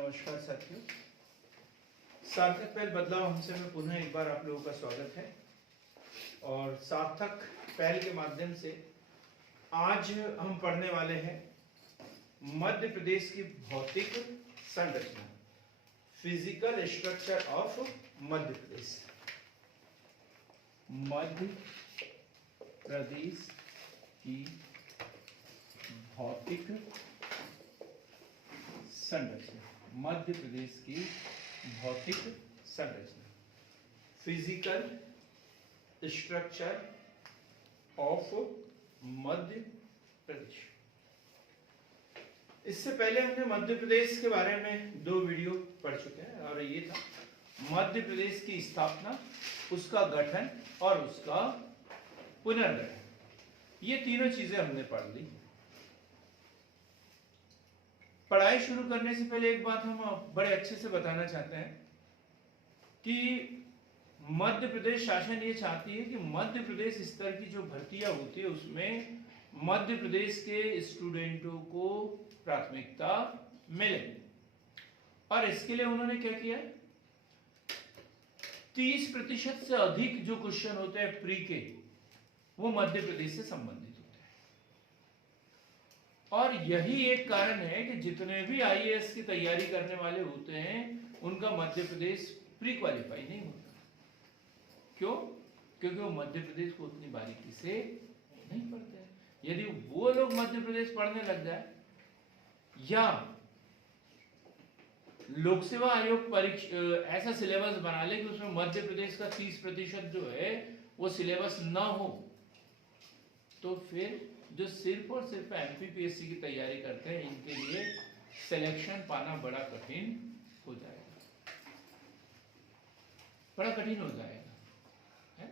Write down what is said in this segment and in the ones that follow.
नमस्कार साथियों, सार्थक पहल बदलाव हमसे में पुनः एक बार आप लोगों का स्वागत है। और सार्थक पहल के माध्यम से आज हम पढ़ने वाले हैं मध्य प्रदेश की भौतिक संरचना, physical structure of Madhya Pradesh. Madhya Pradesh की भौतिक संरचना, मध्य प्रदेश की भौतिक संरचना, physical structure of Madhya Pradesh. इससे पहले हमने मध्य प्रदेश के बारे में 2 वीडियो पढ़ चुके हैं और ये था मध्य प्रदेश की स्थापना, उसका गठन और उसका पुनर्गठन। ये तीनों चीजें हमने पढ़ ली। पढ़ाई शुरू करने से पहले एक बात हम बड़े अच्छे से बताना चाहते हैं कि मध्य प्रदेश शासन ये चाहती है कि मध्य प्रदेश स्तर की जो भर्तियां होती है उसमें मध्य प्रदेश के स्टूडेंटों को प्राथमिकता मिले। और इसके लिए उन्होंने क्या किया, 30% से अधिक जो क्वेश्चन होते हैं प्री के, वो मध्य प्रदेश से संबंधित होते हैं। और यही एक कारण है कि जितने भी आईएएस की तैयारी करने वाले होते हैं उनका मध्य प्रदेश प्री क्वालिफाई नहीं होता। क्यों? क्योंकि वो मध्य प्रदेश को उतनी बारीकी से नहीं पढ़ते हैं। यदि वो लोग मध्य प्रदेश पढ़ने लग जाए या लोक सेवा आयोग परीक्षा ऐसा सिलेबस बना ले कि उसमें मध्य प्रदेश का 30% जो है वो सिलेबस ना हो, तो फिर जो सिर्फ और सिर्फ एमपीपीएससी की तैयारी करते हैं इनके लिए सिलेक्शन पाना बड़ा कठिन हो जाएगा, बड़ा कठिन हो जाएगा है?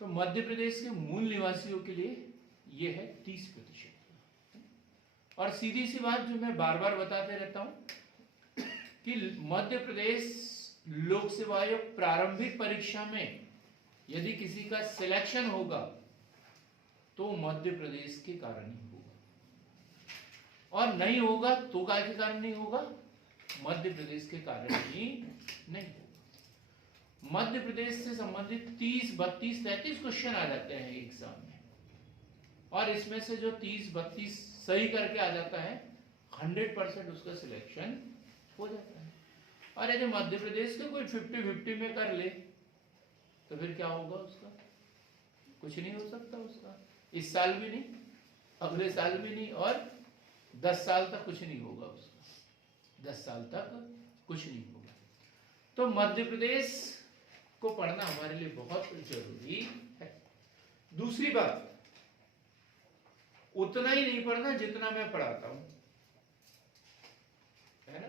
तो मध्य प्रदेश के मूल निवासियों के लिए यह है 30%। और सीधी सी बात जो मैं बार बार बताते रहता हूं कि मध्य प्रदेश लोक सेवा आयोग प्रारंभिक परीक्षा में यदि किसी का सिलेक्शन होगा तो मध्य प्रदेश के कारण ही होगा, और नहीं होगा तो काय के कारण नहीं होगा, मध्य प्रदेश के कारण ही नहीं होगा। मध्य प्रदेश से संबंधित 30, 32, 33 क्वेश्चन आ जाते हैं एग्जाम में, और इसमें से जो 30, 32 सही करके आ जाता है 100% उसका सिलेक्शन हो जाता है। और यदि मध्य प्रदेश के कोई 50-50 में कर ले तो फिर क्या होगा, उसका कुछ नहीं हो सकता। उसका इस साल भी नहीं, अगले साल भी नहीं, और 10 साल तक कुछ नहीं होगा उसका, 10 साल तक कुछ नहीं होगा। तो मध्य प्रदेश को पढ़ना हमारे लिए बहुत जरूरी है। दूसरी बात, उतना ही नहीं पढ़ना जितना मैं पढ़ाता हूं, है ना?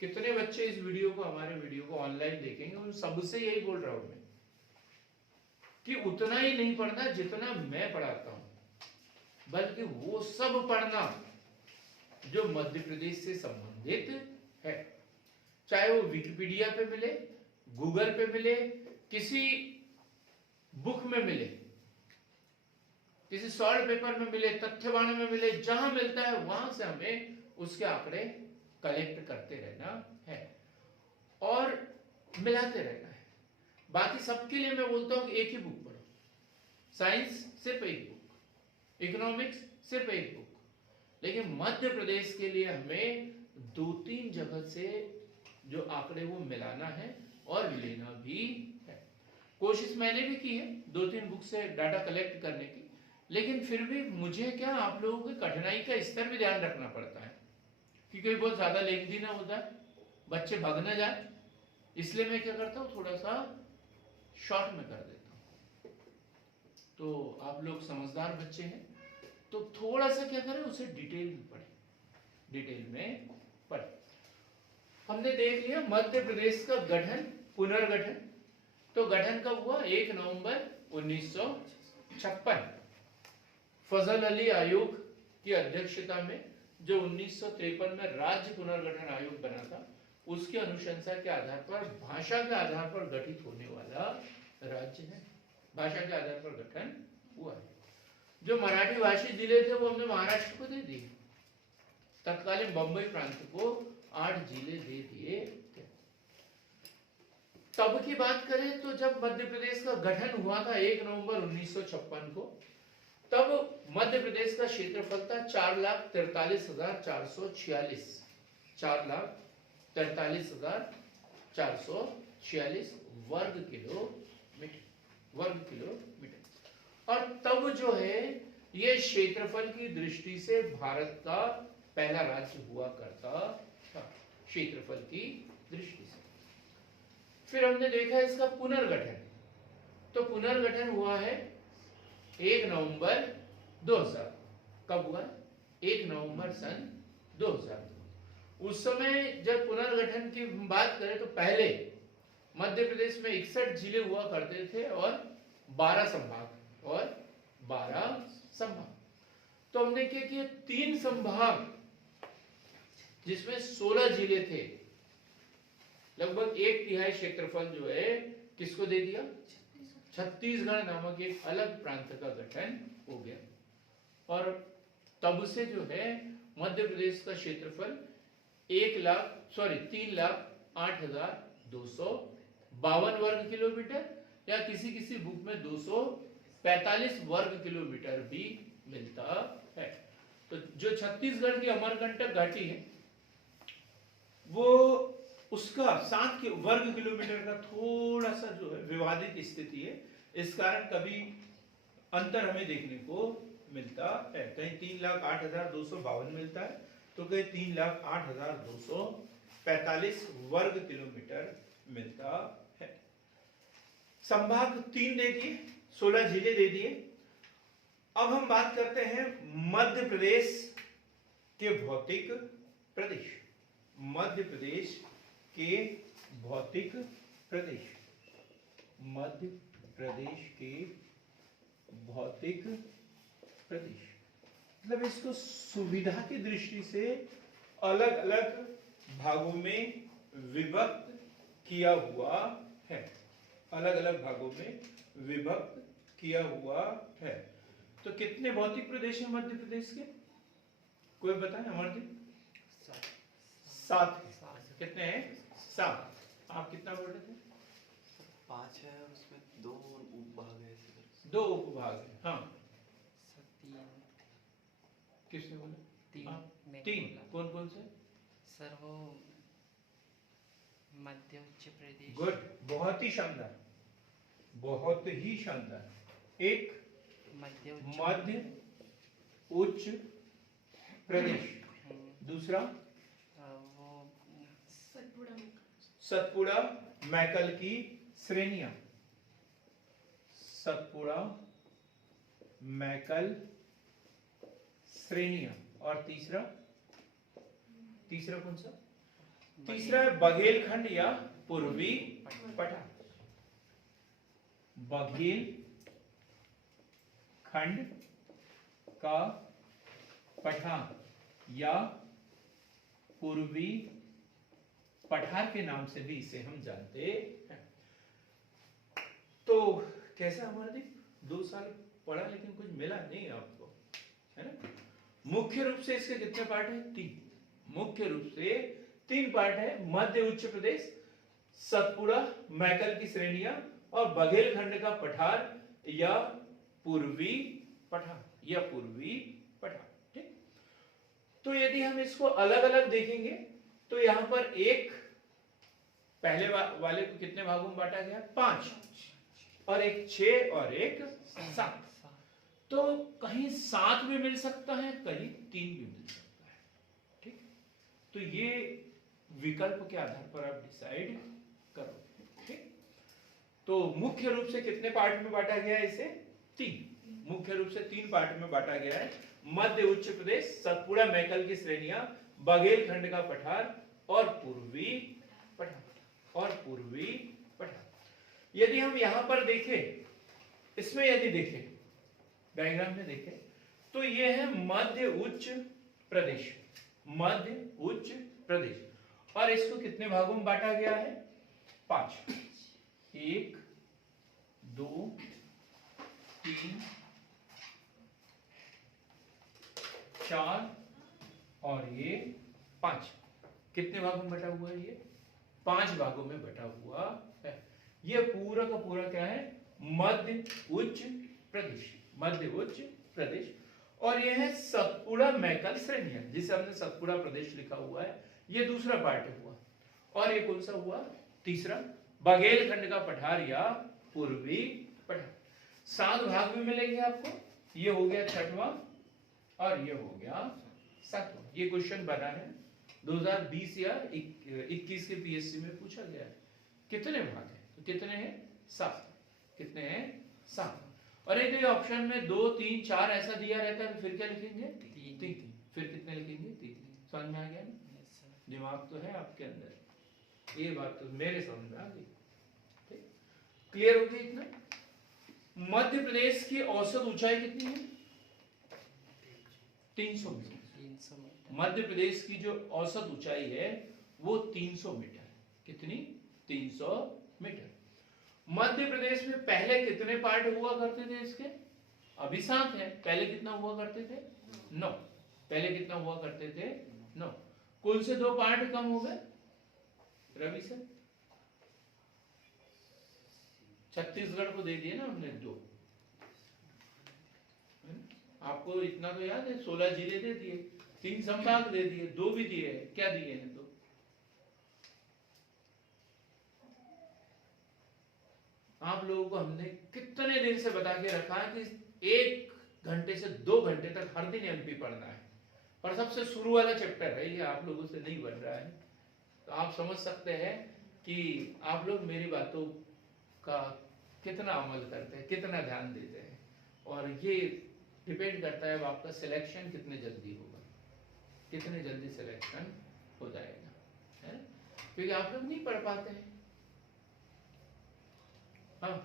कितने बच्चे इस वीडियो को, हमारे वीडियो को ऑनलाइन देखेंगे, उन सबसे यही बोल रहा हूं मैं कि उतना ही नहीं पढ़ना जितना मैं पढ़ाता हूं, बल्कि वो सब पढ़ना जो मध्य प्रदेश से संबंधित है। चाहे वो विकिपीडिया पे मिले, गूगल पे मिले, किसी बुक में मिले, किसी सॉल्व पेपर में मिले, तथ्यवाणी में मिले, जहां मिलता है वहां से हमें उसके आंकड़े कलेक्ट करते रहना है और मिलाते रहना है। बाकी सबके लिए मैं बोलता हूं कि एक ही बुक पढ़ो। साइंस सिर्फ एक बुक, इकोनॉमिक्स सिर्फ एक बुक, लेकिन मध्य प्रदेश के लिए हमें 2-3 जगह से जो आंकड़े वो मिलाना है और लेना भी है। कोशिश मैंने भी की है 2-3 बुक से डाटा कलेक्ट करने की, लेकिन फिर भी मुझे क्या, आप लोगों की कठिनाई का स्तर भी ध्यान रखना पड़ता है कि कोई बहुत ज्यादा लेंथी ना होता है, बच्चे भाग ना जाए, इसलिए मैं क्या करता हूं, थोड़ा सा शॉर्ट में कर देता हूं। तो आप लोग समझदार बच्चे हैं तो थोड़ा सा क्या करें, उसे डिटेल में पढ़ें, डिटेल में पढ़ें। हमने देख लिया मध्य प्रदेश का गठन, पुनर्गठन। तो गठन कब हुआ? 1 नवंबर 1956 फजल अली आयोग की अध्यक्षता में, जो 1953 में राज्य पुनर्गठन आयोग बना था, उसकी अनुशंसा के आधार पर, भाषा के आधार पर गठित होने वाला राज्य है। भाषा के आधार पर गठन हुआ है। जो मराठी भाषी जिले थे वो हमने महाराष्ट्र को दे दिए, तत्कालीन बंबई प्रांत को 8 जिले दे दिए थे। तब की बात करें तो जब मध्य प्रदेश का गठन हुआ था 1 नवंबर 1956 को, तब मध्य प्रदेश का क्षेत्रफल था 4,43,446, 4,43,446 वर्ग किलोमीटर। और तब जो है ये क्षेत्रफल की दृष्टि से भारत का पहला राज्य हुआ करता था, क्षेत्रफल की दृष्टि से। फिर हमने देखा इसका पुनर्गठन, तो पुनर्गठन हुआ है 1 नवंबर 2000। कब हुआ? 1 नवंबर सन 2000। उस समय जब पुनर्गठन की बात करें तो पहले मध्य प्रदेश में 61 जिले हुआ करते थे और 12 संभाग। तो हमने क्या किया, 3 संभाग जिसमें 16 जिले थे, लगभग 1/3 क्षेत्रफल जो है किसको दे दिया? छत्तीसगढ़ नामक एक अलग प्रांत का गठन हो गया। और तब से जो है मध्य प्रदेश का क्षेत्रफल 3,08,252 वर्ग किलोमीटर, या किसी किसी बुक में 245 वर्ग किलोमीटर भी मिलता है। तो जो छत्तीसगढ़ की अमरकंटक घाटी है वो उसका 7 वर्ग किलोमीटर का थोड़ा सा जो है विवादित स्थिति है। इस कारण कभी अंतर हमें देखने को मिलता है, कहीं 3,08,252 मिलता है तो कहीं 3,08,245 वर्ग किलोमीटर मिलता है। संभाग 3 दे दिए, 16 जिले दे दिए। अब हम बात करते हैं मध्य प्रदेश के भौतिक प्रदेश। मध्य प्रदेश के भौतिक प्रदेश, मध्य प्रदेश के भौतिक प्रदेश, मतलब इसको सुविधा की दृष्टि से अलग अलग भागों में विभक्त किया हुआ है, अलग अलग भागों में विभक्त किया हुआ है। तो कितने भौतिक प्रदेश हैं मध्य प्रदेश के? कोई बताए अमरदीप? 7। कितने हैं? 7। आप कितना बोल रहे थे? 5 है और उसमें 2 उपभाग है। 2 उपभाग है। हाँ, 3। किसने बोला? 3 कौन कौन से? सर वो मध्य उच्च प्रदेश। गुड, बहुत ही शानदार, बहुत ही शानदार। एक मध्य उच्च प्रदेश, दूसरा वो सतपुड़ा मैकल की श्रेणियां, सतपुड़ा मैकल श्रेणियां। और तीसरा कौन सा? तीसरा है बघेलखंड या पूर्वी पठार। बघेलखंड का पठार या पूर्वी पठार के नाम से भी इसे हम जानते हैं। तो कैसा हमारा 2 साल पढ़ा लेकिन कुछ मिला नहीं आपको, है ना? मुख्य रूप से इसके कितने पार्ट हैं? 3। मुख्य रूप से 3 पार्ट है। मध्य उच्च प्रदेश, सतपुड़ा मैकल की श्रेणियां और बघेलखंड का पठार या पूर्वी पठार ठीक। तो यदि हम इसको अलग अलग देखेंगे तो यहां पर एक पहले वाले को कितने भागों में बांटा गया? 5, और एक 6 और एक 7। तो कहीं 7 भी मिल सकता है, कहीं 3 भी मिल सकता है, ठीक। तो ये विकल्प के आधार पर आप डिसाइड करोगे, ठीक। तो मुख्य रूप से कितने पार्ट में बांटा गया है इसे? 3। मुख्य रूप से 3 पार्ट में बांटा गया है। मध्य उच्च प्रदेश, सतपुड़ा मैकल की श्रेणियां, बघेलखंड का पठार और पूर्वी पठार। यदि हम यहां पर देखें, इसमें यदि देखें, डायग्राम में देखें, तो ये है मध्य उच्च प्रदेश, और इसको कितने भागों में बांटा गया है? 5। 1 2 3 4 और ये 5। कितने भागों में बटा हुआ है ये? 5 भागों में बटा हुआ है। ये पूरा का पूरा क्या है? मध्य उच्च प्रदेश, मध्य उच्च प्रदेश। और ये है सतपुड़ा मैकल श्रेणियां, जिसे हमने सतपुड़ा प्रदेश लिखा हुआ है, ये दूसरा पार्ट हुआ। और ये कौन सा हुआ? तीसरा, बघेलखंड का पठार या पूर्वी पठार। 7 भाग में मिलेंगे आपको। ये हो गया 6वां और ये हो गया 7वां। ये क्वेश्चन बना है 2020 या 21 के पीएससी में पूछा गया है। कितने भाग हैं? तो कितने हैं? 7। कितने हैं? 7। और एक ऑप्शन में 2 3 4 ऐसा दिया रहता है, तो फिर क्या लिखेंगे? 3। फिर कितने लिखेंगे? 3। समझ में आ गया ना? दिमाग तो है आपके अंदर, ये बात तो मेरे समझ में आ गई। क्लियर हो गया इतना? मध्य प्रदेश की औसत ऊंचाई कितनी है? 300 मीटर। 300 मीटर। मध्य प्रदेश की जो औसत ऊंचाई है वो 300 मीटर। कितनी? 300 मीटर। मध्य प्रदेश में पहले कितने पार्ट हुआ करते थे इसके? अभी 7 है, पहले कितना हुआ करते थे? 9। पहले कितना हुआ करते थे? 9। कौन से 2 पार्ट कम हो गए रवि सर? छत्तीसगढ़ को दे दिए ना हमने 2। आपको इतना तो याद है, 16 जिले दे दिए, 3 संभाग दे दिए, 2 भी दिए हैं। क्या दिए हैं? 2। आप लोगों को हमने कितने दिन से बता के रखा है कि 1 घंटे से 2 घंटे तक हर दिन एमपी पढ़ना है, और सबसे शुरू वाला चैप्टर है ये, आप लोगों से नहीं बन रहा है। तो आप समझ सकते हैं कि आप लोग मेरी बातों का कितना अमल करते हैं, कितना ध्यान देते हैं, और ये डिपेंड करता है अब आपका सिलेक्शन कितने जल्दी होगा, कितने जल्दी सिलेक्शन हो जाएगा, है? क्योंकि आप लोग नहीं पढ़ पाते हैं। हाँ,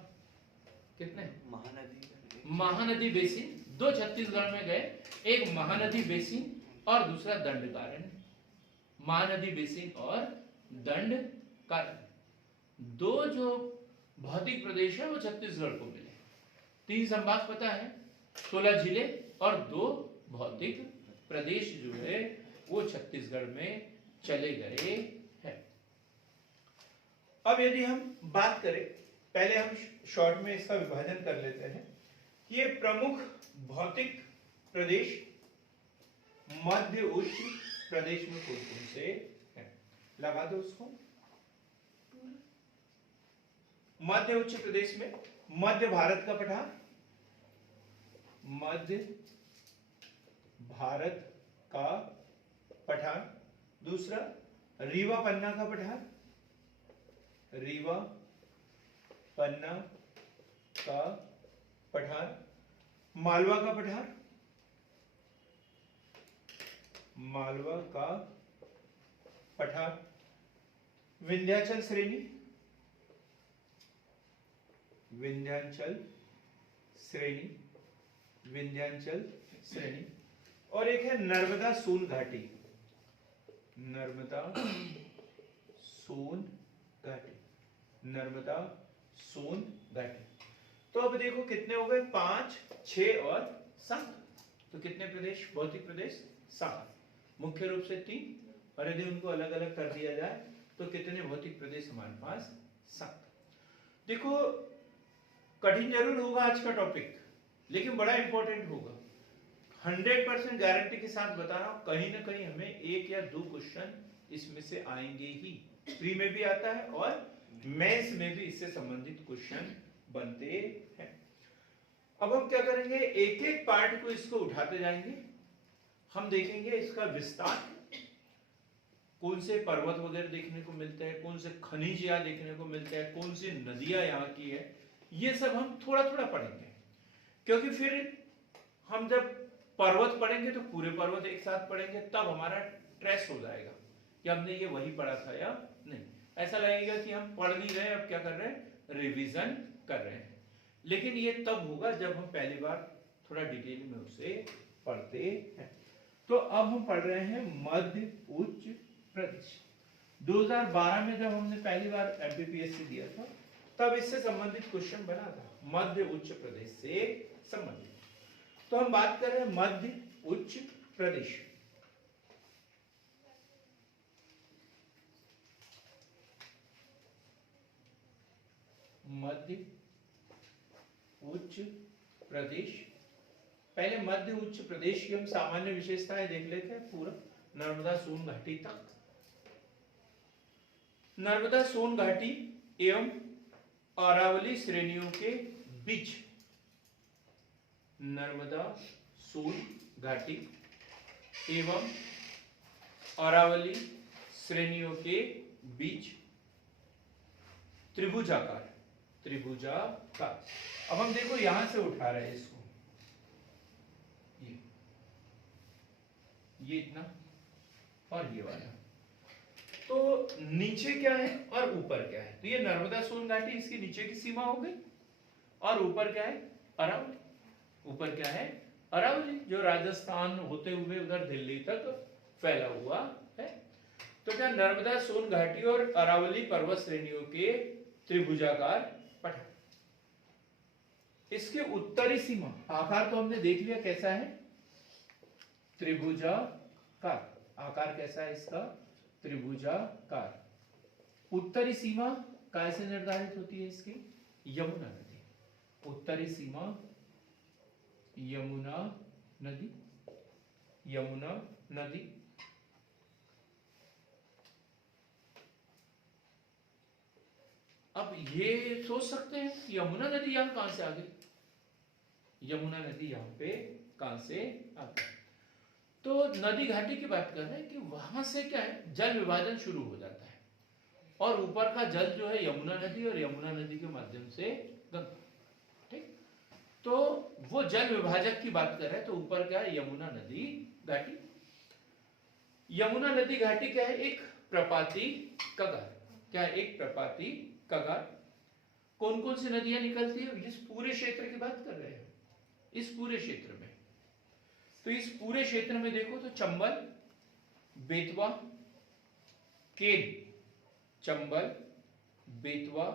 कितने? महानदी बेसिन 2 छत्तीसगढ़ में गए, एक महानदी बेसिन और दूसरा दंडकारण्य। महानदी बेसिन और दंडकारण्य 2 जो भौतिक प्रदेश है वो छत्तीसगढ़ को मिले। 3 संभाग पता है, 16 जिले और 2 भौतिक प्रदेश जो है वो छत्तीसगढ़ में चले गए हैं। अब यदि हम बात करें, पहले हम शॉर्ट में इसका विभाजन कर लेते हैं। ये प्रमुख भौतिक प्रदेश मध्य उच्च प्रदेश में कौन कौन से हैं? लगा दो उसको। मध्य उच्च प्रदेश में मध्य भारत का पठार, मध्य भारत का पठार। दूसरा रीवा पन्ना का पठार, रीवा पन्ना का पठार। मालवा का पठार, मालवा का पठार। विंध्याचल श्रेणी, विंध्याचल श्रेणी, विंध्याचल श्रेणी। और एक है नर्मदा सोन घाटी, नर्मदा सोन घाटी, नर्मदा सोन घाटी। तो अब देखो कितने हो गए? 5, 6 और 7। तो कितने प्रदेश, भौतिक प्रदेश? 7। मुख्य रूप से 3, और यदि उनको अलग अलग कर दिया जाए तो कितने भौतिक प्रदेश हमारे पास? 7। देखो कठिन जरूर होगा आज का टॉपिक, लेकिन बड़ा इंपॉर्टेंट होगा। 100% गारंटी के साथ बता रहा हूं, कहीं ना कहीं हमें 1 या 2 क्वेश्चन इसमें से आएंगे ही। प्री में भी आता है और मेंस में भी इससे संबंधित क्वेश्चन बनते हैं। अब हम क्या करेंगे, एक एक पार्ट को इसको उठाते जाएंगे। हम देखेंगे इसका विस्तार, कौन से पर्वत वगैरह देखने को मिलते हैं, कौन से खनिज यहाँ देखने को मिलते हैं, कौन सी नदियां यहाँ की है, ये सब हम थोड़ा थोड़ा पढ़ेंगे। क्योंकि फिर हम जब पर्वत पढ़ेंगे तो पूरे पर्वत एक साथ पढ़ेंगे, तब हमारा ट्रेस हो जाएगा कि हमने ये वही पढ़ा था या नहीं। ऐसा लगेगा कि हम पढ़ नहीं रहे, अब क्या कर रहे हैं, रिवीजन कर रहे हैं। लेकिन ये तब होगा जब हम पहली बार थोड़ा डिटेल में उसे पढ़ते हैं। तो अब हम पढ़ रहे हैं मध्य उच्च प्रदेश। 2012 में जब हमने पहली बार एमपीपीएससी दिया था, तब इससे संबंधित क्वेश्चन बना था, मध्य उच्च प्रदेश से संबंधित। तो हम बात कर रहे हैं मध्य उच्च प्रदेश। मध्य उच्च प्रदेश। पहले मध्य उच्च प्रदेश की हम सामान्य विशेषताएं देख लेते हैं पूरा नर्मदा सोन घाटी तक। नर्मदा सोन घाटी एवं अरावली श्रेणियों के बीच, नर्मदा सोन घाटी एवं अरावली श्रेणियों के बीच त्रिभुजाकार, त्रिभुजाकार। अब हम देखो यहां से उठा रहे हैं इसको, ये इतना और ये वाला, तो नीचे क्या है और ऊपर क्या है, तो ये नर्मदा सोन घाटी इसकी नीचे की सीमा हो गई और ऊपर क्या है अरावली, ऊपर क्या है अरावली जो राजस्थान होते हुए उधर दिल्ली तक फैला हुआ है। तो क्या नर्मदा सोन घाटी और अरावली पर्वत श्रेणियों के त्रिभुजाकार पठार। इसके उत्तरी सीमा, आकार तो हमने देख लिया कैसा है त्रिभुजाकार, आकार कैसा है इसका त्रिभुजाकार। उत्तरी सीमा कैसे निर्धारित होती है इसकी, यमुना नदी, उत्तरी सीमा यमुना नदी, यमुना नदी। अब ये सोच सकते हैं यमुना नदी यहां कहां से आ गई, यमुना नदी यहां पे कहां से आ गई। तो नदी घाटी की बात कर रहे हैं कि वहां से क्या है जल विभाजन शुरू हो जाता है और ऊपर का जल जो है यमुना नदी और यमुना नदी के माध्यम से गंगा, ठीक। तो वो जल विभाजक की बात कर रहे हैं, तो ऊपर क्या है यमुना नदी घाटी। यमुना नदी घाटी क्या है एक प्रपाती कगार, क्या है एक प्रपाती कगार। कौन कौन सी नदियां निकलती है, इस पूरे क्षेत्र की बात कर रहे हैं, इस पूरे क्षेत्र में। तो इस पूरे क्षेत्र में देखो तो चंबल, बेतवा, केन, चंबल, बेतवा,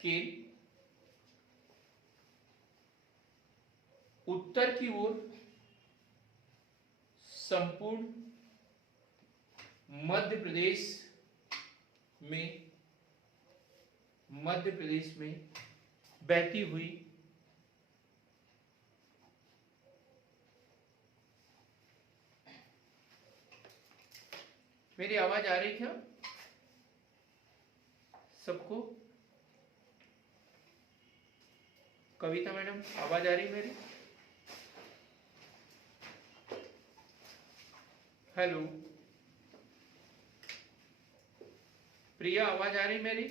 केन। उत्तर की ओर संपूर्ण मध्य प्रदेश में बहती हुई मेरी आवाज आ रही क्या सबको, कविता मैडम आवाज आ रही मेरी, हेलो प्रिया आवाज आ रही मेरी,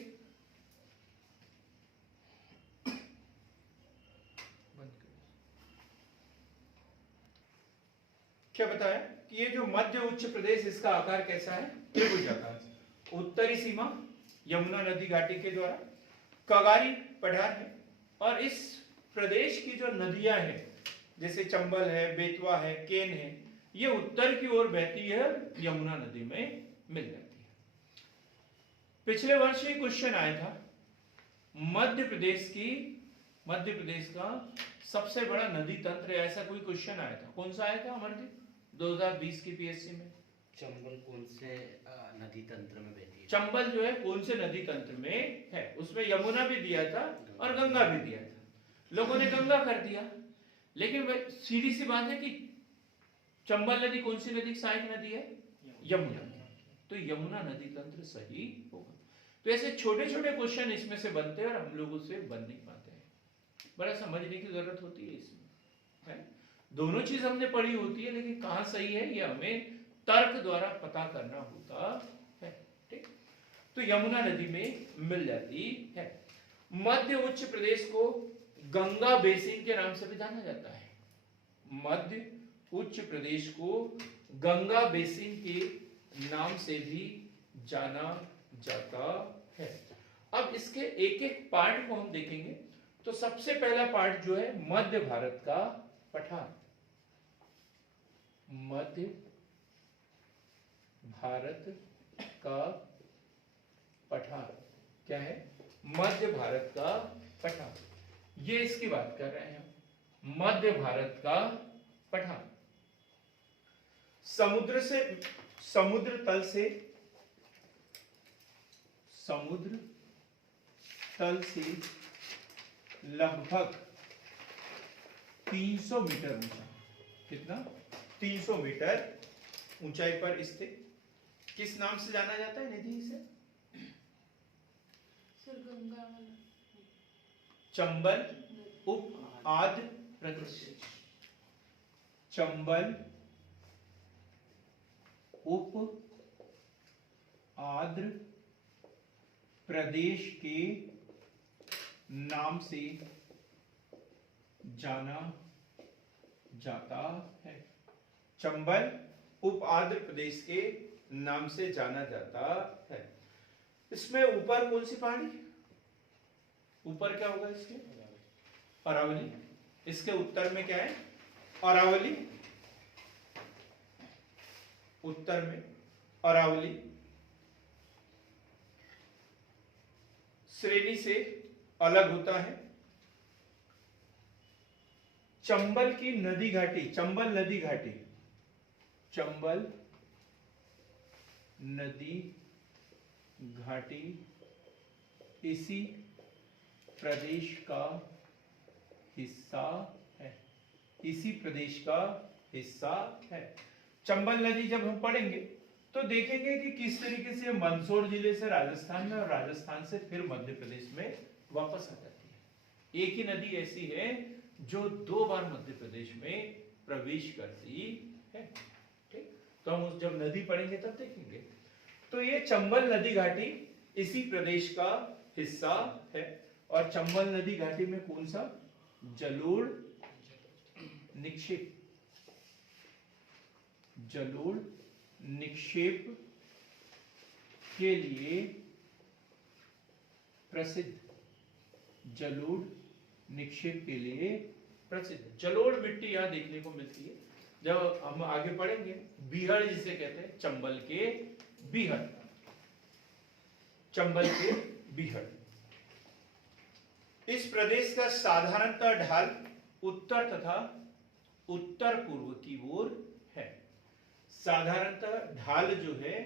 क्या बताया कि ये जो मध्य उच्च प्रदेश इसका आकार कैसा है त्रिभुजाकार। उत्तरी सीमा यमुना नदी घाटी के द्वारा कगारी पठार है और इस प्रदेश की जो नदियां हैं जैसे चंबल है, बेतवा है, केन है, ये उत्तर की ओर बहती है यमुना नदी में मिल जाती है। पिछले वर्ष एक क्वेश्चन आया था मध्य प्रदेश का सबसे बड़ा नदी तंत्र, ऐसा कोई क्वेश्चन आया था, कौन सा आया था अमरदीप 2020 की पीएससी में? चंबल कौन से नदी तंत्र में बहती है? चंबल जो है कौन से नदी तंत्र में है, उसमें यमुना भी दिया था और गंगा भी दिया था, लोगों ने गंगा कर दिया, लेकिन सीधी सी बात है कि चंबल नदी कौन सी नदी की सहायक नदी है, यमुना, तो यमुना नदी तंत्र सही होगा। तो ऐसे छोटे छोटे क्वेश्चन इसमें से बनते हैं और हम लोग उससे बन नहीं पाते हैं, बड़ा समझने की जरूरत होती है इसमें, है? दोनों चीज हमने पढ़ी होती है लेकिन कहां सही है ये हमें तर्क द्वारा पता करना होता है, ठीक। तो यमुना नदी में मिल जाती है। मध्य उच्च प्रदेश को गंगा बेसिन के नाम से भी जाना जाता है, मध्य उच्च प्रदेश को गंगा बेसिन के नाम से भी जाना जाता है। अब इसके एक एक पार्ट को हम देखेंगे। तो सबसे पहला पार्ट जो है मध्य भारत का पठार, मध्य भारत का पठार क्या है, मध्य भारत का पठार, ये इसकी बात कर रहे हैं हम, मध्य भारत का पठार। समुद्र तल से लगभग 300 मीटर ऊंचा। कितना? 300 मीटर ऊंचाई पर स्थित। किस नाम से जाना जाता है निधि से? चंबल उप आंध्र प्रदेश। चंबल उप आंध्र प्रदेश के नाम से जाना जाता है। चंबल उप आंध्र प्रदेश के नाम से जाना जाता है। इसमें ऊपर कौन सी पहाड़ी? ऊपर क्या होगा इसके? अरावली। इसके उत्तर में क्या है? अरावली। उत्तर में अरावली श्रेणी से अलग होता है। चंबल की नदी घाटी, चंबल नदी घाटी, चंबल नदी घाटी इसी प्रदेश का हिस्सा है। इसी प्रदेश का हिस्सा है। चंबल नदी जब हम पढ़ेंगे तो देखेंगे कि किस तरीके से मंदसौर जिले से राजस्थान में और राजस्थान से फिर मध्य प्रदेश में वापस आ जाती है। एक ही नदी ऐसी है जो 2 बार मध्य प्रदेश में प्रवेश करती है। ठीक, तो हम जब नदी पढ़ेंगे तब देखेंगे। तो ये चंबल नदी घाटी इसी प्रदेश का हिस्सा है। और चंबल नदी घाटी में कौन सा? जलोढ़ निक्षेप, जलोढ़ निक्षेप के लिए प्रसिद्ध, जलोढ़ निक्षेप के लिए प्रसिद्ध। जलोढ़ मिट्टी यहां देखने को मिलती है। जब हम आगे पढ़ेंगे, बीहड़ जिसे कहते हैं, चंबल के बीहड़, चंबल के बीहड़। इस प्रदेश का साधारणतः ढाल उत्तर तथा उत्तर पूर्व की ओर है। साधारणतः ढाल जो है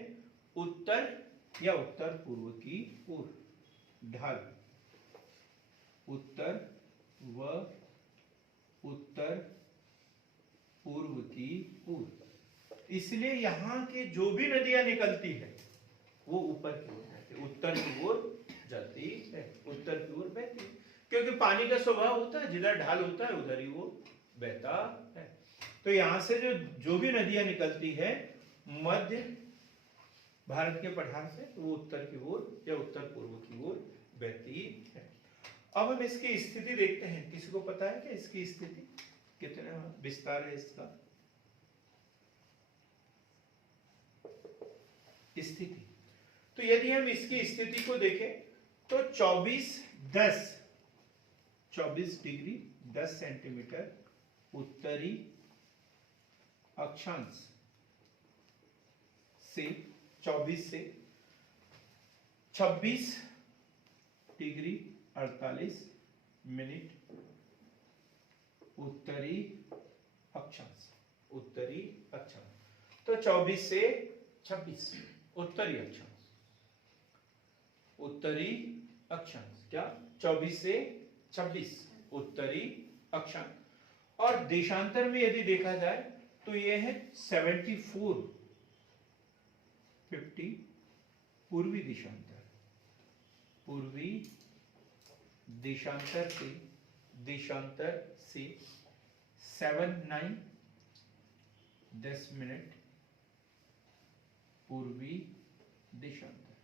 उत्तर या उत्तर पूर्व की ओर, ढाल उत्तर व उत्तर पूर्व की ओर। इसलिए यहां के जो भी नदियां निकलती है वो ऊपर की ओर जाती है, उत्तर की ओर जाती है, उत्तर की ओर बहती है। क्योंकि पानी का स्वभाव होता है, जिधर ढाल होता है उधर ही वो बहता है। तो यहां से जो भी नदियां निकलती है मध्य भारत के पठार से, तो वो उत्तर की ओर या उत्तर पूर्व की ओर बहती है। अब हम इसकी स्थिति देखते हैं। किसी को पता है कि इसकी स्थिति कितना विस्तार है इसका? स्थिति, तो यदि हम इसकी स्थिति को देखें तो 24 डिग्री 10 सेंटीमीटर उत्तरी अक्षांश से 24 से 26 डिग्री 48 मिनट उत्तरी अक्षांश, उत्तरी अक्षांश। तो 24 से 26 उत्तरी अक्षांश, उत्तरी अक्षांश क्या? 24 से 26 उत्तरी अक्षांश। और देशांतर में यदि देखा जाए तो यह है 74 50 पूर्वी देशांतर, पूर्वी देशांतर से 7-9 10 मिनट पूर्वी देशांतर।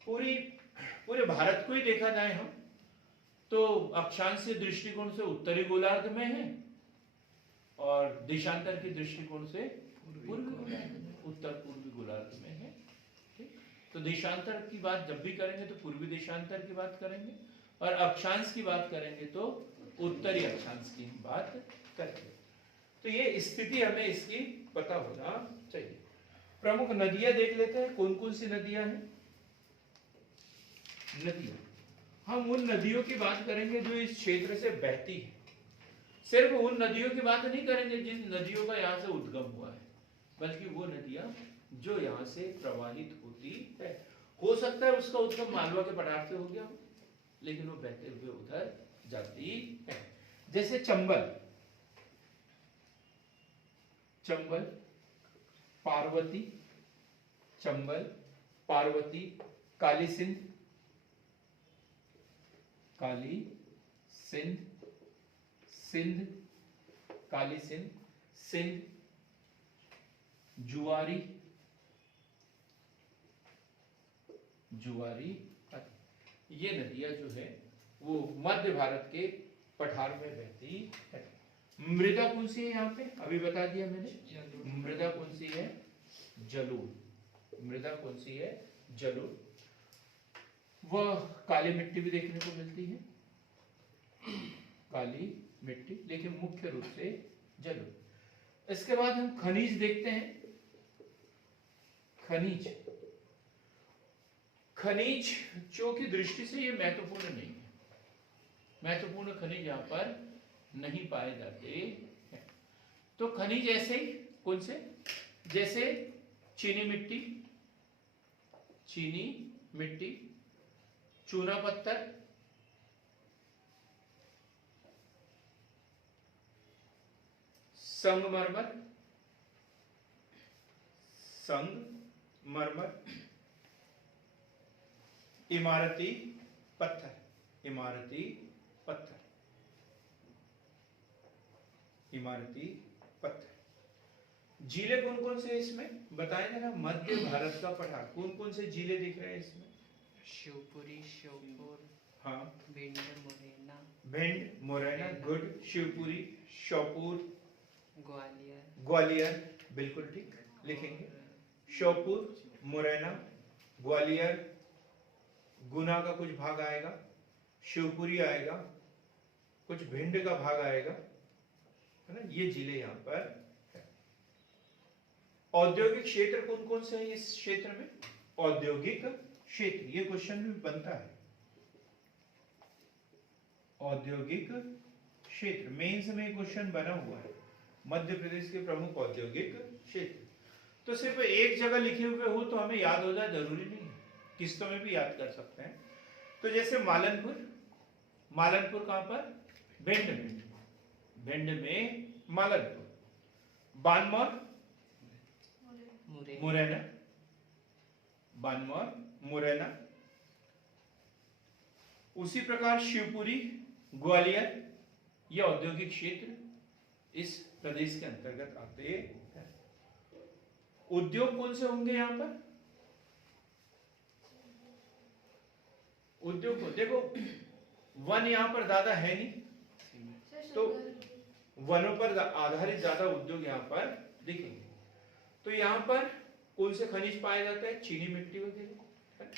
पूरे भारत को ही देखा जाए हम तो अक्षांश से दृष्टिकोण से उत्तरी गोलार्ध में है और देशांतर के दृष्टिकोण से पूर्वी गोलार्ध में, उत्तर पूर्वी गोलार्ध में है। ठीक, तो देशांतर की बात जब भी करेंगे तो पूर्वी देशांतर की बात करेंगे और अक्षांश की बात करेंगे तो उत्तरी अक्षांश की बात करेंगे। तो ये स्थिति हमें इसकी पता होना चाहिए। प्रमुख नदियां देख लेते हैं, कौन कौन सी नदियां हैं। नदियां, हम उन नदियों की बात करेंगे जो इस क्षेत्र से बहती है। सिर्फ उन नदियों की बात नहीं करेंगे जिन नदियों का यहाँ से उद्गम हुआ है, बल्कि वो नदियां जो यहाँ से प्रवाहित होती है। हो सकता है उसका उद्गम मालवा के पठार से हो गया हो, लेकिन वो बहते हुए उधर जाती है। जैसे चंबल, चंबल पार्वती, चंबल पार्वती, काली सिंध, काली सिंध, सिंध काली सिंध, सिंध जुआरी, जुआरी, ये नदियां जो है वो मध्य भारत के पठार में बहती है। मृदा कौन सी है यहाँ पे, अभी बता दिया मैंने, मृदा कौन सी है, जलोढ़। मृदा कौन सी है, जलोढ़। वह काली मिट्टी भी देखने को मिलती है, काली मिट्टी, लेकिन मुख्य रूप से जलोढ़। इसके बाद हम खनिज देखते हैं। खनिज, खनिजों की दृष्टि से ये महत्वपूर्ण नहीं है, महत्वपूर्ण खनिज यहाँ पर नहीं पाए जाते हैं। तो खनिज ऐसे ही, कौन से, जैसे चीनी मिट्टी, चीनी मिट्टी, चूना पत्थर, संगमरमर, संगमरमर, इमारती पत्थर, इमारती पत्थर, इमारती पत्थर। जिले कौन कौन से इसमें बताएं जरा, मध्य भारत का पठार कौन कौन से जिले दिख रहे हैं इसमें? शिवपुरी, श्योपुर, हाँ, भिंड, मुरैना, भिंड, मुरैना, गुड, शिवपुरी, श्योपुर, ग्वालियर, ग्वालियर, बिल्कुल ठीक लिखेंगे। श्योपुर, मुरैना, ग्वालियर, गुना का कुछ भाग आएगा, शिवपुरी आएगा, कुछ भिंड का भाग आएगा, है ना, ये जिले यहाँ पर है। औद्योगिक क्षेत्र कौन कौन से हैं इस क्षेत्र में? औद्योगिक क्षेत्र, ये क्वेश्चन भी बनता है। औद्योगिक क्षेत्र मेंस में क्वेश्चन बना हुआ है, मध्य प्रदेश के प्रमुख औद्योगिक क्षेत्र। तो सिर्फ एक जगह लिखे हुए हो तो हमें याद हो जाए जरूरी नहीं है, किस्तों में भी याद कर सकते हैं। तो जैसे मालनपुर, मालनपुर कहां पर? भिंड में, भिंड में मालनपुर। बानमौर, मुरैना, बानमौर, मुरैना। उसी प्रकार शिवपुरी, ग्वालियर, ये औद्योगिक क्षेत्र इस प्रदेश के अंतर्गत आते हैं। उद्योग कौन से होंगे यहां पर? उद्योग को देखो, वन यहां पर ज्यादा है नहीं, तो वनों पर आधारित ज्यादा उद्योग यहां पर दिखेंगे। तो यहां पर कौन से खनिज पाए जाते हैं? चीनी मिट्टी वगैरह,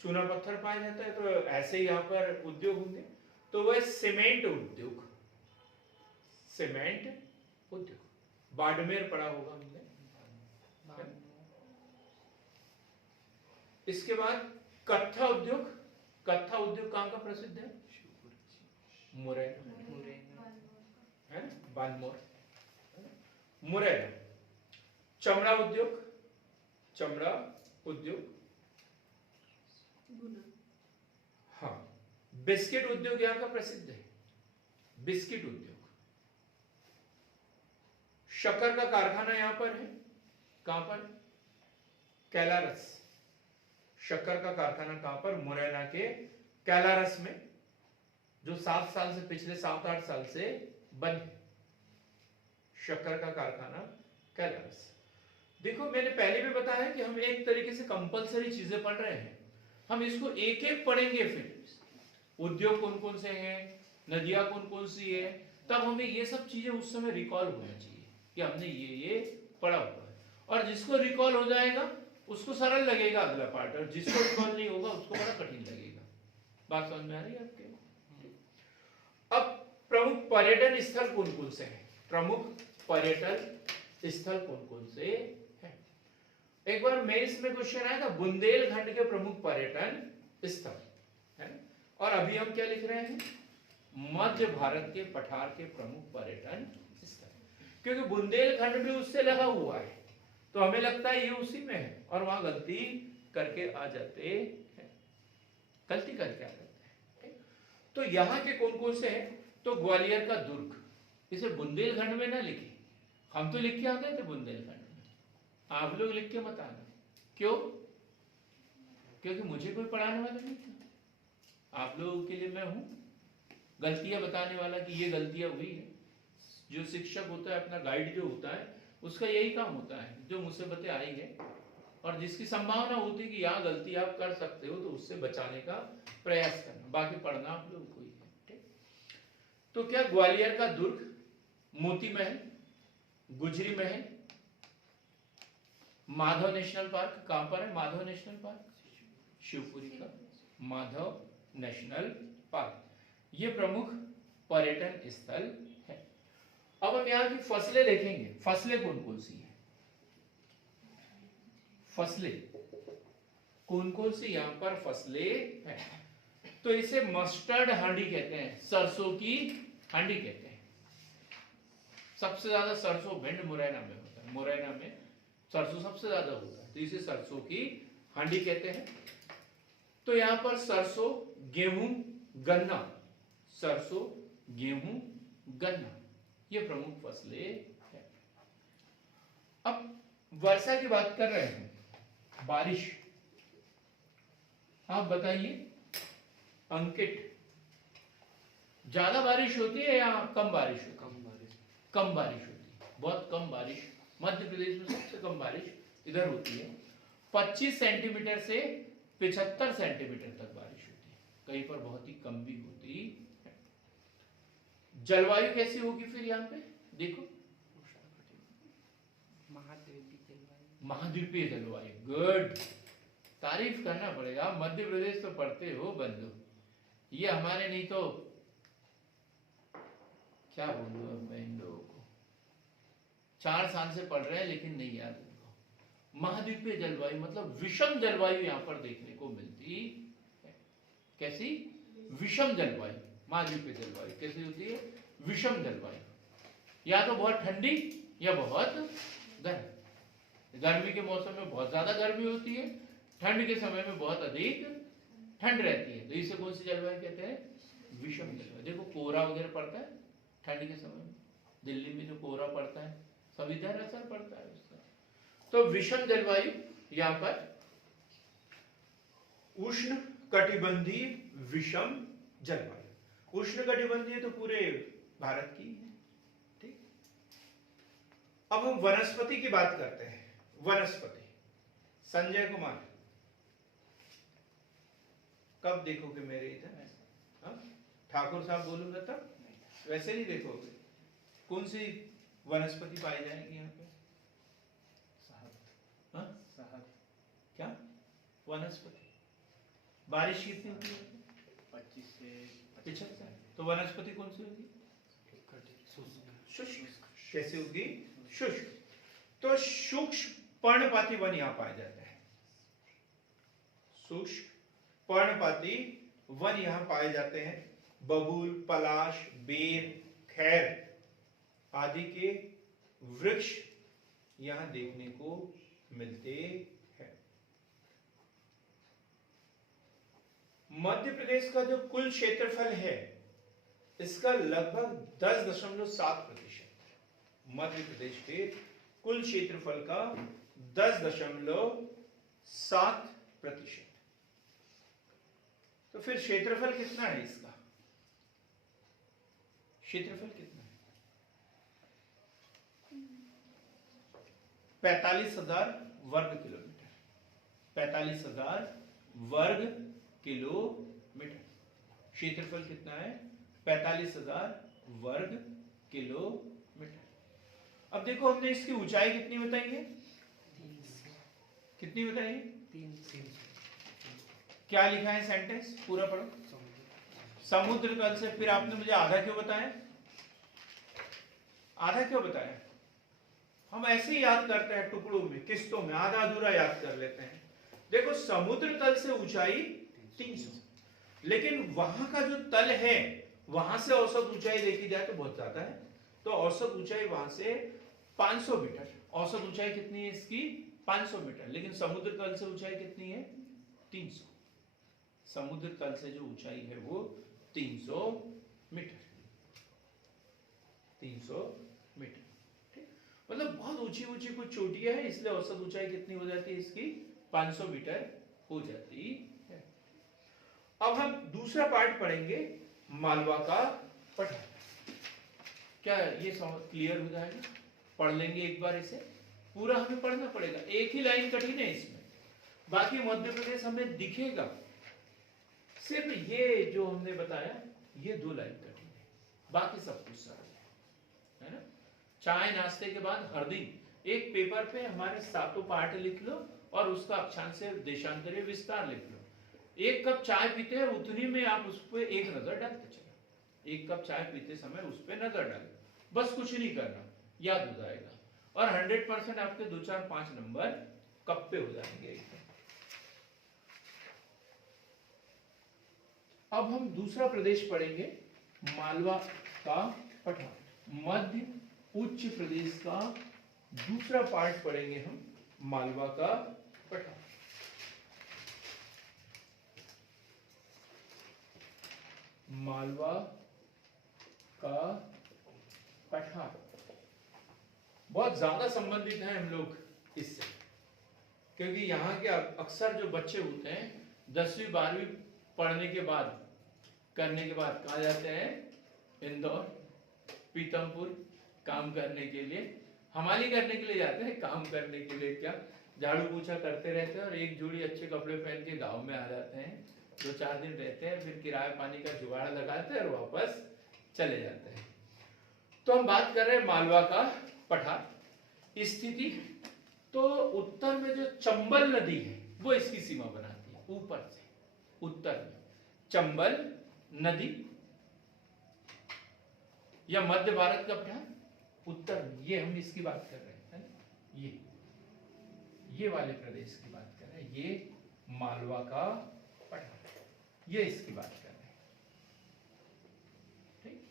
चूना पत्थर पाया जाता है, तो ऐसे यहाँ पर उद्योग होंगे। तो वह सीमेंट उद्योग, सीमेंट उद्योग, बाड़मेर पड़ा होगा हमने। इसके बाद कत्था उद्योग, कत्था उद्योग कहाँ का प्रसिद्ध है? मुरैना, है, बानमौर, मुरैना। चमड़ा उद्योग, चमड़ा उद्योग, हाँ। बिस्किट उद्योग यहाँ का प्रसिद्ध है, बिस्किट उद्योग। शक्कर का कारखाना यहाँ पर है, कहां पर? कैलारस। शक्कर का कारखाना कहां पर? मुरैना के कैलारस में, जो 7 साल से, पिछले 7-8 साल से बंद है। शक्कर का कारखाना कैलारस। देखो, मैंने पहले भी बताया कि हम एक तरीके से कंपलसरी चीजें पढ़ रहे हैं, हम इसको एक एक पढ़ेंगे। फिर उद्योग कौन कौन से हैं, नदियां कौन कौन सी है, तब हमें ये सब चीजें उस समय रिकॉल होना चाहिए कि हमने ये पढ़ा हुआ है। और जिसको रिकॉल हो जाएगा उसको सरल लगेगा अगला पार्ट, और जिसको रिकॉल नहीं होगा उसको बड़ा कठिन लगेगा। बात समझ में आ रही है आपके? अब प्रमुख पर्यटन स्थल कौन कौन से हैं? प्रमुख पर्यटन स्थल कौन कौन से हैं? एक बार मेंस में क्वेश्चन आया था, बुंदेलखंड के प्रमुख पर्यटन स्थल है, और अभी हम क्या लिख रहे हैं? मध्य भारत के पठार के प्रमुख पर्यटन स्थल, क्योंकि बुंदेलखंड भी उससे लगा हुआ है, तो हमें लगता है ये उसी में है, और वहां गलती करके आ जाते हैं, गलती करके आ जाते हैं। तो यहाँ के कौन कौन से हैं? तो ग्वालियर का दुर्ग, इसे बुंदेलखंड में ना लिखे, हम तो लिख के आ गए थे बुंदेलखंड में, आप लोग लिख के मत आना। क्यों? क्योंकि मुझे कोई पढ़ाने वाला नहीं था, आप लोगों के लिए मैं हूं गलतियां बताने वाला कि ये गलतियां हुई है। जो शिक्षक होता है, अपना गाइड जो होता है, उसका यही काम होता है, जो मुसीबतें आई है और जिसकी संभावना होती है कि यहाँ गलती आप कर सकते हो तो उससे बचाने का प्रयास करना, बाकी पढ़ना आप लोगों को ही है। ठीक? तो क्या ग्वालियर का दुर्ग, मोती महल, गुजरी महल, माधव नेशनल पार्क, कहां पर है माधव नेशनल पार्क? शिवपुरी का माधव नेशनल पार्क, ये प्रमुख पर्यटन स्थल है। अब हम यहाँ की फसलें देखेंगे, फसलें कौन कौन सी हैं? फसलें कौन कौन सी यहाँ पर फसलें हैं? तो इसे मस्टर्ड हांडी कहते हैं, सरसों की हांडी कहते हैं। सबसे ज्यादा सरसों भिंड मुरैना में होता है, मुरैना में सरसों सबसे ज्यादा होता है, तो इसे सरसों की हांडी कहते हैं। तो यहाँ पर सरसों, गेहूं, गन्ना, सरसों, गेहूं, गन्ना, ये प्रमुख फसलें हैं। अब वर्षा की बात कर रहे हैं, बारिश, आप बताइए अंकित, ज्यादा बारिश होती है या कम बारिश होती है? कम बारिश होती है, बहुत कम बारिश। मध्य प्रदेश में सबसे कम बारिश इधर होती है, 25 सेंटीमीटर से 75 सेंटीमीटर तक बारिश होती है, कहीं पर बहुत ही कम भी होती है। जलवायु कैसी होगी फिर यहाँ पे देखो, महाद्वीपीय जलवायु। महाद्वीपीय जलवायु, गुड, तारीफ करना पड़ेगा, मध्य प्रदेश तो पढ़ते हो बंधु, ये हमारे नहीं तो क्या बोलूं अब मैं इन लोगों को, 4 साल से पढ़ रहे हैं लेकिन नहीं याद उनको। महाद्वीपीय जलवायु मतलब विषम जलवायु यहाँ पर देखने को मिलती है। कैसी? विषम जलवायु। महाद्वीपीय जलवायु कैसी होती है? विषम जलवायु, या तो बहुत ठंडी या बहुत गर्म। गर्मी के मौसम में बहुत ज्यादा गर्मी होती है, ठंड के समय में बहुत अधिक ठंड रहती है, तो इसे कौन सी जलवायु कहते हैं? विषम जलवायु। देखो कोहरा वगैरह पड़ता है ठंड के समय में, दिल्ली में जो कोहरा पड़ता है सब इधर असर पड़ता है उसका। तो विषम जलवायु, यहाँ पर उष्ण कटिबंधीय विषम जलवायु। उष्ण कटिबंधीय तो पूरे भारत की है। ठीक, अब हम वनस्पति की बात करते हैं। वनस्पति, संजय कुमार कब देखोगे मेरे इधर? ठाकुर साहब बोलूंगा तब, वैसे नहीं देखोगे। कौन सी वनस्पति पाई जाएगी यहाँ पे? शहद। क्या वनस्पति? बारिश कितनी होती है? 25 से 75। तो वनस्पति कौन सी होगी? शुष्क। कैसे होगी? शुष्क। तो सूक्ष्म पर्णपाती वन यहाँ पाए जाते हैं। सूक्ष्म पर्णपाती वन यहाँ पाए जाते हैं। बबूल, पलाश, बेर, खैर आदि के वृक्ष यहाँ देखने को मिलते हैं। मध्य प्रदेश का जो कुल क्षेत्रफल है इसका लगभग 10.7%। मध्य प्रदेश के कुल क्षेत्रफल का 10.7%। तो फिर क्षेत्रफल कितना है इसका? क्षेत्रफल कितना है? 45,000 वर्ग किलोमीटर। 45,000 वर्ग किलोमीटर। क्षेत्रफल कितना है? 45,000 वर्ग किलोमीटर। अब देखो हमने इसकी ऊंचाई कितनी बताई है? 300। कितनी बताई है? 300। क्या लिखा है सेंटेंस? पूरा पढ़ो। समुद्र तल से। फिर आपने मुझे आधा क्यों बताया? आधा क्यों बताया? हम ऐसे ही याद करते हैं टुकड़ों में, किस्तों में, आधा अधूरा याद कर लेते हैं। देखो समुद्र तल से ऊंचाई 300, लेकिन वहां का जो तल है वहां से औसत ऊंचाई देखी जाए तो बहुत ज्यादा है। तो औसत ऊंचाई वहां से 500 मीटर। औसत ऊंचाई कितनी है इसकी? 500 मीटर, लेकिन समुद्र तल से ऊंचाई कितनी है? 300। समुद्र तल से जो ऊंचाई है वो 300 मीटर, 300 मीटर। ठीक, मतलब बहुत ऊंची ऊंची कुछ चोटियां हैं, इसलिए औसत ऊंचाई कितनी हो जाती है इसकी? 500 मीटर हो जाती है। अब हम दूसरा पार्ट पढ़ेंगे, मालवा का पठार। क्या ये क्लियर हो जाएगा? पढ़ लेंगे एक बार इसे, पूरा हमें पढ़ना पड़ेगा, एक ही लाइन कठिन है इसमें, बाकी मध्य प्रदेश हमें दिखेगा। सिर्फ ये जो हमने बताया ये 2 लाइन कठिन है, बाकी सब कुछ सरल है ना। चाय नाश्ते के बाद हर दिन एक पेपर पे हमारे 7 पार्ट लिख लो और उसका अक्षांश देशांतरीय विस्तार लिख लो। 1 कप चाय पीते हैं उतनी में आप उस पर एक नजर डालते चलो, 1 कप चाय पीते समय उस पर नजर डालो, बस कुछ नहीं करना, याद हो जाएगा। और 100% आपके 2, 4, 5 नंबर कप पे हो जाएंगे एकदम। अब हम दूसरा प्रदेश पढ़ेंगे, मालवा का पठार, मध्य उच्च प्रदेश का दूसरा पार्ट पढ़ेंगे हम, मालवा का पठार। मालवा का पठार बहुत ज्यादा संबंधित है हम लोग इससे, क्योंकि यहाँ के अक्सर जो बच्चे होते हैं 10वीं 12वीं पढ़ने के बाद, करने के बाद कहाँ जाते हैं? इंदौर, पीतमपुर काम करने के लिए, हमाली करने के लिए जाते हैं, काम करने के लिए क्या झाड़ू पोछा करते रहते हैं और एक जोड़ी अच्छे कपड़े पहन के गांव में आ जाते हैं, 2-4 दिन रहते हैं, फिर किराया पानी का जुगाड़ लगाते हैं और वापस चले जाते हैं। तो हम बात कर रहे हैं मालवा का पठार। स्थिति तो उत्तर में जो चंबल नदी है वो इसकी सीमा बनाती है, ऊपर से उत्तर में चंबल नदी, या मध्य भारत का पठार उत्तर में, ये हम इसकी बात कर रहे हैं, है ना? ये वाले प्रदेश की बात कर रहे हैं, ये मालवा का पठार, ये इसकी बात कर रहे हैं। ठीक,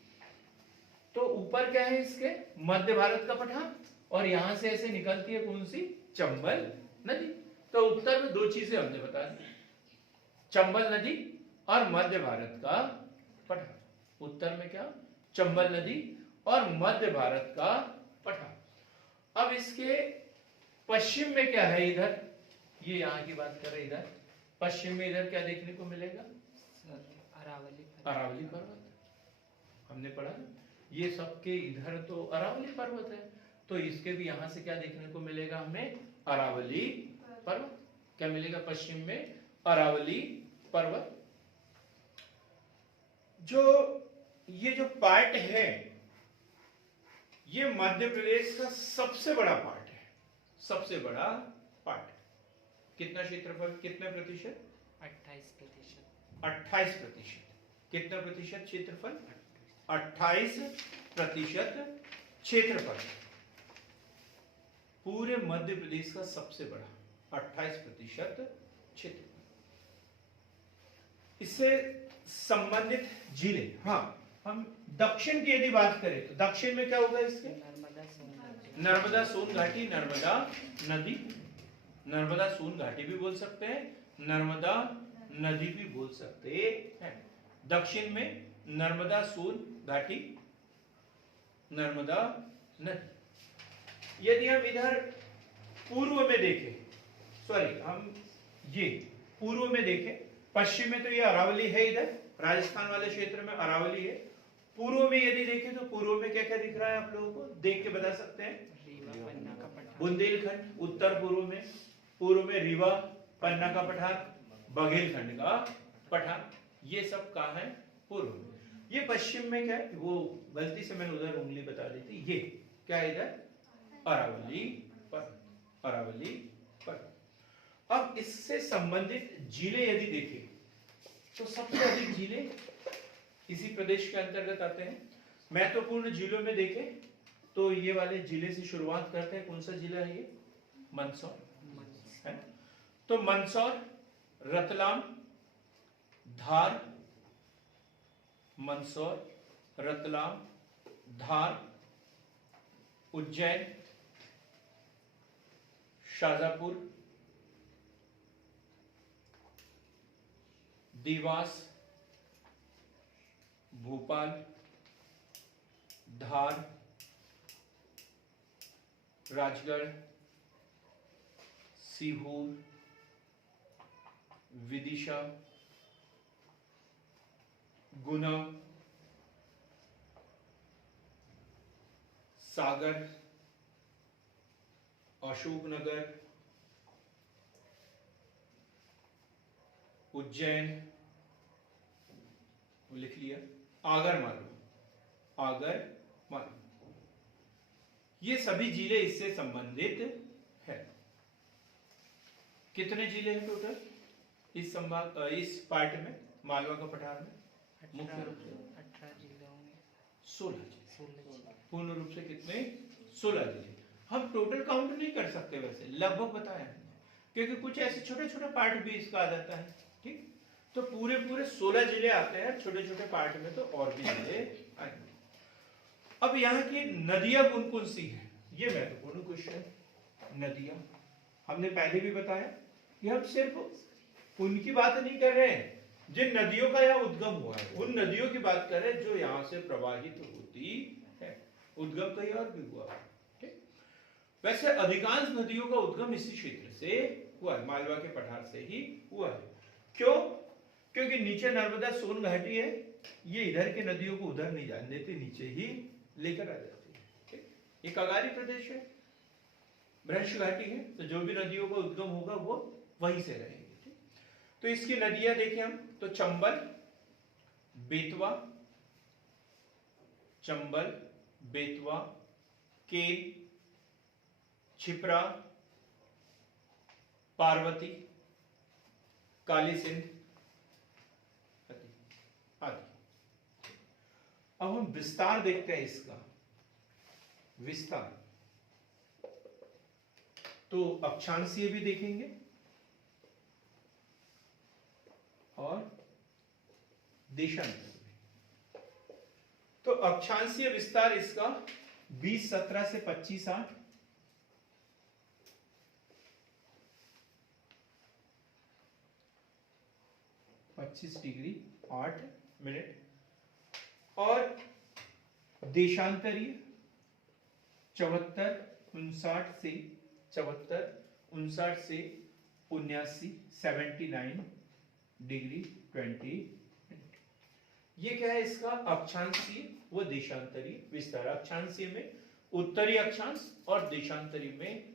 तो ऊपर क्या है इसके? मध्य भारत का पठार, और यहां से ऐसे निकलती है कौन सी? चंबल नदी। तो उत्तर में 2 चीजें हमने बता दी, चंबल नदी और मध्य भारत का पठार। उत्तर में क्या? चंबल नदी और मध्य भारत का पठार। अब इसके पश्चिम में क्या है? इधर ये यहाँ की बात कर रहे हैं, इधर पश्चिम में इधर क्या देखने को मिलेगा? अरावली पर्वत, हमने पढ़ा ना, ये सबके इधर तो अरावली पर्वत है, तो इसके भी यहां से क्या देखने को मिलेगा हमें? अरावली पर्वत। क्या मिलेगा पश्चिम में? अरावली पर्वत। जो ये जो पार्ट है ये मध्य प्रदेश का सबसे बड़ा पार्ट है, सबसे बड़ा पार्ट। कितना क्षेत्रफल, कितने प्रतिशत? 28%। 28%। कितना प्रतिशत क्षेत्रफल? 28% क्षेत्रफल, पूरे मध्य प्रदेश का सबसे बड़ा 28% क्षेत्रफल। इससे संबंधित जिले, हाँ हम दक्षिण की यदि बात करें तो दक्षिण में क्या होगा इसके? नर्मदा सोन घाटी, नर्मदा नदी, नर्मदा सोन घाटी भी बोल सकते हैं, नर्मदा नदी भी बोल सकते हैं। दक्षिण में नर्मदा सोन घाटी, नर्मदा नदी। यदि हम इधर पूर्व में देखें, सॉरी हम ये पूर्व में देखें, पश्चिम में तो ये अरावली है, इधर राजस्थान वाले क्षेत्र में अरावली है। पूर्व में यदि देखें तो पूर्व में क्या क्या दिख रहा है आप लोगों को? देख के बता सकते हैं? बुंदेलखंड उत्तर पूर्व में रीवा, पन्ना का पठार, बघेलखंड का पठार, ये सब कहाँ है? पूर्व में। ये पश्चिम में क्या है? वो गलती से मैंने उधर उंगली बता दी थी, ये क्या है इधर? अरावली पर्वत, अरावली पर्वत। अब इससे संबंधित जिले यदि देखें तो सबसे अधिक जिले इसी प्रदेश के अंतर्गत आते हैं। महत्वपूर्ण जिलों में देखें तो ये वाले जिले से शुरुआत करते हैं। कौन सा जिला है ये? मंदसौर है। तो मंदसौर, रतलाम, धार, मंदसौर, रतलाम, धार, उज्जैन, शाजापुर, देवास, भोपाल, धार, राजगढ़, सीहोर, विदिशा, गुना, सागर, अशोकनगर, उज्जैन, लिख लिया, आगर मालवा, ये सभी जिले इससे संबंधित है। कितने जिले हैं टोटल इस संभाग इस पार्ट में, मालवा का पठार में? मुख्य रूप से 18 जिले होंगे। 16 जिले। 16 जिले। पूर्ण रूप से कितने? 16 जिले। हम टोटल काउंट नहीं कर सकते, वैसे लगभग बताया हमने, क्योंकि कुछ ऐसे छोटे छोटे पार्ट भी इसका आ जाता है। ठीक, तो पूरे 16 जिले आते हैं, छोटे छोटे पार्ट में तो और भी जिले आएंगे। अब यहाँ की नदियां कौन कौन सी है, ये महत्वपूर्ण क्वेश्चन। नदियां हमने पहले भी बताया कि हम सिर्फ उनकी बात नहीं कर रहे हैं जिन नदियों का यहाँ उद्गम हुआ है, उन नदियों की बात कर रहे हैं जो यहाँ से प्रवाहित होती है। उद्गम कहीं और भी हुआ है। ठीक, वैसे अधिकांश नदियों का उद्गम इसी क्षेत्र से हुआ है, मालवा के पठार से ही हुआ है। क्यों? क्योंकि नीचे नर्मदा सोन घाटी है, ये इधर के नदियों को उधर नहीं जाने देती, नीचे ही लेकर आ जाती है। ठीक, ये कगारी प्रदेश है, भ्रंश घाटी है, तो जो भी नदियों का उद्गम होगा वो वहीं से रहेंगे। ठीक, तो इसकी नदियां देखें हम तो चंबल, बेतवा, चंबल, बेतवा, केन, छिपरा, पार्वती, काली सिंध आदि। अब हम विस्तार देखते हैं इसका। विस्तार तो अक्षांशीय भी देखेंगे और देशांतर भी। तो अक्षांशीय विस्तार इसका 2017 से 25/8, 25 डिग्री 8 मिनट, और देशांतरीय 74 से 79 79 डिग्री 20 मिनट। ये क्या है इसका? अक्षांशीय व देशांतरीय विस्तार। अक्षांशीय में उत्तरी अक्षांश और देशांतरीय में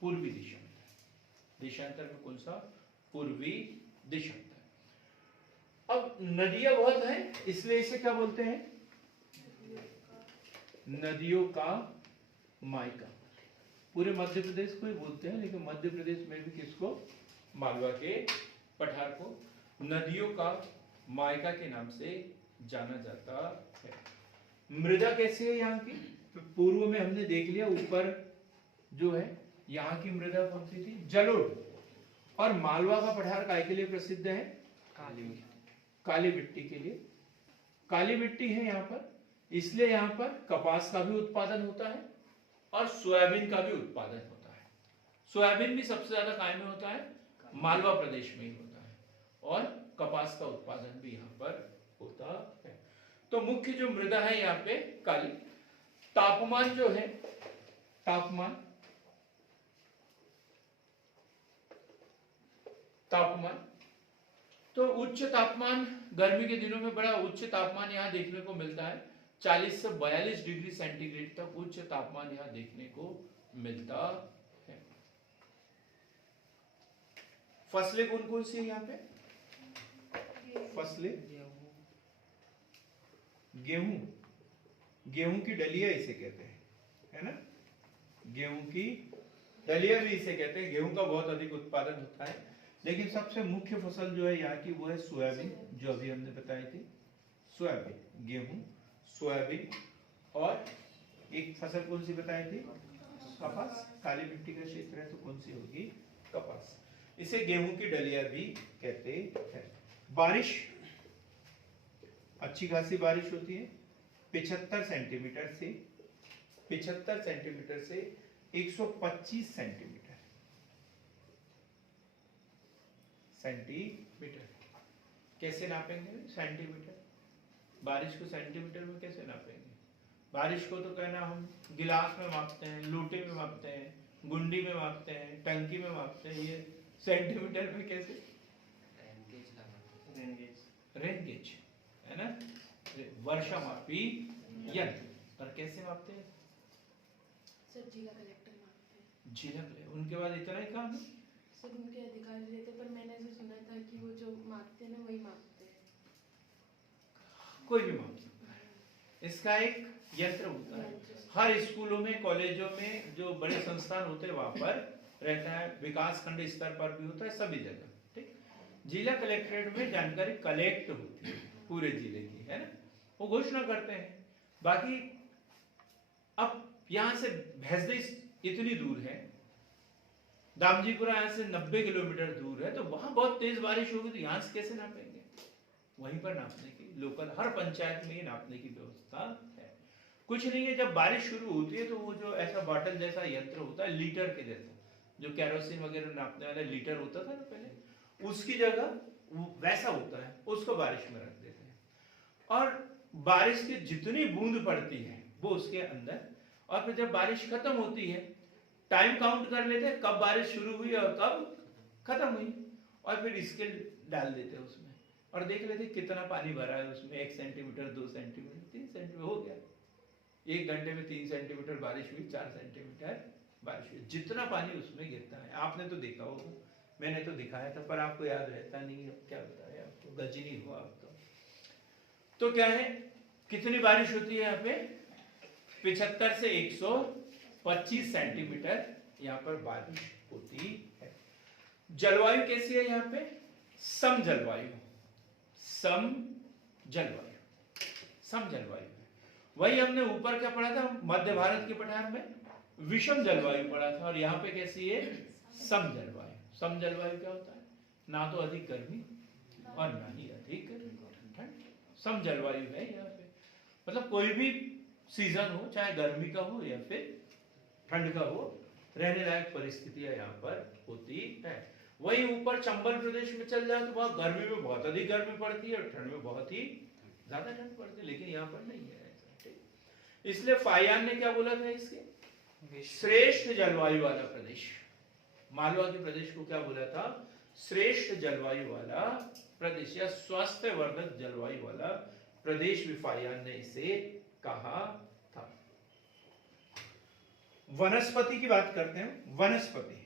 पूर्वी देशांतर। देशांतर में कौन सा? पूर्वी देशांतर। अब नदियां बहुत हैं, इसलिए इसे क्या बोलते हैं? नदियों का मायका। पूरे मध्य प्रदेश को ही बोलते हैं, लेकिन मध्य प्रदेश में भी किसको? मालवा के पठार को नदियों का मायका के नाम से जाना जाता है। मृदा कैसी है यहाँ की? तो पूर्व में हमने देख लिया, ऊपर जो है यहाँ की मृदा कौन सी थी? जलोढ़। और मालवा का पठार काय के लिए प्रसिद्ध है? काली मिट्टी। काली मिट्टी के लिए। काली मिट्टी है यहाँ पर, इसलिए यहाँ पर कपास का भी उत्पादन होता है और सोयाबीन का भी उत्पादन होता है। सोयाबीन भी सबसे ज्यादा काय में होता है? मालवा प्रदेश में ही होता है, और कपास का उत्पादन भी यहाँ पर होता है। तो मुख्य जो मृदा है यहाँ पे काली। तापमान जो है, तापमान तो उच्च तापमान, गर्मी के दिनों में बड़ा उच्च तापमान यहाँ देखने को मिलता है। 40 से 42 डिग्री सेंटीग्रेड तक उच्च तापमान यहाँ देखने को मिलता है। फसलें कौन कौन सी है यहाँ पे? फसलें गेहूं, गेहूं की डलिया इसे कहते हैं, है ना? गेहूं की डलिया भी इसे कहते हैं। गेहूं का बहुत अधिक उत्पादन होता है, लेकिन सबसे मुख्य फसल जो है यहाँ की वो है सोयाबीन, जो अभी हमने बताई थी। सोयाबीन, गेहूं, सोयाबीन, और एक फसल कौन सी बताई थी? कपास। काली मिट्टी का क्षेत्र है तो कौन सी होगी? कपास। इसे गेहूं की डलिया भी कहते हैं। बारिश, अच्छी खासी बारिश होती है। 75 सेंटीमीटर से 125 सेंटीमीटर। कैसे नापेंगे सेंटीमीटर? बारिश को सेंटीमीटर में कैसे नापेंगे? बारिश को तो कहना हम गिलास में मापते हैं, लोटे में मापते हैं, गुंडी में मापते हैं, टंकी में मापते हैं, ये सेंटीमीटर में कैसे? रेन गेज है ना, वर्षा मापी यंत्र। और कैसे मापते हैं? सर जिला कलेक्टर मापते हैं। जिला उनके बाद इतना ही काम है? सर उनके अधिकारी रहते, पर मैंने ऐसा सुना था कि वो जो मापते हैं ना वही मापते हैं। कोई भी माप सकता है, इसका एक यंत्र होता है। हर स्कूलों में, कॉलेजों में, जो बड़े संस्थान होते हैं वहां पर रहता है, विकास खंड स्तर पर भी होता है, सभी जगह। ठीक, जिला कलेक्ट्रेट में जानकारी कलेक्ट होती है पूरे जिले की, है ना, वो घोषणा करते हैं। बाकी अब यहाँ से भैंसदेई इतनी दूर है, दामजीपुरा यहाँ से 90 किलोमीटर दूर है, तो वहां बहुत तेज बारिश होगी, तो यहाँ से कैसे नापेंगे? वहीं पर नापने की, लोकल हर पंचायत में ये नापने की व्यवस्था है। कुछ नहीं है, जब बारिश शुरू होती है तो वो जो ऐसा बॉटल जैसा यंत्र होता है, लीटर के जैसा, जो कैरोसिन वगैरह नापने वाला लीटर होता था ना पहले, उसकी जगह वो वैसा होता है, उसको बारिश में रख देते हैं। और बारिश की जितनी बूंद पड़ती है वो उसके अंदर, और फिर जब बारिश खत्म होती है टाइम काउंट कर लेते हैं कब बारिश शुरू हुई और कब खत्म हुई, और फिर स्केल डाल देते हैं उसमें और देख लेते कितना पानी भरा है उसमें। 1 सेंटीमीटर, 2 सेंटीमीटर, 3 सेंटीमीटर हो गया। 1 घंटे में 3 सेंटीमीटर बारिश हुई, 4 सेंटीमीटर बारिश हुई, जितना पानी उसमें गिरता है। आपने तो देखा होगा, मैंने तो दिखाया था, पर आपको याद रहता नहीं, अब क्या बताया आपको, गजनी हुआ आप तो क्या है, कितनी बारिश होती है यहाँ पे? 75 से 125 सेंटीमीटर यहाँ पर बारिश होती है। जलवायु कैसी है यहाँ पे? सम जलवायु, सम जलवायु, सम जलवायु। वही हमने ऊपर क्या पढ़ा था मध्य भारत के पठार में, विषम जलवायु पढ़ा था, और यहाँ पे कैसी है? सम जलवायु। सम जलवायु क्या होता है? ना तो अधिक गर्मी और ना ही अधिक ठंड, सम जलवायु है यहाँ पे। मतलब कोई भी सीजन हो, चाहे गर्मी का हो या फिर ठंड का हो, रहने लायक परिस्थितियां यहाँ पर होती है। वही ऊपर चंबल प्रदेश में चल जाए तो वहां गर्मी में बहुत अधिक गर्मी पड़ती है और ठंड में बहुत ही ज्यादा ठंड पड़ती है, लेकिन यहाँ पर नहीं है ऐसा। इसलिए फायान ने क्या बोला था इसके? श्रेष्ठ जलवायु वाला प्रदेश। मालवा के प्रदेश को क्या बोला था? श्रेष्ठ जलवायु वाला प्रदेश या स्वास्थ्यवर्धक जलवायु वाला प्रदेश भी फायान ने इसे कहा था। वनस्पति की बात करते हैं। वनस्पति,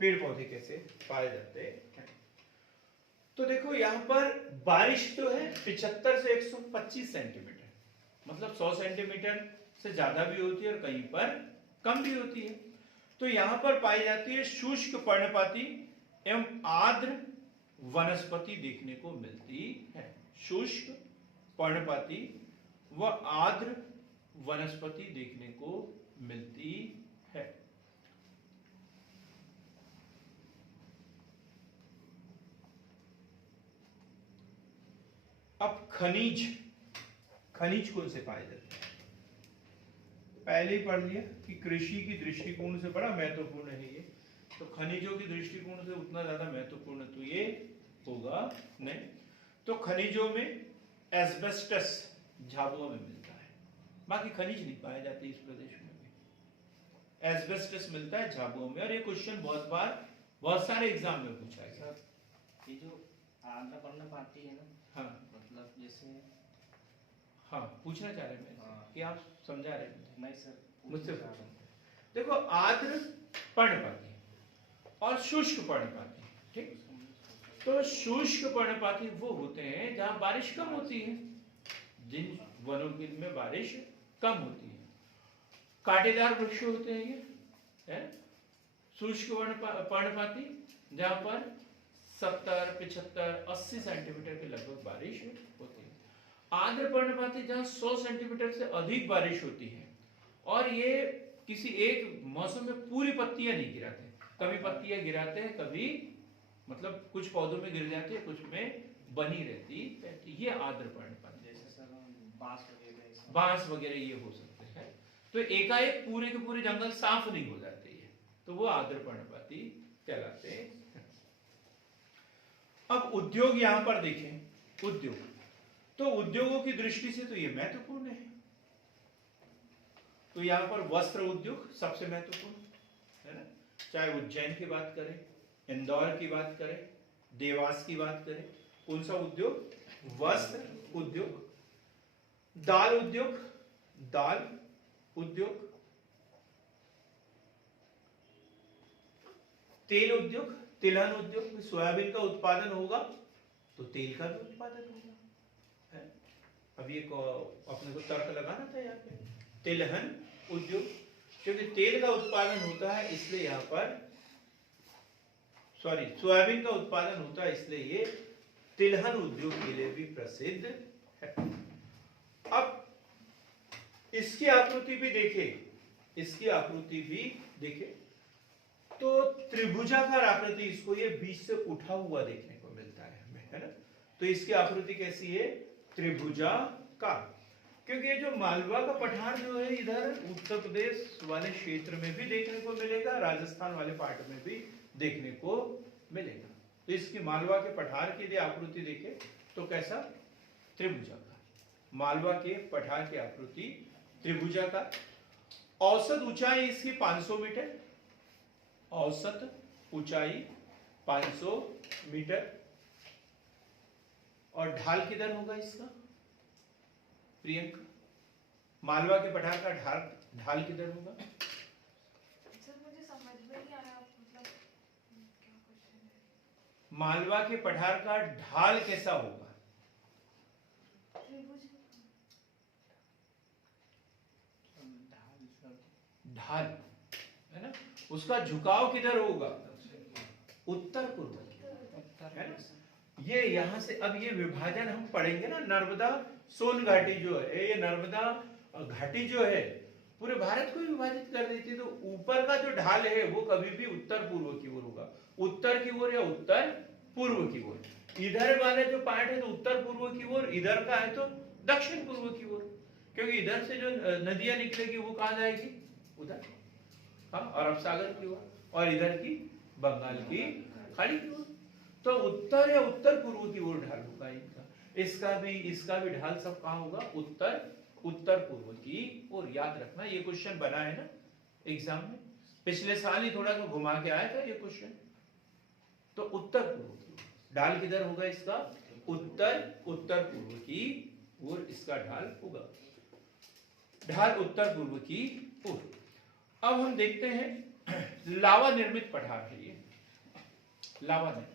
पेड़ पौधे कैसे पाए जाते हैं? तो देखो यहां पर बारिश तो है 75 से 125 सेंटीमीटर, मतलब 100 सेंटीमीटर से ज्यादा भी होती है और कहीं पर कम भी होती है। तो यहां पर पाई जाती है शुष्क पर्णपाती एवं आर्द्र वनस्पति देखने को मिलती है। शुष्क पर्णपाती व आर्द्र वनस्पति देखने को मिलती है। अब खनिज, खनिज कौन से पाए जाते हैं? पहले ही पढ़ लिया कि कृषि की दृष्टिकोण से बड़ा महत्वपूर्ण है ये, तो खनिजों की दृष्टिकोण से उतना ज्यादा महत्वपूर्ण तो ये होगा नहीं। तो खनिजों में एस्बेस्टस झाबुआ में मिलता है, बाकी खनिज नहीं पाए जाते इस प्रदेश में भी। एस्बेस्टस मिलता है झाबुआ में, और ये क्वेश्चन बहुत बार बहुत सारे एग्जाम में पूछा गया। ये जो आंध्र पर्णपाती है ना, हाँ मतलब जैसे, हाँ पूछना चाह रहे हैं हाँ। कि आप समझा रहे हैं? नहीं सर, मुझसे पूछो। देखो आर्द्र पर्णपाती और शुष्क पर्णपाती, ठीक? तो शुष्क पर्णपाती वो होते हैं जहां बारिश कम होती है, जिन वनों में बारिश कम होती है। कांटेदार वृक्ष होते हैं ये, है? शुष्क पर्णपाती जहां पर 70, 75, 80 सेंटीमीटर के लगभग बारिश होती है। आर्द्र पर्णपाती जहां 100 सेंटीमीटर से अधिक बारिश होती है, और ये किसी एक मौसम में पूरी पत्तियां नहीं गिराते, कभी पत्तियां गिराते हैं, कभी मतलब कुछ पौधों में गिर जाती है, कुछ में बनी रहती है। ये आर्द्र पर्णपाती, जैसे सर बांस वगैरह, बांस वगैरह ये हो सकते हैं। तो एकाएक पूरे के पूरे जंगल साफ नहीं हो जाते हैं, तो वो आर्द्र पर्णपाती कहलाते हैं। अब उद्योग यहां पर देखें, उद्योग, तो उद्योगों की दृष्टि से तो ये महत्वपूर्ण है। तो यहां पर वस्त्र उद्योग सबसे महत्वपूर्ण है ना, चाहे उज्जैन की बात करें, इंदौर की बात करें, देवास की बात करें, कौन सा उद्योग? वस्त्र उद्योग। दाल उद्योग, दाल उद्योग। तेल उद्योग, तिलहन उद्योग, सोयाबीन का उत्पादन होगा तो तेल का भी उत्पादन होगा, है? अब ये अपने को तर्क लगाना था यहाँ पे, तिलहन उद्योग, क्योंकि तेल का उत्पादन होता है इसलिए यहाँ पर, सॉरी, सोयाबीन का उत्पादन होता है इसलिए ये तिलहन उद्योग के लिए भी प्रसिद्ध है। अब इसकी आकृति भी देखें, इसकी आकृति भी देखें तो त्रिभुजाकार आकृति, इसको ये बीच से उठा हुआ देखने को मिलता है हमें, है ना। तो इसकी आकृति कैसी है? त्रिभुजाकार। क्योंकि ये जो मालवा का पठार जो है इधर उत्तर प्रदेश वाले क्षेत्र में भी देखने को मिलेगा, राजस्थान वाले पार्ट में भी देखने को मिलेगा। तो इसकी मालवा के पठार की यदि आकृति देखें तो कैसा? त्रिभुजाकार। मालवा के पठार की आकृति त्रिभुजाकार। औसत ऊंचाई इसकी 500 मीटर, औसत ऊंचाई 500 मीटर। और ढाल किधर होगा इसका प्रियंका? मालवा के पठार का ढाल किधर होगा? सर मुझे समझ में नहीं आया, मतलब क्या क्वेश्चन है? मालवा के पठार का ढाल कैसा होगा? त्रिभुज। ढाल, है ना। उसका झुकाव किधर होगा? उत्तर पूर्व, है ना। ये यहां से अब ये विभाजन हम पढ़ेंगे ना, नर्मदा सोन घाटी जो है, ये नर्मदा घाटी जो है पूरे भारत को विभाजित कर देती है। तो ऊपर का जो ढाल है वो कभी भी उत्तर पूर्व की ओर होगा, उत्तर की ओर या उत्तर पूर्व की ओर। इधर वाला जो पार्ट है तो उत्तर पूर्व की ओर, इधर का है तो दक्षिण पूर्व की ओर, क्योंकि इधर से जो नदियां निकलेगी वो कहां जाएगी? उधर, हाँ, अरब सागर की ओर, और इधर की बंगाल की खाड़ी की ओर। तो उत्तर या उत्तर पूर्व की ओर ढाल होगा इनका। इसका भी ढाल सब कहां होगा? उत्तर पूर्व की ओर। याद रखना, ये क्वेश्चन बना है ना एग्जाम में, पिछले साल ही थोड़ा सा घुमा के आया था ये क्वेश्चन। तो उत्तर पूर्व की ओर ढाल किधर होगा इसका? उत्तर पूर्व की ओर इसका ढाल होगा, ढाल उत्तर पूर्व की ओर। अब हम देखते हैं लावा निर्मित पठार है ये। लावा निर्मित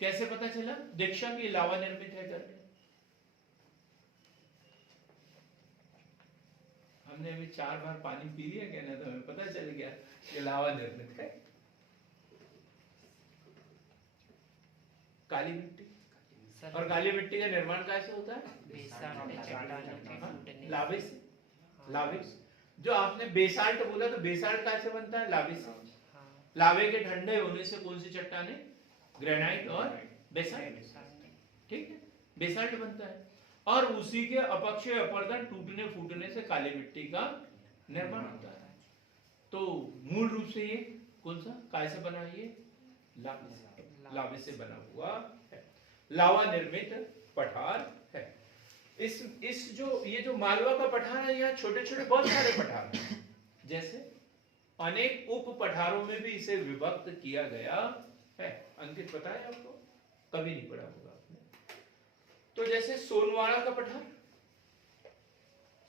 कैसे पता चला दीक्षा की लावा निर्मित है करके? हमने अभी 4 बार पानी पी लिया क्या ना, तो हमें पता चल गया ये लावा निर्मित है। काली मिट्टी, और काली मिट्टी का निर्माण कैसे होता है? लावे से। लावे, जो आपने बेसाल्ट बोला, तो बेसाल्ट कैसे बनता है? लावे से। लावे के ठंडे होने से कौन सी चट्टाने? ग्रेनाइट और बेसाल्ट, ठीक है, बेसाल्ट बनता है। और उसी के अपक्षय अपरदन टूटने फूटने से काली मिट्टी का निर्माण होता है। तो मूल रूप से ये कौन सा काय से बना? ये लावे से बना हुआ है, लावा निर्मित पठार है। ये जो मालवा का पठार है, यहाँ छोटे छोटे बहुत सारे पठार हैं, जैसे अनेक उप पठारों में भी इसे विभक्त किया गया है। अंकित पता है आपको? कभी नहीं पढ़ा होगा आपने। तो जैसे सोनवाड़ा का पठार,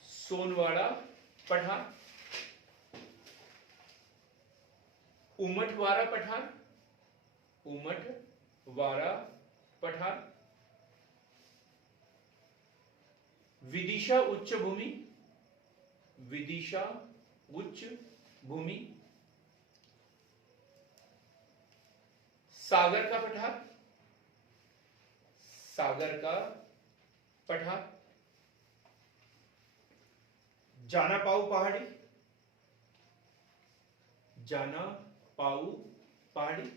सोनवाड़ा पठार, उमटवाड़ा पठार, उमटवाड़ा पठार, विदिशा उच्च भूमि, विदिशा उच्च भूमि, सागर का पठार, सागर का पठार, जाना पाऊ पहाड़ी, जाना पाऊ पहाड़ी,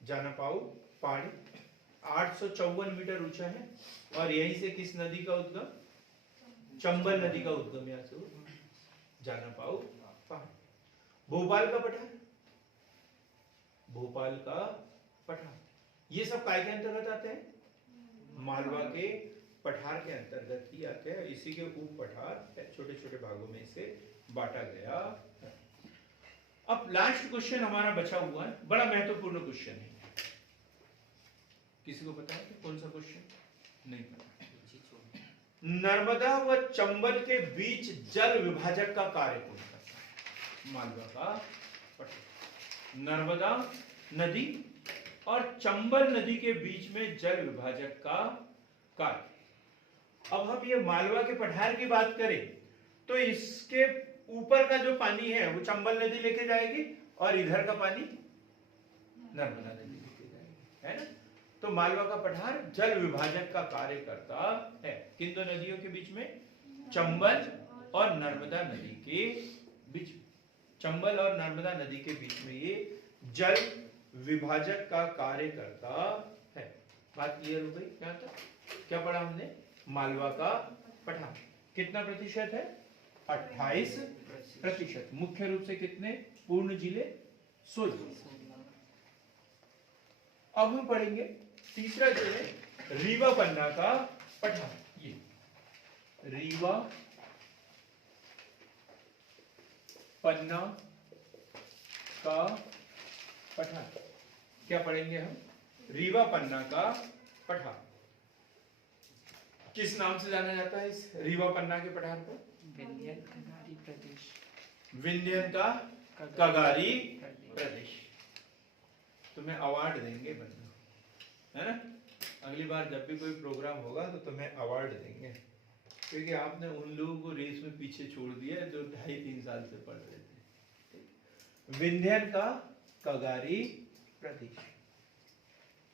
जाना पाऊ पहाड़ी 854 मीटर ऊंचा है। और यहीं से किस नदी का उद्गम? चंबल नदी का उद्गम यहाँ से हुआ, जाना पाओ पहाड़। भोपाल का पठार, भोपाल का पठार, ये सब काय के अंतर्गत आते हैं? मालवा के पठार के अंतर्गत ही आते हैं। इसी के उप पठार छोटे छोटे भागों में इसे बांटा गया है। अब लास्ट क्वेश्चन हमारा बचा हुआ है, बड़ा महत्वपूर्ण क्वेश्चन है। किसी को पता है कि कौन सा क्वेश्चन? नहीं पता। नर्मदा व चंबल के बीच जल विभाजक का कार्य कौन करता है? मालवा का पठार, नर्मदा नदी और चंबल नदी के बीच में जल विभाजक का कार्य। अब हम ये मालवा के पठार की बात करें तो इसके ऊपर का जो पानी है वो चंबल नदी लेके जाएगी और इधर का पानी नर्मदा नदी लेके जाएगी, है ना। तो मालवा का पठार जल विभाजक का कार्य करता है। किन दो नदियों के बीच में? चंबल और नर्मदा नदी के बीच, चंबल और नर्मदा नदी के बीच में ये जल विभाजक का कार्य करता है। बात क्लियर हो गई? यहाँ तक क्या पढ़ा हमने? मालवा का पठार कितना प्रतिशत है? 28%। मुख्य रूप से कितने पूर्ण जिले? 16। अब हम पढ़ेंगे तीसरा जो है रीवा पन्ना का पठार। ये रीवा पन्ना का पठार क्या पढ़ेंगे हम? रीवा पन्ना का पठार। किस नाम से जाना जाता है इस रीवा पन्ना के पठार को? विंध्यन कगारी प्रदेश। विंध्यन का कगारी प्रदेश। तुम्हें अवार्ड देंगे बंधु, है ना। अगली बार जब भी कोई प्रोग्राम होगा तो तुम्हें अवार्ड देंगे, क्योंकि आपने उन लोगों को रेस में पीछे छोड़ दिया जो 2.5-3 साल से पढ़ रहे थे। विंध्यन का कगारी प्रदेश,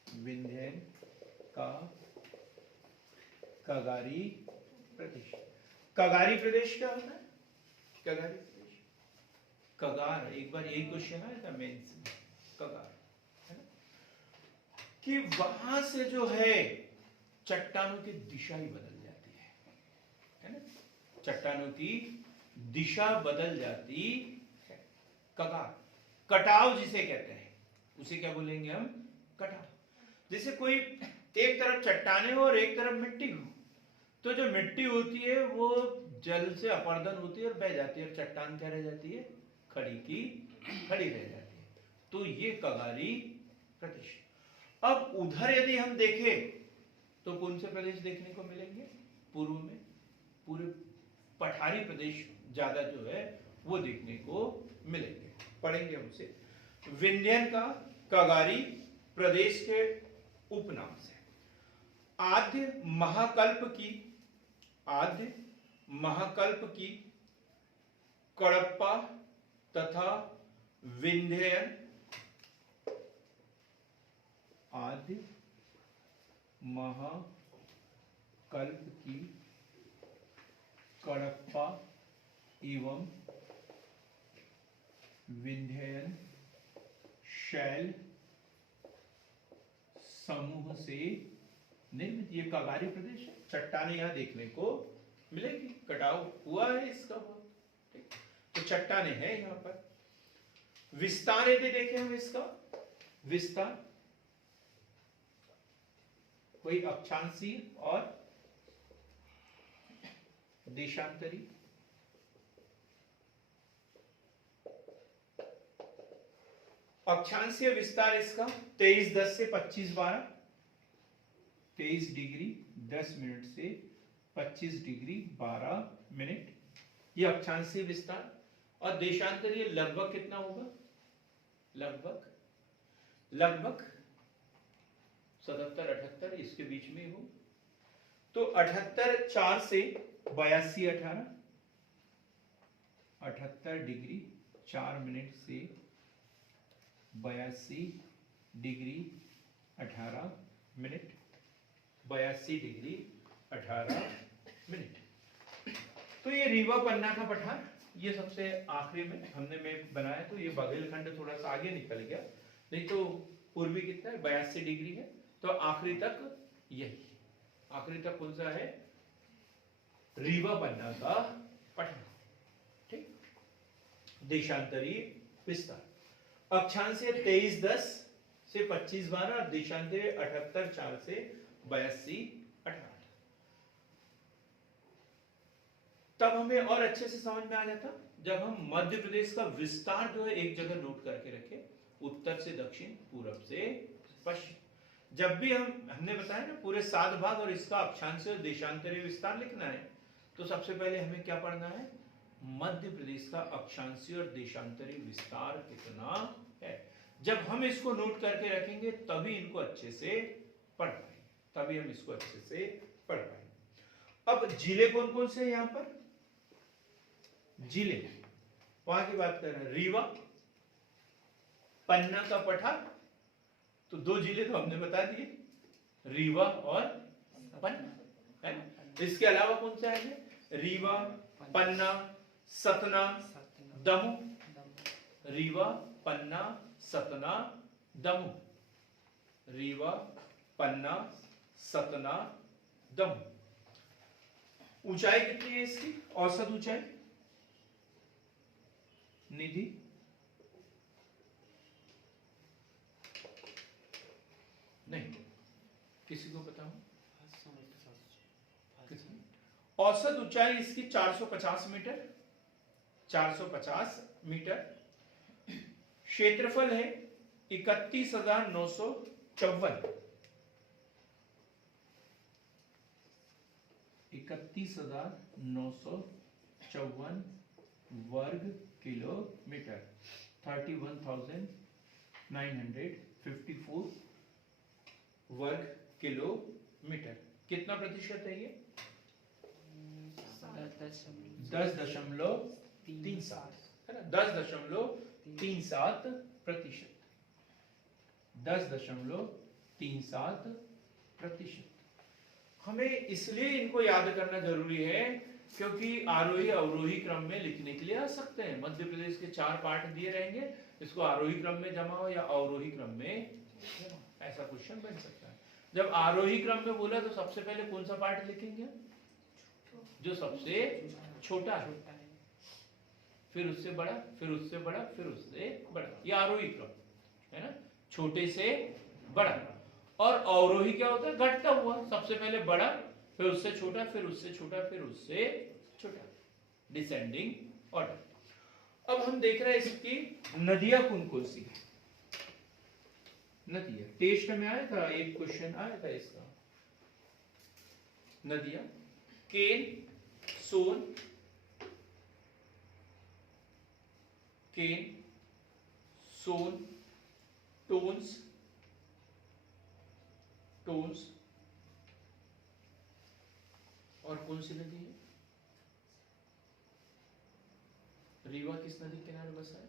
विंध्यन का कगारी प्रदेश। कगारी प्रदेश क्या होता है? कगारी प्रदेश, कगार, एक बार यही क्वेश्चन आया था मेंस में, कगार, है ना। कि वहां से जो है चट्टानों की दिशा ही बदल जाती है ना। चट्टानों की दिशा बदल जाती है। कगार, कटाव जिसे कहते हैं उसे क्या बोलेंगे हम? कटाव। जैसे कोई एक तरफ चट्टाने हो और एक तरफ मिट्टी हो, तो जो मिट्टी होती है वो जल से अपर्दन होती है और बह जाती है, और चट्टान क्या रह जाती है? खड़ी की खड़ी रह जाती है। तो ये कगारी प्रदेश। अब उधर यदि हम देखें तो कौन से प्रदेश देखने को मिलेंगे? पूर्व में पूरे पठारी प्रदेश ज्यादा जो है वो देखने को मिलेंगे। पढ़ेंगे हमसे विंध्यन का कगारी प्रदेश के उपनाम से आद्य महाकल्प की कड़प्पा तथा विंध्यन, आद्य महाकल्प की कड़प्पा एवं विंध्यन शैल समूह से निर्मित ये कगारी प्रदेश है। चट्टानें यहां देखने को मिलेगी, कटाव हुआ है इसका बहुत, ठीक। तो चट्टानें हैं यहां पर। विस्तार यदि देखें हम इसका, विस्तार कोई अक्षांशीय और देशांतरी। अक्षांशीय विस्तार इसका 23:10 से 25:12, 23 डिग्री 10 मिनट से 25 डिग्री 12 मिनट, ये अक्षांशीय विस्तार। और देशांतरीय लगभग कितना होगा? लगभग 77-78 इसके बीच में हो। तो 78:4 से 82:18, 78 डिग्री 4 मिनट से 82 डिग्री 18 मिनट, 82 डिग्री 18 मिनट। तो ये रीवा पन्ना का पठार, ये सबसे आखिरी में हमने मैं बनाया, तो ये बघेलखंड थोड़ा सा आगे निकल गया, नहीं तो पूर्वी कितना है? 82 डिग्री है। तो आखिरी तक यही, आखिरी तक कौन सा है? रीवा पन्ना का पठन। ठीक, देशांतरी विस्तार अक्षांशीय 23-10 से 25-12 और देशांतरी 78-4 से 82-18। तब हमें और अच्छे से समझ में आ जाता जब हम मध्य प्रदेश का विस्तार जो है एक जगह नोट करके रखे, उत्तर से दक्षिण, पूरब से पश्चिम। जब भी हमने बताया ना पूरे 7 भाग और इसका अक्षांशीय और देशांतरीय विस्तार लिखना है, तो सबसे पहले हमें क्या पढ़ना है, मध्य प्रदेश का अक्षांशीय और देशांतरीय विस्तार कितना है। जब हम इसको नोट करके रखेंगे तभी इनको अच्छे से पढ़ पाएंगे, तभी हम इसको अच्छे से पढ़ पाएंगे। अब जिले कौन कौन से यहां पर, जिले वहां की बात कर रहे हैं, रीवा पन्ना का पठा, तो 2 जिले तो हमने बता दिए, रीवा और पन्ना, है ना। इसके अलावा कौन से आएंगे, रीवा, पन्ना, सतना, दमोह। रीवा, पन्ना, सतना, दमोह। रीवा, पन्ना, सतना, दमोह। ऊंचाई कितनी है इसकी, औसत ऊंचाई, निधि, नहीं किसी को बताऊं, औसत ऊंचाई इसकी 450 मीटर, 450 मीटर। क्षेत्रफल है 31,954, 31,954 वर्ग किलोमीटर, 31,954 वर्ग किलोमीटर। कितना प्रतिशत है ये, 10.37 है ना, 10.37 प्रतिशत, 10.37 प्रतिशत। हमें इसलिए इनको याद करना जरूरी है क्योंकि आरोही अवरोही क्रम में लिखने के लिए आ सकते हैं। मध्य प्रदेश के 4 पार्ट दिए रहेंगे, इसको आरोही क्रम में जमाओ या अवरोही क्रम में जमाओ, ऐसा क्वेश्चन बन सकता है। जब आरोही क्रम में बोला तो सबसे पहले कौन सा पार्ट लिखेंगे, जो सबसे छोटा है, फिर उससे बड़ा, फिर उससे बड़ा, फिर उससे बड़ा, ये आरोही क्रम है ना, छोटे से बड़ा। और अवरोही क्या होता है, घटता हुआ, सबसे पहले बड़ा, फिर उससे छोटा, फिर उससे छोटा, फिर उससे छोटा, डिसेंडिंग ऑर्डर। अब हम देख रहे हैं इसकी नदियां कौन कौन सी है। नदियां टेस्ट में आया था, एक क्वेश्चन आया था इसका, नदियां केन, सोन, केन, सोन, टोन्स, टोन्स, और कौन सी नदी है, रीवा किस नदी के किनारे बसा है,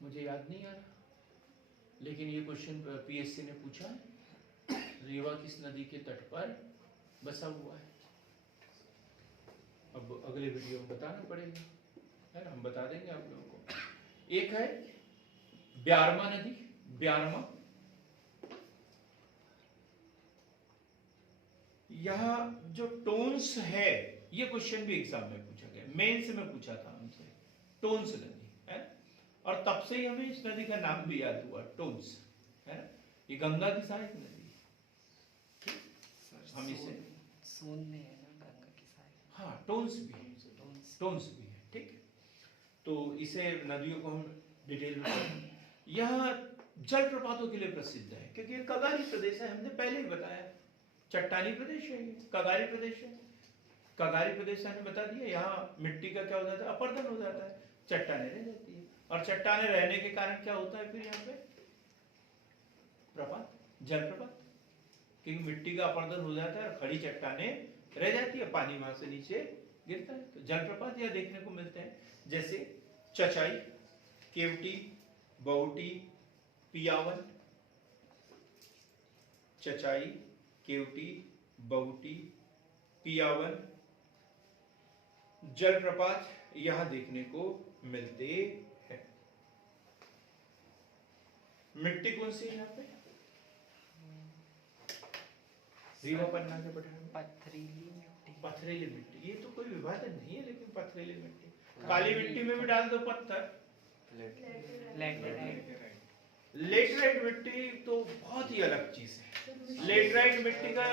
मुझे याद नहीं आ रहा, लेकिन ये क्वेश्चन पीएससी ने पूछा है, रीवा किस नदी के तट पर बसा हुआ है। अब अगले वीडियो में बताना पड़ेगा, है ना, हम बता देंगे आप लोगों को। एक है ब्यारमा नदी, ब्यारमा, यह जो टोन्स है, ये क्वेश्चन भी एग्जाम में पूछा गया, मेंस में पूछा था हमसे, टोन्स नदी है, और तब से ही हमें इस नदी का नाम भी याद हुआ, टोन्स, है ना। ये गंगा की सहायक नदी, हम इसे सोन में है ना, गंगा की सहायक, हाँ टोन्स भी है, टोन्स भी है, ठीक है। तो इसे नदियों को हम डिटेल में पढ़ेंगे। यह जलप्रपातों के लिए प्रसिद्ध है क्योंकि ये कगारी प्रदेश है, हमने पहले ही बताया, चट्टानी प्रदेश है, ये कगारी प्रदेश है। कगारी प्रदेश हमने बता दिया, यहाँ मिट्टी का क्या हो जाता है, अपर्दन हो जाता है, चट्टाने रह जाती है, और चट्टाने रहने के कारण क्या होता है फिर यहाँ पे प्रपात, जलप्रपात, क्योंकि मिट्टी का अपर्दन हो जाता है और खड़ी चट्टाने रह जाती है, पानी वहां से नीचे गिरता है, तो जलप्रपात यह देखने को मिलते हैं, जैसे चचाई, केवटी, बहुटी, पियावन, चचाई, केवटी, बहुटी, पियावन जलप्रपात यहां देखने को मिलते हैं। मिट्टी कौन सी है यहाँ पे, रीवा पन्ना के पठार में पथरीली मिट्टी। पथरीली मिट्टी, ये तो कोई विभाजन नहीं है, लेकिन पथरीली मिट्टी, काली मिट्टी में भी डाल दो पत्थर। लैटेराइट। लेटराइट मिट्टी तो बहुत ही अलग चीज है। लेटराइट मिट्टी का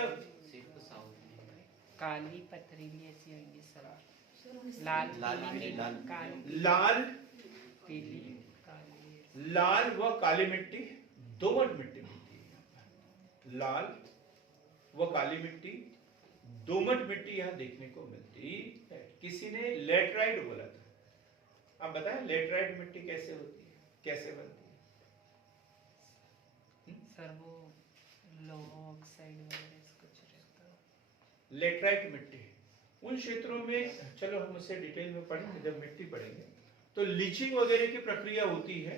सिर्फ साउथ में काली पथरीली ऐसी होंगी सर। लाल लाल पीली पीली, लाल काली लाल पीली काली। लाल व काली मिट्टी दोमट मिट्टी मिलती है यहाँ पर। लाल व काली मिट्टी दोमट मिट्टी यहाँ देखने को मिलती है। किसी ने लेटराइट बोला था, आप बताएं लेटराइट मिट्टी कैसे होती है, कैसे बनती है? सर वो लोहा ऑक्साइड वगैरह कुछ रहता है। लेटराइट मिट्टी उन क्षेत्रों में, चलो हम उसे डिटेल में पढ़ेंगे जब मिट्टी पढ़ेंगे, तो लीचिंग वगैरह की प्रक्रिया होती है,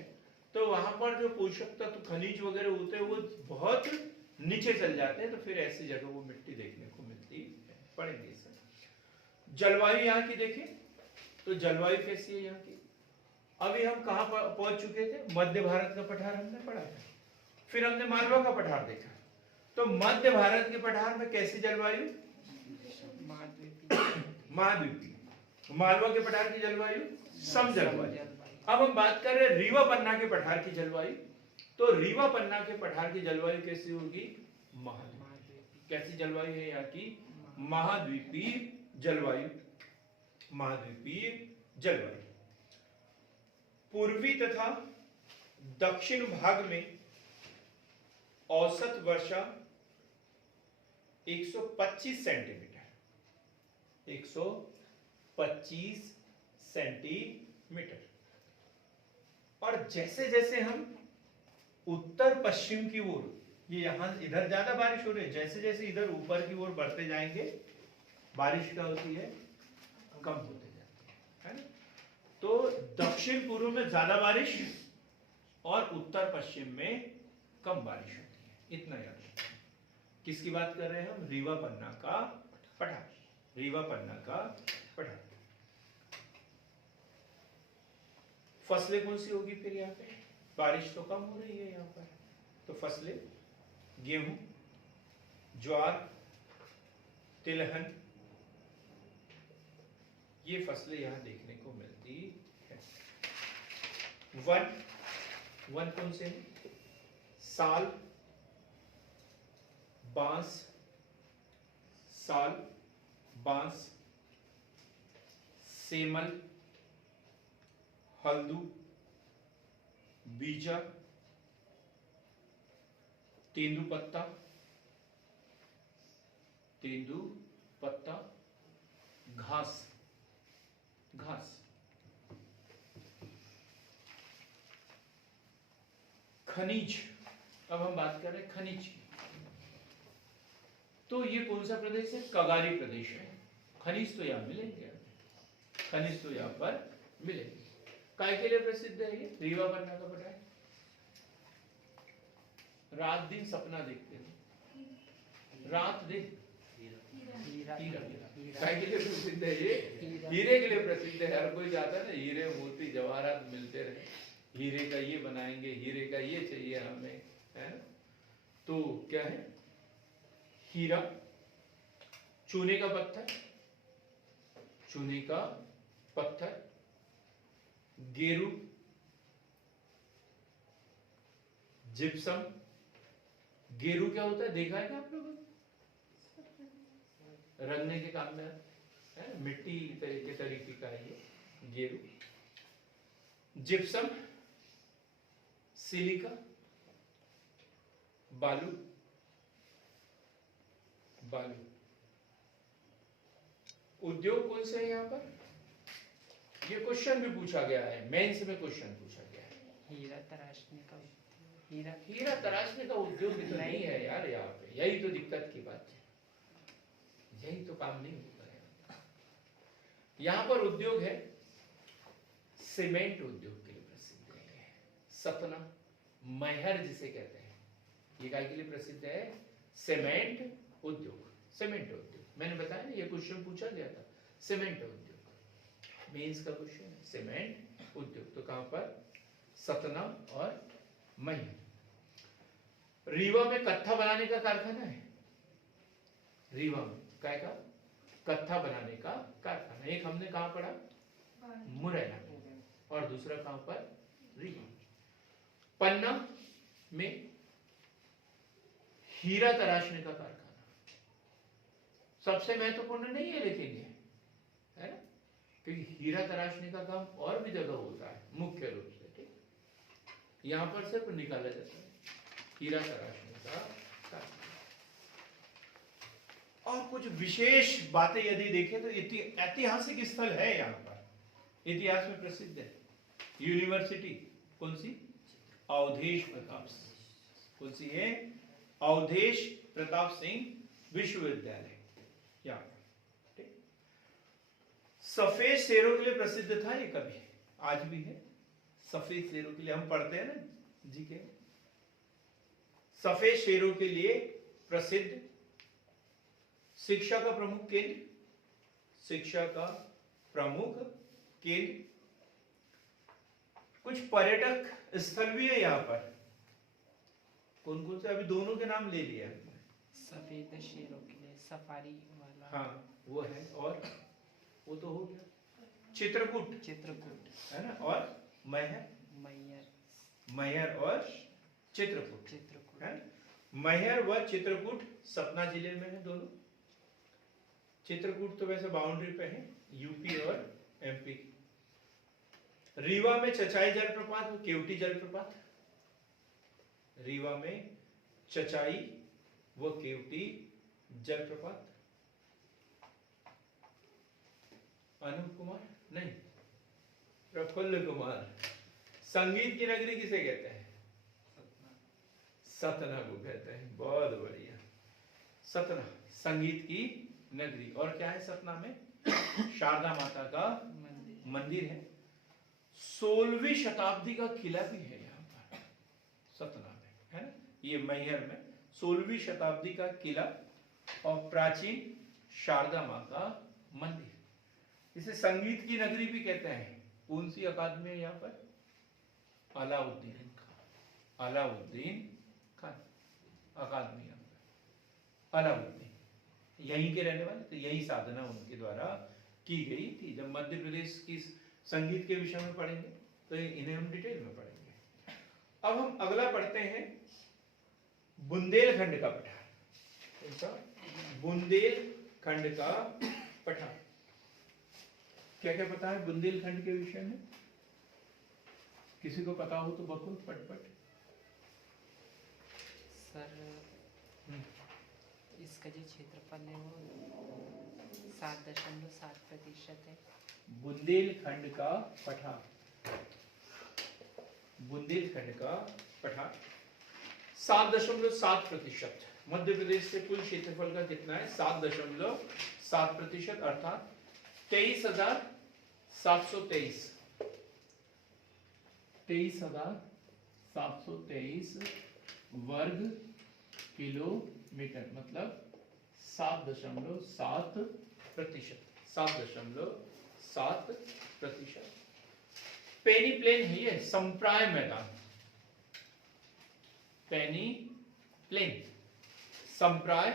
तो वहां पर जो पोषक तत्व खनिज वगैरह होते हैं वो बहुत नीचे चल जाते हैं, तो फिर ऐसी जगह वो मिट्टी देखने को मिलती है। पढ़ेंगे सर। जलवायु यहाँ की देखें तो जलवायु कैसी है यहाँ की। अभी हम कहाँ पहुंच चुके थे, मध्य भारत का पठार हमने पढ़ा था, फिर हमने मालवा का पठार देखा। तो मध्य भारत के पठार में कैसी जलवायु, महाद्वीपीय। मालवा के पठार की जलवायु सम जलवायु। अब हम बात कर रहे हैं रीवा पन्ना के पठार की जलवायु, तो रीवा पन्ना के पठार की जलवायु कैसी होगी, महाद्वीपीय। कैसी जलवायु है यहाँ की, महाद्वीपीय जलवायु। महाद्वीपीय जलवायु। पूर्वी तथा दक्षिण भाग में औसत वर्षा 125 सेंटीमीटर, 125 सेंटीमीटर। और जैसे जैसे हम उत्तर पश्चिम की ओर, ये यहां इधर ज्यादा बारिश हो रही है, जैसे जैसे इधर ऊपर की ओर बढ़ते जाएंगे बारिश क्या होती है, कम होते जाती है ना। तो दक्षिण पूर्व में ज्यादा बारिश और उत्तर पश्चिम में कम बारिश होती है, इतना याद रखिए। किसकी बात कर रहे हैं हम, रीवा पन्ना का पठार। रीवा पन्ना का पठार। फसलें कौन सी होगी फिर यहाँ पे, बारिश तो कम हो रही है यहाँ पर, तो फसलें गेहूं, ज्वार, तिलहन, ये फसलें यहाँ देखने को मिलती है। वन, वन कौन से हैं, साल, बांस, साल, बांस, सेमल, हल्दू, बीजा, तेंदू पत्ता, तेंदू पत्ता, घास, घास। खनिज, अब हम बात कर रहे हैं खनिज की, तो ये कौन सा प्रदेश है, कगारी प्रदेश है। खनिज तो यहाँ मिलेंगे, खनिज तो यहाँ पर मिलेंगे। काय के लिए प्रसिद्ध है ये, रीवा पन्ना का पठार। रात दिन सपना देखते थे, रात दिन हीरा। काय के लिए प्रसिद्ध है ये, हीरे के लिए प्रसिद्ध है। हर कोई जाता है ना, हीरे मोती जवाहरात मिलते रहे, हीरे का ये बनाएंगे, हीरे का ये चाहिए हमें, है ना। तो क्या है, हीरा, चूने का पत्थर, चूने का पत्थर, गेरू, जिप्सम। गेरू क्या होता है, देखा है क्या आप लोगों ने, रंगने के काम में है, मिट्टी के तरीके का है ये गेरू। जिप्सम, सिलिका, बालू, बालू। उद्योग कौन से है यहाँ पर, ये क्वेश्चन भी पूछा गया है, मेंस में क्वेश्चन पूछा गया है। हीरा तराशने का उद्योग, हीरा हीरा तराशने का उद्योग भी तो नहीं है यार यहाँ पे, यही तो दिक्कत की बात है, यही तो काम नहीं होता है। यहाँ पर उद्योग है, सीमेंट उद्योग के लिए प्रसिद्ध है। सतना, मैहर जिसे कहते हैं, ये काय के लिए प्रसिद्ध है, सीमेंट उद्योग। सीमेंट उद्योग मैंने बताया ना, ये क्वेश्चन पूछा गया था, सीमेंट उद्योग मेंस का क्वेश्चन है, सीमेंट उद्योग। तो कहां पर, सतना और मैहर। रीवा में कत्था बनाने का कारखाना है, रीवा में क्या का कत्था बनाने का कारखाना। एक हमने कहाँ पढ़ा, मुरैना में, और दूसरा कहाँ पर, रीवा। पन्ना में हीरा तराशने का कारखाना। सबसे महत्वपूर्ण नहीं है लेकिन ये, है ना, क्योंकि हीरा तराशने का काम और भी जगह होता है मुख्य रूप से, ठीक, यहां पर सिर्फ निकाला जाता है हीरा तराशने का कारखाना। और कुछ विशेष बातें यदि देखें तो ऐतिहासिक स्थल है यहाँ पर, इतिहास में प्रसिद्ध है। यूनिवर्सिटी कौन सी, अवधेश प्रताप सिंह, कौन सी है, अवधेश प्रताप सिंह विश्वविद्यालय यहाँ पर, ठीक। सफेद शेरों के लिए प्रसिद्ध था ये, कभी आज भी है। सफेद शेरों के लिए हम पढ़ते हैं ना जी के, सफेद शेरों के लिए प्रसिद्ध, शिक्षा का प्रमुख केंद्र, शिक्षा का प्रमुख केंद्र। कुछ पर्यटक स्थल भी है यहाँ पर। कौन कौन से, अभी दोनों के नाम ले लिया हमने। सफेद शेरों के लिए सफारी वाला, हाँ वो है, और वो तो हो गया चित्रकूट, चित्रकूट है ना, और मैहर, मैहर और चित्रकूट, चित्रकूट है ना? मैहर व चित्रकूट सतना जिले में है दोनों। चित्रकूट तो वैसे बाउंड्री पे है यूपी और एमपी। रीवा में चचाई जलप्रपात, केवटी जलप्रपात। रीवा में चचाई व केवटी जलप्रपात। अनूप कुमार नहीं, प्रफुल्ल कुमार। संगीत की नगरी किसे कहते हैं, सतना को कहते हैं। बहुत बढ़िया, सतना संगीत की नगरी। और क्या है सतना में, शारदा माता का मंदिर है। 16वीं शताब्दी का किला भी है यहाँ पर सतना में, है ना, ये मैहर में 16वीं शताब्दी का किला और प्राचीन शारदा माँ का मंदिर। इसे संगीत की नगरी भी कहते हैं। कौन सी अकादमी है यहाँ पर, अलाउद्दीन खान, अलाउद्दीन खान अकादमी यहाँ पर। अलाउद्दीन यहीं के रहने वाले, तो यही साधना उनके द्वारा की गई थी। जब मध्य प्रदेश की संगीत के विषय में पढ़ेंगे तो इन्हें हम डिटेल में पढ़ेंगे। अब हम अगला पढ़ते हैं बुंदेलखंड का पठार। बुंदेलखंड का पठार, क्या क्या पता है बुंदेलखंड के विषय में, किसी को पता हो तो बकुल पटपट। सर इसका जो क्षेत्रफल है वो 7.7% है। बुंदेलखंड का पठार, बुंदेलखंड का पठार 7.7%। मध्य प्रदेश के कुल क्षेत्रफल का कितना है, 7.7%, अर्थात 23,723 23,723 वर्ग किलोमीटर, मतलब 7.7%, 7.7%। पेनी प्लेन है ये, संप्राय मैदान। पेनी प्लेन संप्राय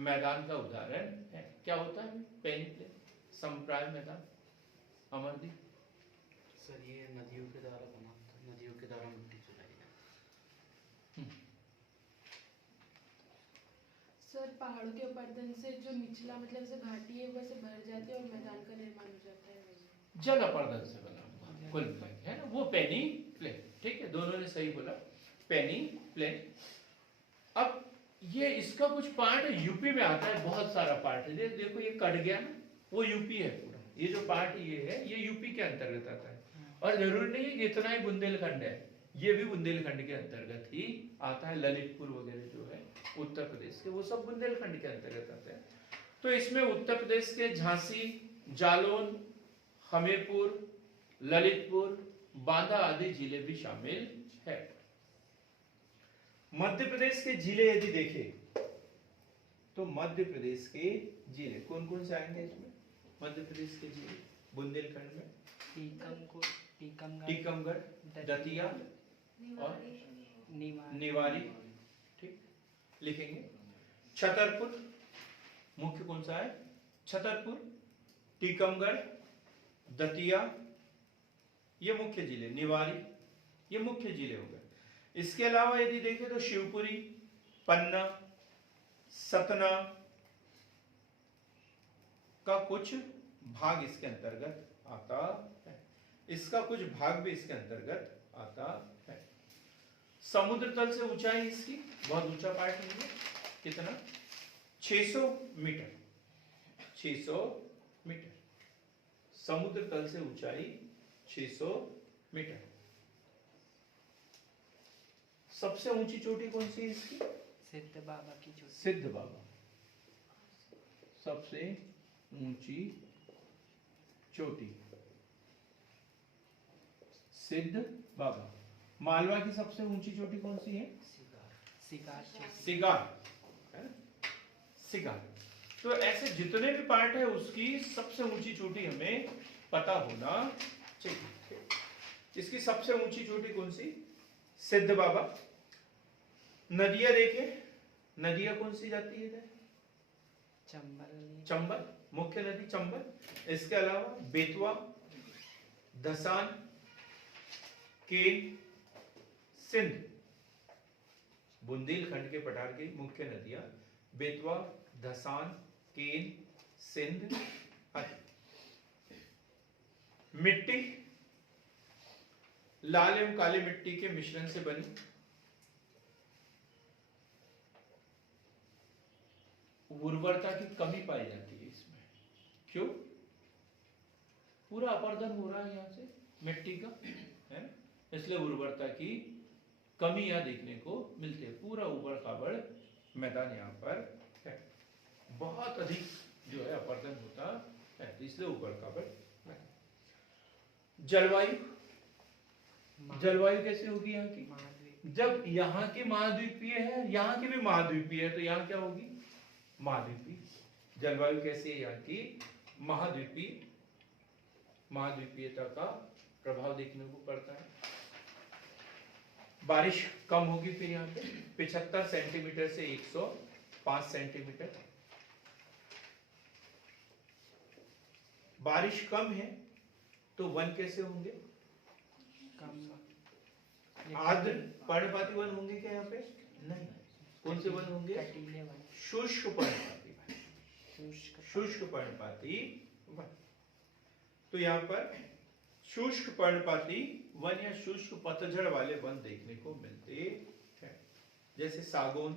मैदान का उदाहरण है। क्या होता है पेनी प्लेन, संप्राय मैदान, अमरदीप? सर ये नदियों के द्वारा बना होता है, नदियों के द्वारा मिट्टी चुराई जाती है। सर पहाड़ों के उपार्जन से जो निचला मतलब से घाटी है वैसे भर जाती है और मैदान का निर्माण हो जाता है। जल अपर्दन से बना हुआ कुल है ना, वो पेनी प्लेन। ठीक है, दोनों ने सही बोला, पेनी प्लेन। अब ये इसका कुछ पार्ट यूपी में आता है, बहुत सारा पार्ट है। देखो ये कट गया ना, वो यूपी है पूरा। ये जो पार्ट ये है ये यूपी के अंतर्गत आता है। और जरूरी नहीं है कि इतना ही बुंदेलखंड है, ये भी बुंदेलखंड के अंतर्गत ही आता है। ललितपुर वगैरह जो है उत्तर प्रदेश के, वो सब बुंदेलखंड के अंतर्गत आते हैं। तो इसमें उत्तर प्रदेश के झांसी, जालौन, हमीरपुर, ललितपुर, बांदा आदि जिले भी शामिल है। मध्य प्रदेश के जिले यदि देखें तो मध्य प्रदेश के जिले कौन कौन से आएंगे इसमें? मध्य प्रदेश के जिले बुंदेलखंड में टीकमगढ़, दतिया और निवारी। ठीक लिखेंगे। छतरपुर, मुख्य कौन सा है? छतरपुर, टीकमगढ़, दतिया, ये मुख्य जिले, निवाड़ी, ये मुख्य जिले हो गए। इसके अलावा यदि देखें तो शिवपुरी, पन्ना, सतना का कुछ भाग इसके अंतर्गत आता है, इसका कुछ भाग भी इसके अंतर्गत आता है। समुद्र तल से ऊंचाई इसकी बहुत ऊंचा पार्ट नहीं है, कितना? 600 मीटर, 600 मीटर समुद्र तल से ऊंचाई 600 मीटर। सबसे ऊंची चोटी कौन सी है इसकी? सिद्ध बाबा की चोटी। सिद्ध बाबा, सबसे ऊंची चोटी सिद्ध बाबा। मालवा की सबसे ऊंची चोटी कौन सी है? सिगार चोटी। सिगार, है ना? सिगार। तो ऐसे जितने भी पार्ट है उसकी सबसे ऊंची चोटी हमें पता होना चाहिए। इसकी सबसे ऊंची चोटी कौन सी? सिद्ध बाबा। नदियां देखिए, नदियां कौन सी जाती है इधर? चंबल। चंबल, मुख्य नदी चंबल। इसके अलावा बेतवा, धसान, केन, सिंध। बुंदेलखंड के पठार की मुख्य नदियां बेतवा, धसान, केन, सिंध आदि। मिट्टी लाल एवं काली मिट्टी के मिश्रण से बनी। उर्वरता की कमी पाई जाती है इसमें। क्यों? पूरा अपर्दन हो रहा है यहाँ से मिट्टी का, है ना? इसलिए उर्वरता की कमी यहाँ देखने को मिलती है। पूरा उबड़ खाबड़ मैदान यहाँ पर है, बहुत अधिक जो है अपर्दन होता है, इसलिए उबड़ खाबड़। जलवायु, जलवायु कैसे होगी यहाँ की? महाद्वीप। जब यहाँ की महाद्वीपीय है, यहाँ की भी महाद्वीपीय है, तो यहाँ क्या होगी? महाद्वीपीय। जलवायु कैसी है यहाँ की? महाद्वीपीय। महाद्वीपीयता का प्रभाव देखने को पड़ता है। बारिश कम होगी फिर यहाँ पे 75 सेंटीमीटर से 105 सेंटीमीटर। बारिश कम है तो वन कैसे होंगे? कम। आर्द्र पर्णपाती वन होंगे क्या यहाँ पे? नहीं। कौन से वन होंगे? कटीले वन। शुष्क पर्णपाती वन। शुष्क पर्णपाती वन। तो यहाँ पर शुष्क पर्णपाती वन या शुष्क पतझड़ वाले वन देखने को मिलते हैं, जैसे सागौन,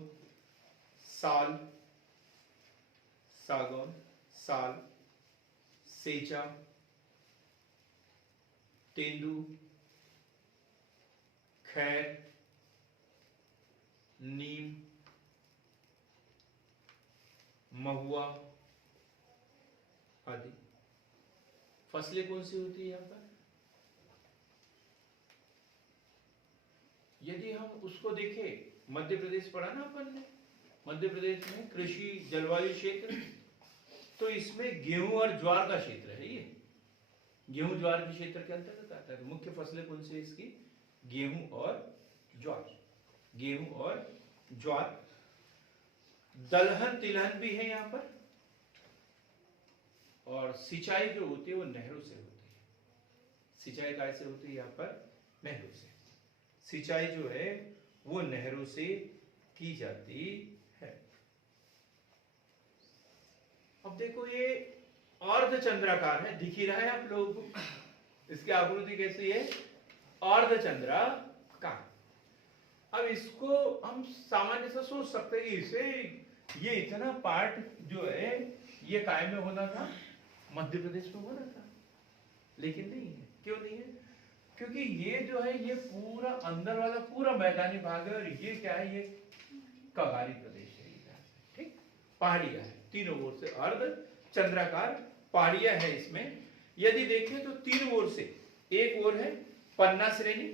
साल, सागौन, साल, सेचा, तेंदू, खैर, नीम, महुआ आदि। फसलें कौन सी होती है यहाँ पर? यदि हम उसको देखें, मध्य प्रदेश पढ़ा ना अपन ने, मध्य प्रदेश में कृषि जलवायु क्षेत्र, तो इसमें गेहूं और ज्वार का क्षेत्र है। ये गेहूं ज्वार के क्षेत्र के अंतर्गत आता है। तो मुख्य फसलें कौन सी इसकी? गेहूं और ज्वार। गेहूं और ज्वार। दलहन तिलहन भी है यहाँ पर। और सिंचाई जो होती है वो नहरों से होती है। सिंचाई कैसे होती है यहाँ पर? नहरों से। सिंचाई जो है वो नहरों से की जाती है। अब देखो ये अर्धचंद्राकार है, दिख ही रहा है आप लोगों को। इसकी आकृति कैसी है? अर्धचंद्राकार। अब इसको हम सामान्य से सोच सकते हैं कि इसे ये इतना पार्ट जो है ये काय में होना था? मध्य प्रदेश में होना था, लेकिन नहीं है। क्यों नहीं है? क्योंकि ये जो है ये पूरा अंदर वाला पूरा मैदानी भाग है, और ये क्या है? ये कगारी प्रदेश है इधर से, ठीक? पहाड़ियां है तीनों ओर से, अर्ध चंद्राकार पहाड़ियां है इसमें। यदि देखें तो तीन ओर से, एक ओर है पन्ना श्रेणी,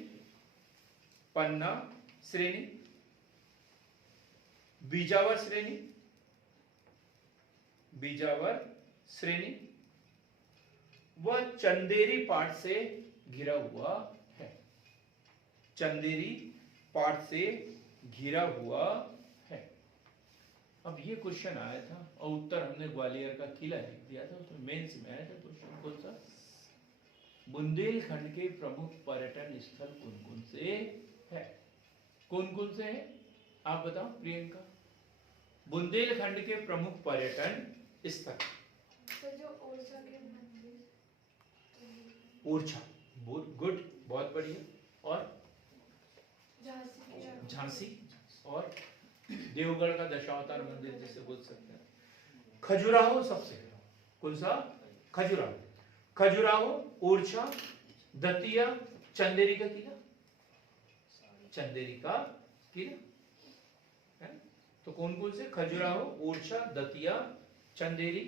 पन्ना श्रेणी, बीजावर श्रेणी, बीजावर श्रेणी, वह चंदेरी पाट से घिरा हुआ है। चंदेरी पाट से घिरा हुआ है। अब ये क्वेश्चन आया था और उत्तर हमने ग्वालियर का किला लिख दिया था, उसमें मेंस में आया था क्वेश्चन कौन सा, बुंदेलखंड के प्रमुख पर्यटन स्थल कौन कौन से है, कौन कौन से है आप बताओ प्रियंका। बुंदेलखंड के प्रमुख पर्यटन स्थल, सर जो ओरछा के मंदिर, ओरछा, गुड, बहुत बढ़िया, और झांसी, और देवगढ़ का दशावतार मंदिर जिसे बोल सकते हैं। खजुराहो सबसे, कौन सा, खजुराहो, खजुराहो, ओरछा, दतिया, चंदेरी का किला, चंदेरी का किला है। तो कौन कौन से, खजुराहो, ओरछा, दतिया, चंदेरी,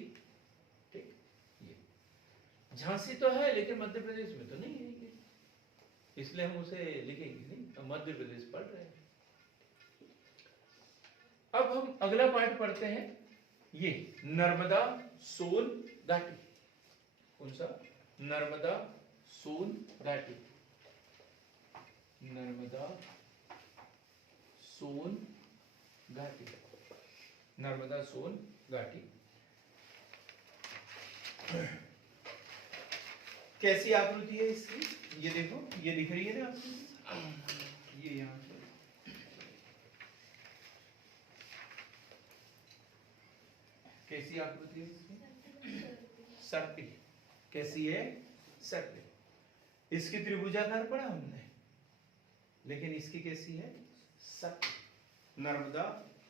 ठीक। ये झांसी तो है लेकिन मध्य प्रदेश में तो नहीं है ये, इसलिए हम उसे लिखेंगे नहीं, तो मध्य प्रदेश पढ़ रहे हैं। अब हम अगला पार्ट पढ़ते हैं, ये नर्मदा सोन घाटी, कौन सा, नर्मदा सोन घाटी, नर्मदा सोन घाटी, नर्मदा सोन घाटी। कैसी आकृति है इसकी, ये देखो, ये दिख रही है ना आपको, ये यहाँ से कैसी आकृति है इसकी, सर्पिल, कैसी है, सर्पिल। इसकी त्रिभुजाकार पढ़ा हमने, लेकिन इसकी कैसी है, सर्पिल। नर्मदा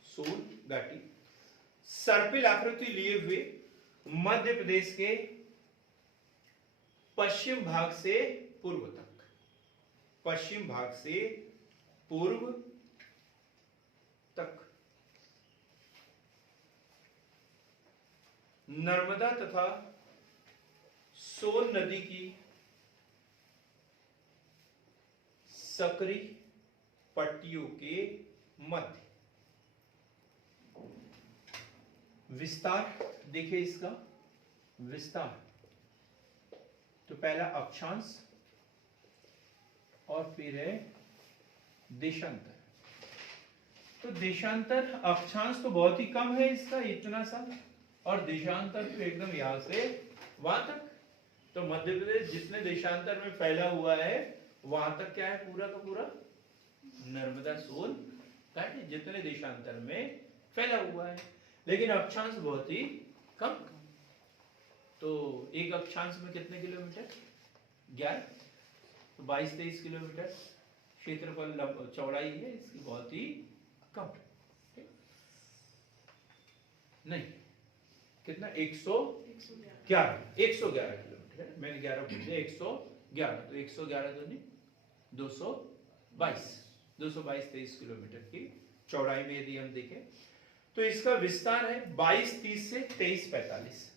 सोन घाटी सर्पिल आकृति लिए हुए मध्य प्रदेश के पश्चिम भाग से पूर्व तक, पश्चिम भाग से पूर्व तक नर्मदा तथा सोन नदी की सकरी पट्टियों के मध्य विस्तार, देखिए इसका विस्तार, तो पहला अक्षांश और फिर है देशांतर। तो देशांतर, अक्षांश तो बहुत ही कम है इसका, इतना सा, और देशांतर तो एकदम यहां से वहां तक। तो मध्य प्रदेश जितने देशांतर में फैला हुआ है वहां तक क्या है, पूरा का पूरा नर्मदा सोन घाटी जितने देशांतर में फैला हुआ है, लेकिन अक्षांश बहुत ही कम। तो एक अक्षांश में कितने किलोमीटर, 11, तो 22-23 किलोमीटर क्षेत्रफल, चौड़ाई है इसकी बहुत ही कम, नहीं कितना, 111 किलोमीटर, मैंने 11 बोल दिया, 111, तो 111 दूनी 222, 222-23 किलोमीटर की चौड़ाई में यदि हम देखें तो इसका विस्तार है 22-30 से 23-45,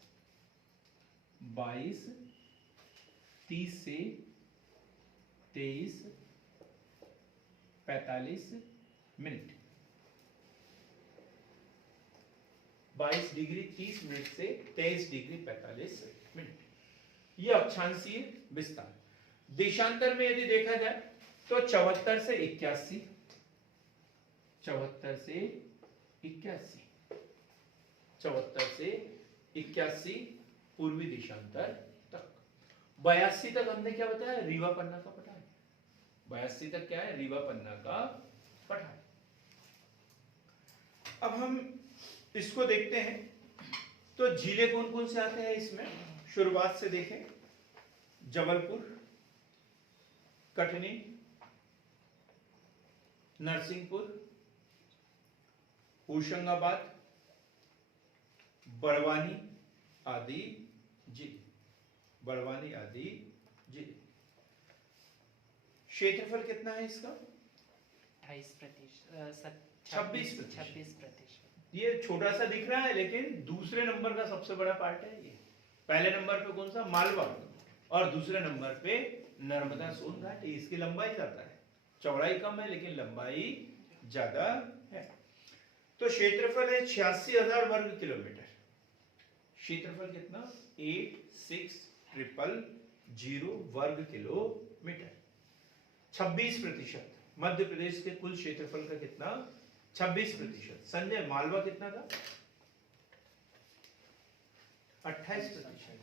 22-30 से 23-45 मिनट, 22 डिग्री 30 मिनट से 23 डिग्री 45 मिनट, यह अक्षांशीय विस्तार। देशांतर में यदि देखा जाए तो 74 से 81, 74 से 81, 74 से 81 पूर्वी देशांतर तक। 82 तक हमने क्या बताया, रीवा पन्ना का पठार, 82 तक क्या है, रीवा पन्ना का पठार। अब हम इसको देखते हैं, तो जिले कौन कौन से आते हैं इसमें, शुरुआत से देखें, जबलपुर, कटनी, नरसिंहपुर, होशंगाबाद, बड़वानी आदि जिले, बड़वानी आदि जिले। क्षेत्रफल कितना है इसका, 26%। ये छोटा सा दिख रहा है लेकिन दूसरे नंबर का सबसे बड़ा पार्ट है ये। पहले नंबर पे कौन सा, मालवा, और दूसरे नंबर पे नर्मदा सोन घाटी। इसकी लंबाई ज्यादा है, चौड़ाई कम है लेकिन लंबाई ज्यादा है। तो क्षेत्रफल है 86,000 वर्ग किलोमीटर। क्षेत्रफल कितना, 86,000 वर्ग किलोमीटर। 26%, मध्य प्रदेश के कुल क्षेत्रफल का कितना, 26%। संजय मालवा कितना था? 28%।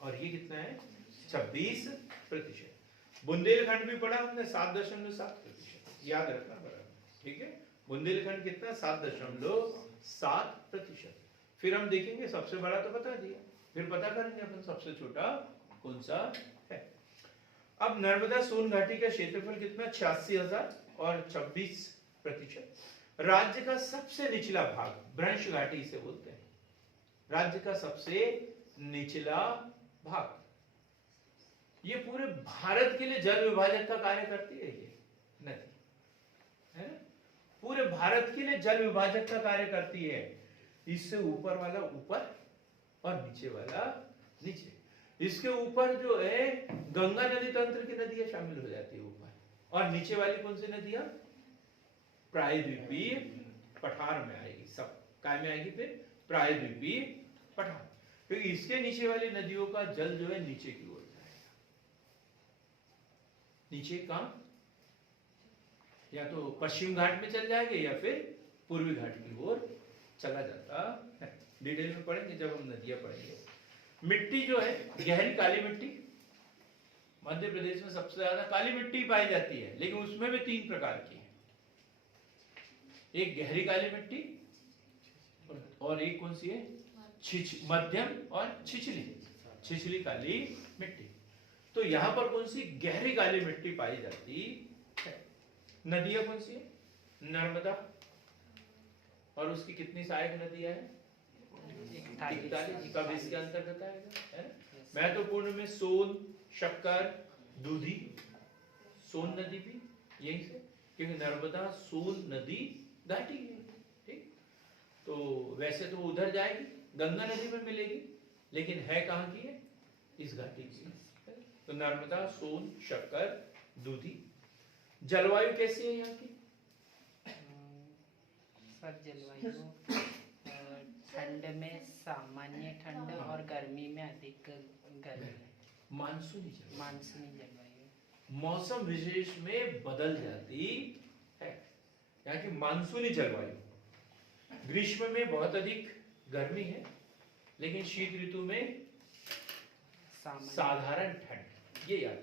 और ये कितना है? 26%। बुंदेलखंड भी पढ़ा हमने 7.7%। याद रखना बराबर, ठीक है। बुंदेलखंड कितना? 7.7%। फिर हम देखेंगे सबसे बड़ा तो बता दिया, फिर पता करेंगे अपन सबसे छोटा कौन सा है। अब नर्मदा सोन घाटी का क्षेत्रफल कितना? 86,000 और 26%। राज्य का सबसे निचला भाग भ्रंश घाटी इसे बोलते हैं। राज्य का सबसे निचला भाग, ये पूरे भारत के लिए जल विभाजक का कार्य करती है ये नदी, है ना? पूरे भारत के लिए जल विभाजक का कार्य करती है। इससे ऊपर वाला ऊपर और नीचे वाला नीचे। इसके ऊपर जो है गंगा नदी तंत्र की नदियां शामिल हो जाती है ऊपर, और नीचे वाली कौन सी नदियां? प्रायद्वीपीय पठार में आएगी। सब काय में आएगी? फिर प्रायद्वीपीय पठार। क्योंकि इसके नीचे वाली नदियों का जल जो है नीचे की ओर जाएगा। नीचे कहां? या तो पश्चिम घाट में चल जाएगा या फिर पूर्वी घाट की ओर चला जाता है। डिटेल में पढ़ेंगे जब हम नदियां पढ़ेंगे। मिट्टी जो है गहरी काली मिट्टी, मध्य प्रदेश में सबसे ज्यादा काली मिट्टी पाई जाती है, लेकिन उसमें भी 3 प्रकार की है। एक गहरी काली मिट्टी और एक कौन सी है? मध्यम और छिछली काली मिट्टी। तो यहां पर कौन सी? गहरी काली मिट्टी पाई जाती है। नदियां कौन सी है? नर्मदा, और उसकी कितनी सहायक नदियां हैं? 41। कब इसके अंतर्गत आएगा, है ना? महत्वपूर्ण में सोन, शक्कर, दूधी। सोन नदी भी यहीं से, क्योंकि नर्मदा सोन नदी घाटी है, ठीक। तो वैसे तो उधर जाएगी, गंगा नदी में मिलेगी, लेकिन है कहाँ की है? इस घाटी की। तो नर्मदा, सोन, शक्कर, दूधी। जलवायु कैसी है यहाँ की? सर जलवायु ठंड में सामान्य ठंड और गर्मी में अधिक गर्मी है। मानसूनी जलवायु। मानसूनी जलवायु मौसम विशेष में बदल जाती है, यहाँ की मानसूनी जलवायु। ग्रीष्म में बहुत अधिक गर्मी है, लेकिन शीत ऋतु में साधारण ठंड। ये याद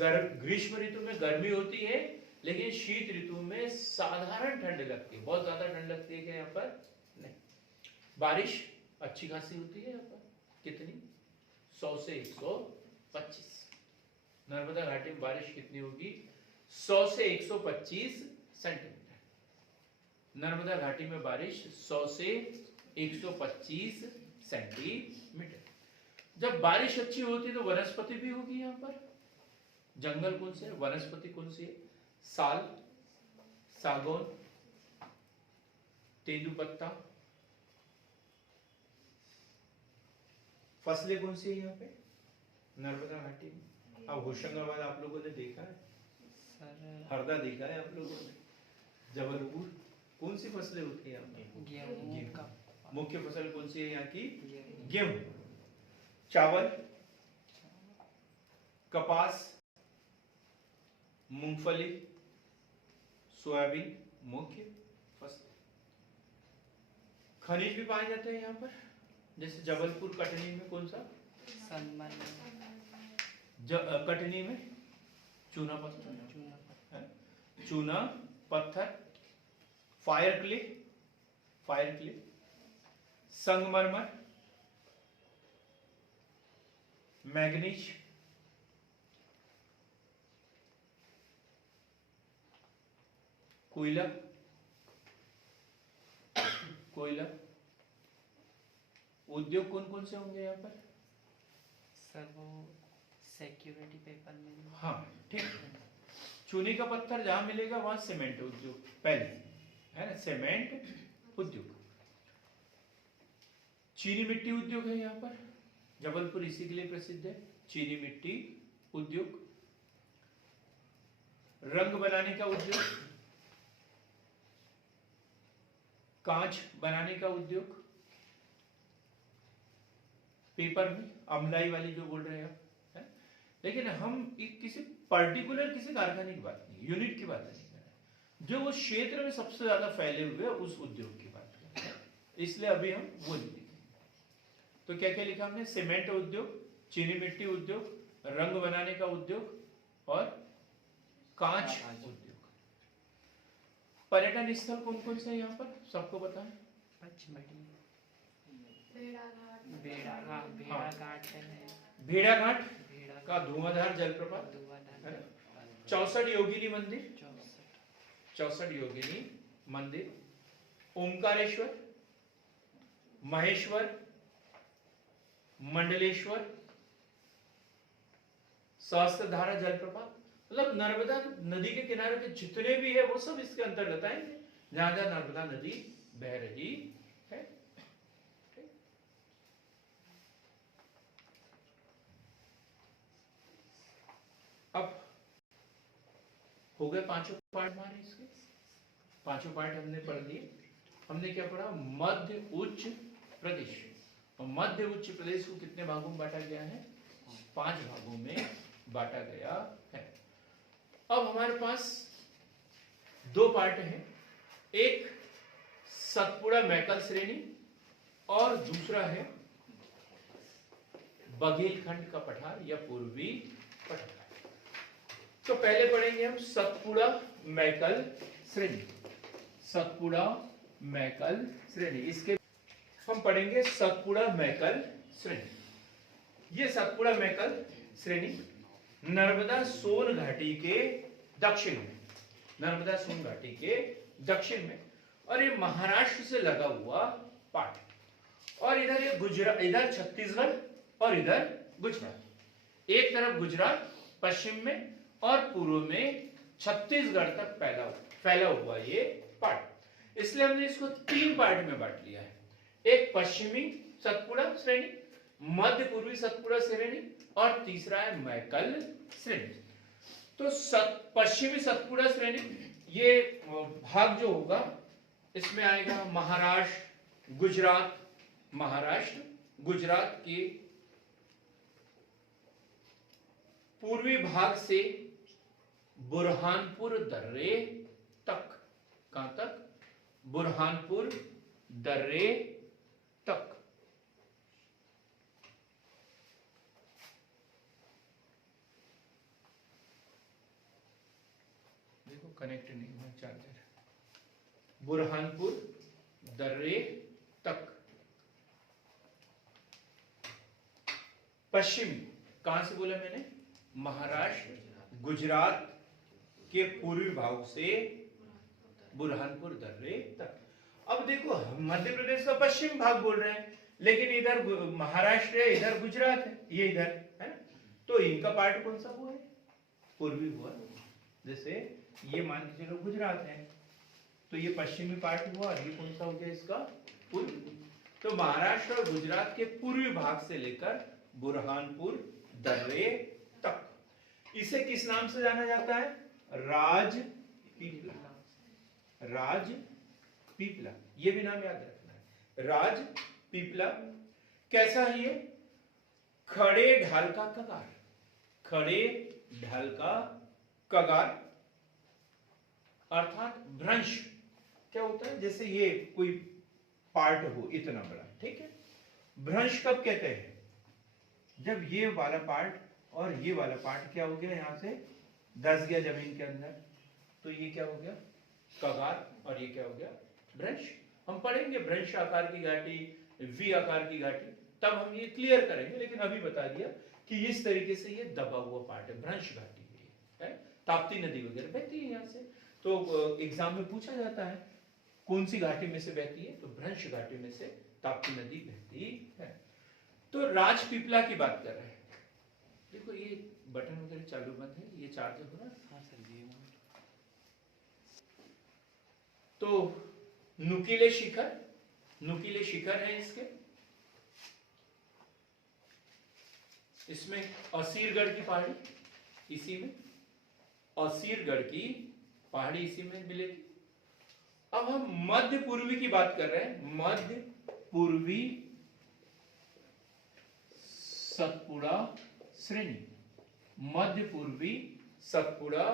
रखें। ग्रीष्म ऋतु में गर्मी होती है, लेकिन शीत ऋतु में साधारण ठंड लगती है। बहुत ज्यादा ठंड लगती है क्या यहाँ पर? नहीं। बारिश अच्छी खासी होती है यहाँ पर। कितनी? 100 से 125। नर्मदा घाटी में बारिश कितनी होगी? 100 से 125 सेंटीमीटर। नर्मदा घाटी में बारिश 100 से 125 सेंटीमीटर। जब बारिश अच्छी होती है तो वनस्पति भी होगी यहाँ पर। जंगल कौन से? वनस्पति कौन सी है? साल, सागौन, तेंदुपत्ता। फसलें कौन सी है यहाँ पे नर्मदा घाटी में? अब होशंगाबाद आप लोगों ने देखा है, हरदा देखा है आप लोगों ने, जबलपुर। कौन सी फसलें होती है यहाँ पे? गेहूं। मुख्य फसल कौन सी है यहाँ की? गेहूं, चावल, कपास, मूंगफली, सोयाबीन मुख्य फसल। खनिज भी पाए जाते हैं यहाँ पर, जैसे जबलपुर कटनी में कौन सा? कटनी में चूना पत्थर, चूना पत्थर, फायर क्ले, संगमरमर, मैग्नीज, कोयला, उद्योग कौन कौन से होंगे यहाँ पर? सर वो सिक्योरिटी पेपर में। हाँ ठीक। चूने का पत्थर जहां मिलेगा वहां सीमेंट उद्योग पहले, है ना, सीमेंट उद्योग। चीनी मिट्टी उद्योग है यहाँ पर। जबलपुर इसी के लिए प्रसिद्ध है, चीनी मिट्टी उद्योग। रंग बनाने का उद्योग, कांच बनाने का उद्योग, पेपर में अमलाई वाली जो बोल रहे हैं आप, है? लेकिन हम किसी पर्टिकुलर किसी कारखाने की बात नहीं, यूनिट की बात नहीं कर रहे। जो उस क्षेत्र में सबसे ज्यादा फैले हुए उस उद्योग की बात कर रहे हैं, इसलिए अभी हम वो नहीं लिखेंगे। तो क्या क्या लिखा हमने? सीमेंट उद्योग, चीनी मिट्टी उद्योग, रंग बनाने का उद्योग और कांच उद्योग। पर्यटन स्थल कौन कौन से हैं यहाँ पर, सबको पता है? पचमढ़ी, भेड़ाघाट, भेड़ाघाट है, भेड़ाघाट भेड़ा का धुआंधार जलप्रपात, धुआंधार है ना? 64 योगिनी मंदिर, 64, 64 योगिनी मंदिर, ओमकारेश्वर, महेश्वर, मंडलेश्वर, सहस्त्रधारा जलप्रपात। मतलब नर्मदा नदी के किनारे के जितने भी है वो सब इसके अंतर्गत आएंगे, जहां जहां नर्मदा नदी बह रही है। अब हो गए पांचों पार्ट हमारे इसके, पांचों पार्ट हमने पढ़ लिए। हमने क्या पढ़ा? मध्य उच्च प्रदेश। और मध्य उच्च प्रदेश को कितने भागों में बांटा गया है? 5 भागों में बांटा गया है। अब हमारे पास 2 पार्ट हैं, एक सतपुड़ा मैकल श्रेणी और दूसरा है बघेलखंड का पठार या पूर्वी पठार। तो पहले पढ़ेंगे हम सतपुड़ा मैकल श्रेणी। सतपुड़ा मैकल श्रेणी, इसके हम पढ़ेंगे सतपुड़ा मैकल श्रेणी। ये सतपुड़ा मैकल श्रेणी नर्मदा सोन घाटी के दक्षिण में, नर्मदा सोन घाटी के दक्षिण में, और ये महाराष्ट्र से लगा हुआ पार्ट। और इधर ये गुजरात, इधर छत्तीसगढ़ और इधर गुजरात। एक तरफ गुजरात पश्चिम में और पूर्व में छत्तीसगढ़ तक फैला हुआ ये पार्ट। इसलिए हमने इसको 3 पार्ट में बांट लिया है। एक पश्चिमी सतपुड़ा श्रेणी, मध्य पूर्वी सतपुड़ा श्रेणी और तीसरा है मैकल श्रेणी। तो पश्चिमी सतपुड़ा श्रेणी, ये भाग जो होगा इसमें आएगा महाराष्ट्र, गुजरात, महाराष्ट्र गुजरात के पूर्वी भाग से बुरहानपुर दर्रे तक। कहां तक? बुरहानपुर दर्रे तक। देखो कनेक्ट नहीं हुआ चार्जर। बुरहानपुर दर्रे तक पश्चिमी, कहां से बोला मैंने? महाराष्ट्र गुजरात के पूर्वी भाग से बुरहानपुर दर्रे तक। अब देखो मध्य प्रदेश का पश्चिम भाग बोल रहे हैं, लेकिन इधर महाराष्ट्र है, इधर गुजरात है, ये इधर है ना, तो इनका पार्ट कौन सा हुआ है? पूर्वी हुआ। जैसे ये मान के चलो गुजरात है, तो ये पश्चिमी पार्ट हुआ, और ये कौन सा हो गया इसका? पूर्वी। तो महाराष्ट्र और गुजरात के पूर्वी भाग से लेकर बुरहानपुर दर्रे तक। इसे किस नाम से जाना जाता है? राजपीपला। राजपीपला, ये भी नाम याद रखना है, राजपीपला। कैसा है ये? खड़े ढाल का कगार, खड़े ढाल का कगार अर्थात भ्रंश। क्या होता है? जैसे ये कोई पार्ट हो इतना बड़ा, ठीक है। भ्रंश कब कहते हैं? जब ये वाला पार्ट और ये वाला पार्ट क्या हो गया, यहां से धस गया जमीन के अंदर, तो ये क्या हो गया? कगार। और ये क्या हो गया? भ्रंश। हम पढ़ेंगे भ्रंश आकार की घाटी, वी आकार की घाटी, तब हम ये क्लियर करेंगे, लेकिन अभी बता दिया कि इस तरीके से ये दबा हुआ पार्ट है, भ्रंश घाटी है। ताप्ती नदी वगैरह बहती है यहाँ से, तो एग्जाम में पूछा जाता है कौन सी घाटी में से बहती है, तो भ्रंश घाटी में से ताप्ती नदी बहती है। तो राजपीपला की बात कर रहे हैं। देखो ये बटन वगैरह चालू बंद है, ये चार्ज हो रहा है। हाँ सर जी। तो नुकीले शिखर, नुकीले शिखर है इसके, इसमें असीरगढ़ की पहाड़ी, इसी में असीरगढ़ की पहाड़ी इसी में मिलेगी। अब हम मध्य पूर्वी की बात कर रहे हैं। मध्य पूर्वी सतपुड़ा श्रेणी, मध्य पूर्वी सतपुड़ा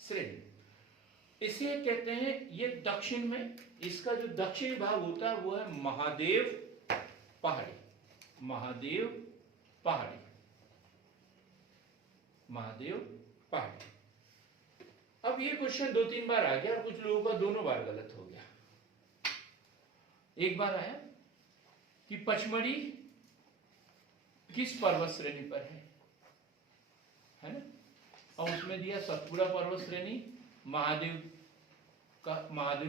श्रेणी। इसे कहते हैं, ये दक्षिण में, इसका जो दक्षिणी भाग होता है वो है महादेव पहाड़ी। महादेव पहाड़ी, महादेव पहाड़ी। अब ये क्वेश्चन 2-3 बार आ गया और कुछ लोगों का दोनों बार गलत हो गया। एक बार आया कि पचमढ़ी किस पर्वत श्रेणी पर है ना, और उसमें दिया सतपुड़ा पर्वत श्रेणी, महादेव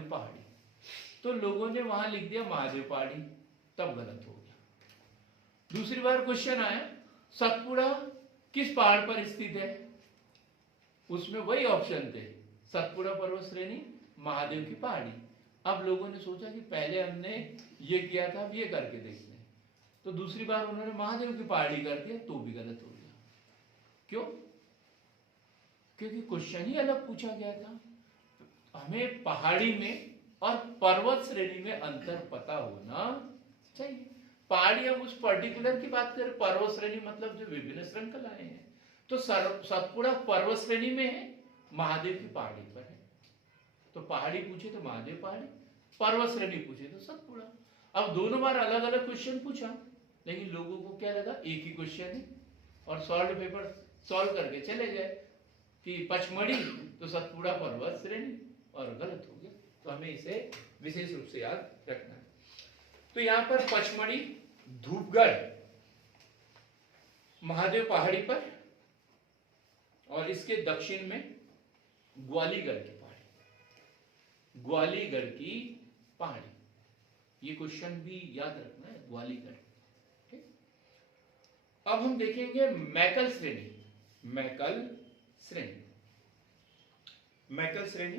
पहाड़ी, तो लोगों ने वहां लिख दिया महादेव पहाड़ी, तब गलत हो गया। दूसरी बार क्वेश्चन आया सतपुड़ा किस पहाड़ पर स्थित है, उसमें वही ऑप्शन थे, सतपुड़ा पर्वत श्रेणी, महादेव की पहाड़ी। अब लोगों ने सोचा कि पहले हमने ये किया था, अब ये करके देखते हैं, तो दूसरी बार उन्होंने महादेव की पहाड़ी कर दिया, तो भी गलत हो गया। क्यों? क्योंकि क्वेश्चन ही अलग पूछा गया था। हमें पहाड़ी में और पर्वत श्रेणी में अंतर पता होना चाहिए। पहाड़ी हम उस पर्टिकुलर की बात करें, पर्वत श्रेणी मतलब जो विभिन्न श्रृंखलाएं हैं, तो सतपुड़ा पर्वत श्रेणी में है, महादेव की पहाड़ी पर है। तो पहाड़ी पूछे तो महादेव पहाड़ी, पर्वत श्रेणी पूछे तो सतपुड़ा। अब दोनों बार अलग अलग क्वेश्चन पूछा, लेकिन लोगों को क्या लगा एक ही क्वेश्चन है, और सॉल्व पेपर सॉल्व करके चले गए कि पचमढ़ी तो सतपुड़ा पर्वत श्रेणी, और गलत हो गया। तो हमें इसे विशेष रूप से याद रखना है। तो यहां पर पचमढ़ी धूपगढ़ महादेव पहाड़ी पर, और इसके दक्षिण में ग्वालीगढ़ की पहाड़ी, ग्वालीगढ़ की पहाड़ी। ये क्वेश्चन भी याद रखना है, ग्वालीगढ़। ठीक। अब हम देखेंगे मैकल श्रेणी। मैकल श्रेणी, मैकल श्रेणी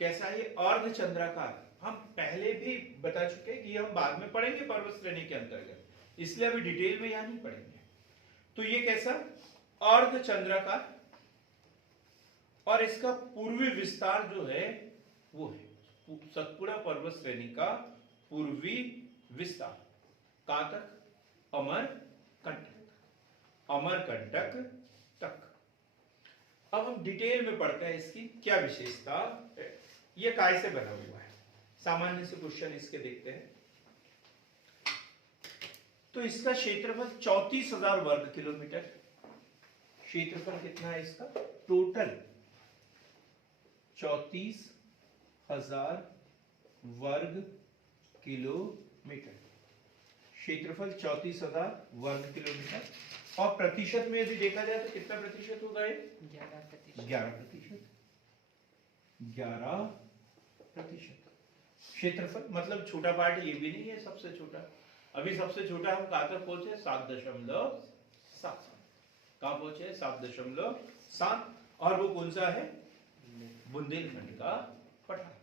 कैसा है? अर्धचंद्राकार। हम पहले भी बता चुके हैं कि हम बाद में पढ़ेंगे पर्वत श्रेणी के अंतर्गत, इसलिए अभी डिटेल में यहां नहीं पढ़ेंगे। तो ये कैसा? अर्धचंद्राकार, और इसका पूर्वी विस्तार जो है वो है सतपुड़ा पर्वत श्रेणी का पूर्वी विस्तार। कहां तक? अमरकंटक, अमरकंटक तक। अब हम डिटेल में पढ़ते हैं इसकी क्या विशेषता है। ये काय से बना हुआ है, सामान्य से क्वेश्चन इसके देखते हैं। तो इसका क्षेत्रफल 34,000 वर्ग किलोमीटर। क्षेत्रफल कितना है इसका? टोटल 34,000 वर्ग किलोमीटर। क्षेत्रफल 34,000 वर्ग किलोमीटर। और प्रतिशत में यदि देखा जाए तो कितना प्रतिशत होगा ये? 11%। 11%। 11%। क्षेत्रफल मतलब छोटा पार्ट ये भी नहीं है सबसे छोटा। अभी सबसे छोटा हम कहां तक पहुंचे? 7.7। कहां पहुंचे? 7.7। और वो कौन सा है? बुंदेलखंड का पठार।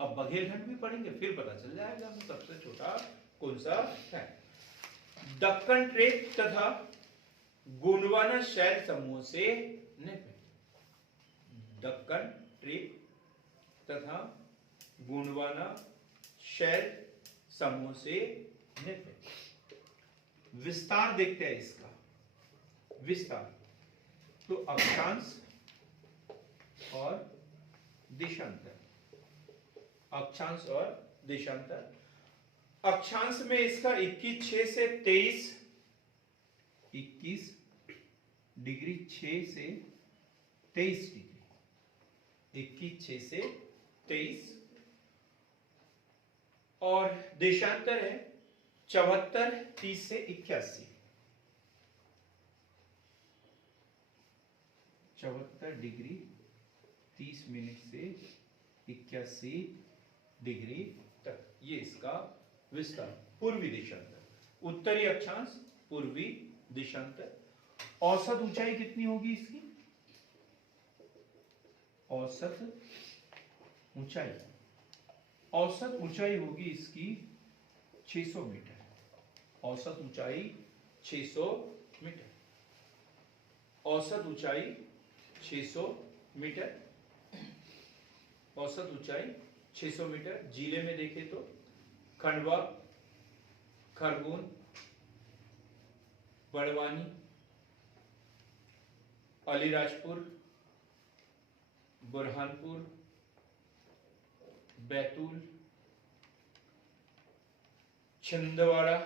अब बघेलखंड भी पढ़ेंगे, फिर पता चल जाएगा हमें सबसे छोटा कौन सा है। दक्कन ट्रेप तथा गोंडवाना शैल समूह से निपटे। दक्कन ट्रेप तथा गोंडवाना शैल समूह से निपटे। विस्तार देखते हैं इसका। विस्तार तो अक्षांश और देशांतर, अक्षांश और देशांतर। अक्षांश में इसका 21.6 से 23, 21 डिग्री 6 से 23 डिग्री, 21.6 से 23। और देशांतर है 74 30 से 81, 74 डिग्री 30 मिनट से 81 डिग्री तक। ये इसका विस्तार। पूर्वी देशांतर, उत्तरी अक्षांश, पूर्वी देशांतर। औसत ऊंचाई कितनी होगी इसकी? औसत ऊंचाई, औसत ऊंचाई होगी इसकी 600 मीटर। औसत ऊंचाई 600 मीटर। औसत ऊंचाई 600 मीटर। औसत ऊंचाई 600 मीटर। जिले में देखें तो खंडवा, खरगोन, बड़वानी, अलीराजपुर, बुरहानपुर, बैतूल, छिंदवाड़ा,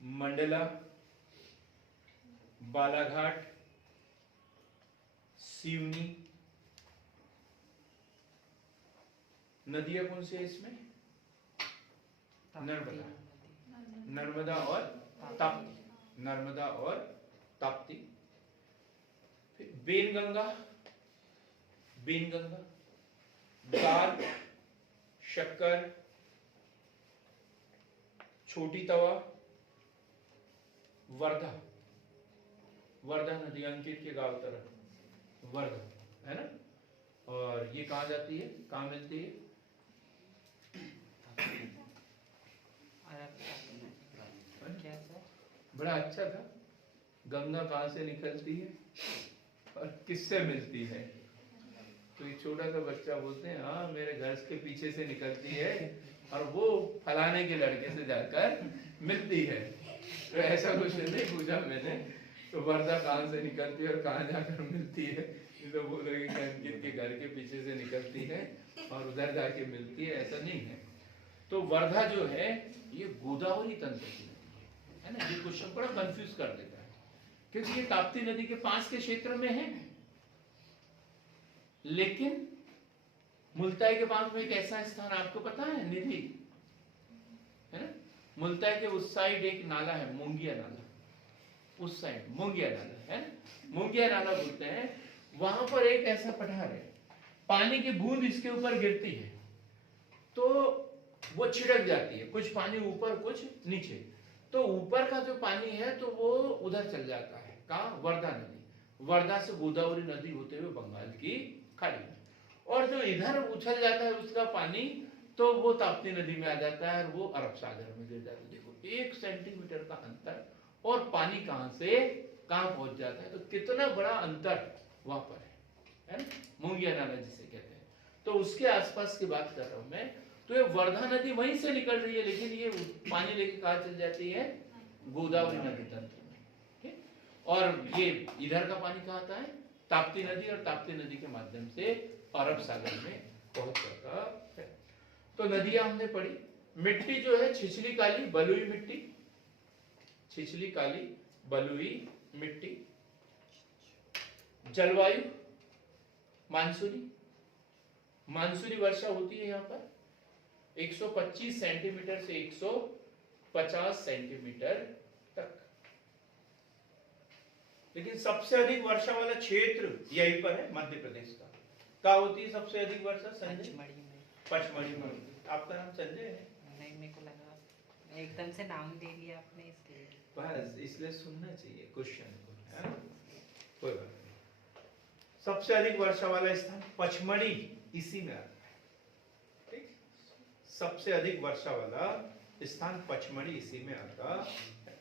मंडला, बालाघाट, सिवनी। नदियां कौन सी है इसमें? नर्मदा, नर्मदा और ताप्ती, नर्मदा और ताप्ती। फिर बेनगंगा, बेनगंगा, गार, शक्कर, छोटी तवा, वर्धा, वर्धा नदी अंकित के गांव तरफ वर्धा है ना। और ये कहाँ जाती है, कहाँ मिलती है? क्या सर? बड़ा अच्छा था। गंगा कहाँ से निकलती है और किससे मिलती है? तो ये छोटा सा बच्चा बोलते हैं हाँ मेरे घर के पीछे से निकलती है और वो फलाने के लड़के से जाकर मिलती है। तो ऐसा कुछ नहीं पूछा मैंने। तो वर्धा कहाँ से निकलती है और कहाँ जाकर मिलती है? ये तो बोलोगे कि अंकित के घर के पीछे से निकलती है और उधर जाके मिलती है, ऐसा नहीं है। तो वर्धा जो है ये गोदावरी तंत्र की नदी है ना। ये क्वेश्चन बड़ा कंफ्यूज कर देता है क्योंकि ये ताप्ती नदी के पास के क्षेत्र में है, लेकिन मुल्ताई के पास में एक ऐसा स्थान आपको पता है, निधि है ना। मुल्ताई के उस साइड एक नाला है, मुंगिया नाला, उस साइड मुंगिया नाला है ना, मुंगिया नाला बोलते हैं। वहां पर एक ऐसा पठार है, पानी की बूंद इसके ऊपर गिरती है तो वो छिड़क जाती है, कुछ पानी ऊपर कुछ नीचे। तो ऊपर का जो पानी है तो वो उधर चल जाता है, कहाँ? वर्धा नदी, वर्धा से गोदावरी नदी होते हुए बंगाल की खाड़ी में। और जो इधर उछल जाता है उसका पानी तो वो ताप्ती नदी में आ जाता है और वो अरब सागर में गिर जाता है। देखो 1 सेंटीमीटर का अंतर और पानी कहां से कहां पहुंच जाता है। तो कितना बड़ा अंतर वहां पर है ना, मुंगिया नाला जिसे कहते हैं। तो उसके आसपास की बात कर रहा हूं मैं। तो ये वर्धा नदी वहीं से निकल रही है, लेकिन ये पानी लेके कहां चल जाती है? गोदावरी नदी तंत्र में, ठीक। और ये इधर का पानी कहां आता है? ताप्ती नदी, और ताप्ती नदी के माध्यम से अरब सागर में पहुंच जाता है। तो नदियां हमने पढ़ी। मिट्टी जो है छिछली काली बलुई मिट्टी, छिछली काली बलुई मिट्टी। जलवायु मानसूनी, मानसूनी वर्षा होती है यहाँ पर 125 सेंटीमीटर से 150 सेंटीमीटर तक। लेकिन सबसे अधिक वर्षा वाला क्षेत्र यहीं पर है, मध्य प्रदेश का। कहाँ होती है सबसे अधिक वर्षा? संजय? पचमढ़ी में। पचमढ़ी में। आपका नाम संजय है? नहीं, मेरे को लगा एकदम से नाम ले लिया आपने इसलिए। बस इसलिए सुनना चाहिए क्वेश्चन को, है ना? कोई बात नहीं। सबसे अधिक वर्षा वाला स्थान पचमढ़ी इसी में आता है, ठीक। सबसे अधिक वर्षा वाला स्थान पचमढ़ी इसी में आता है।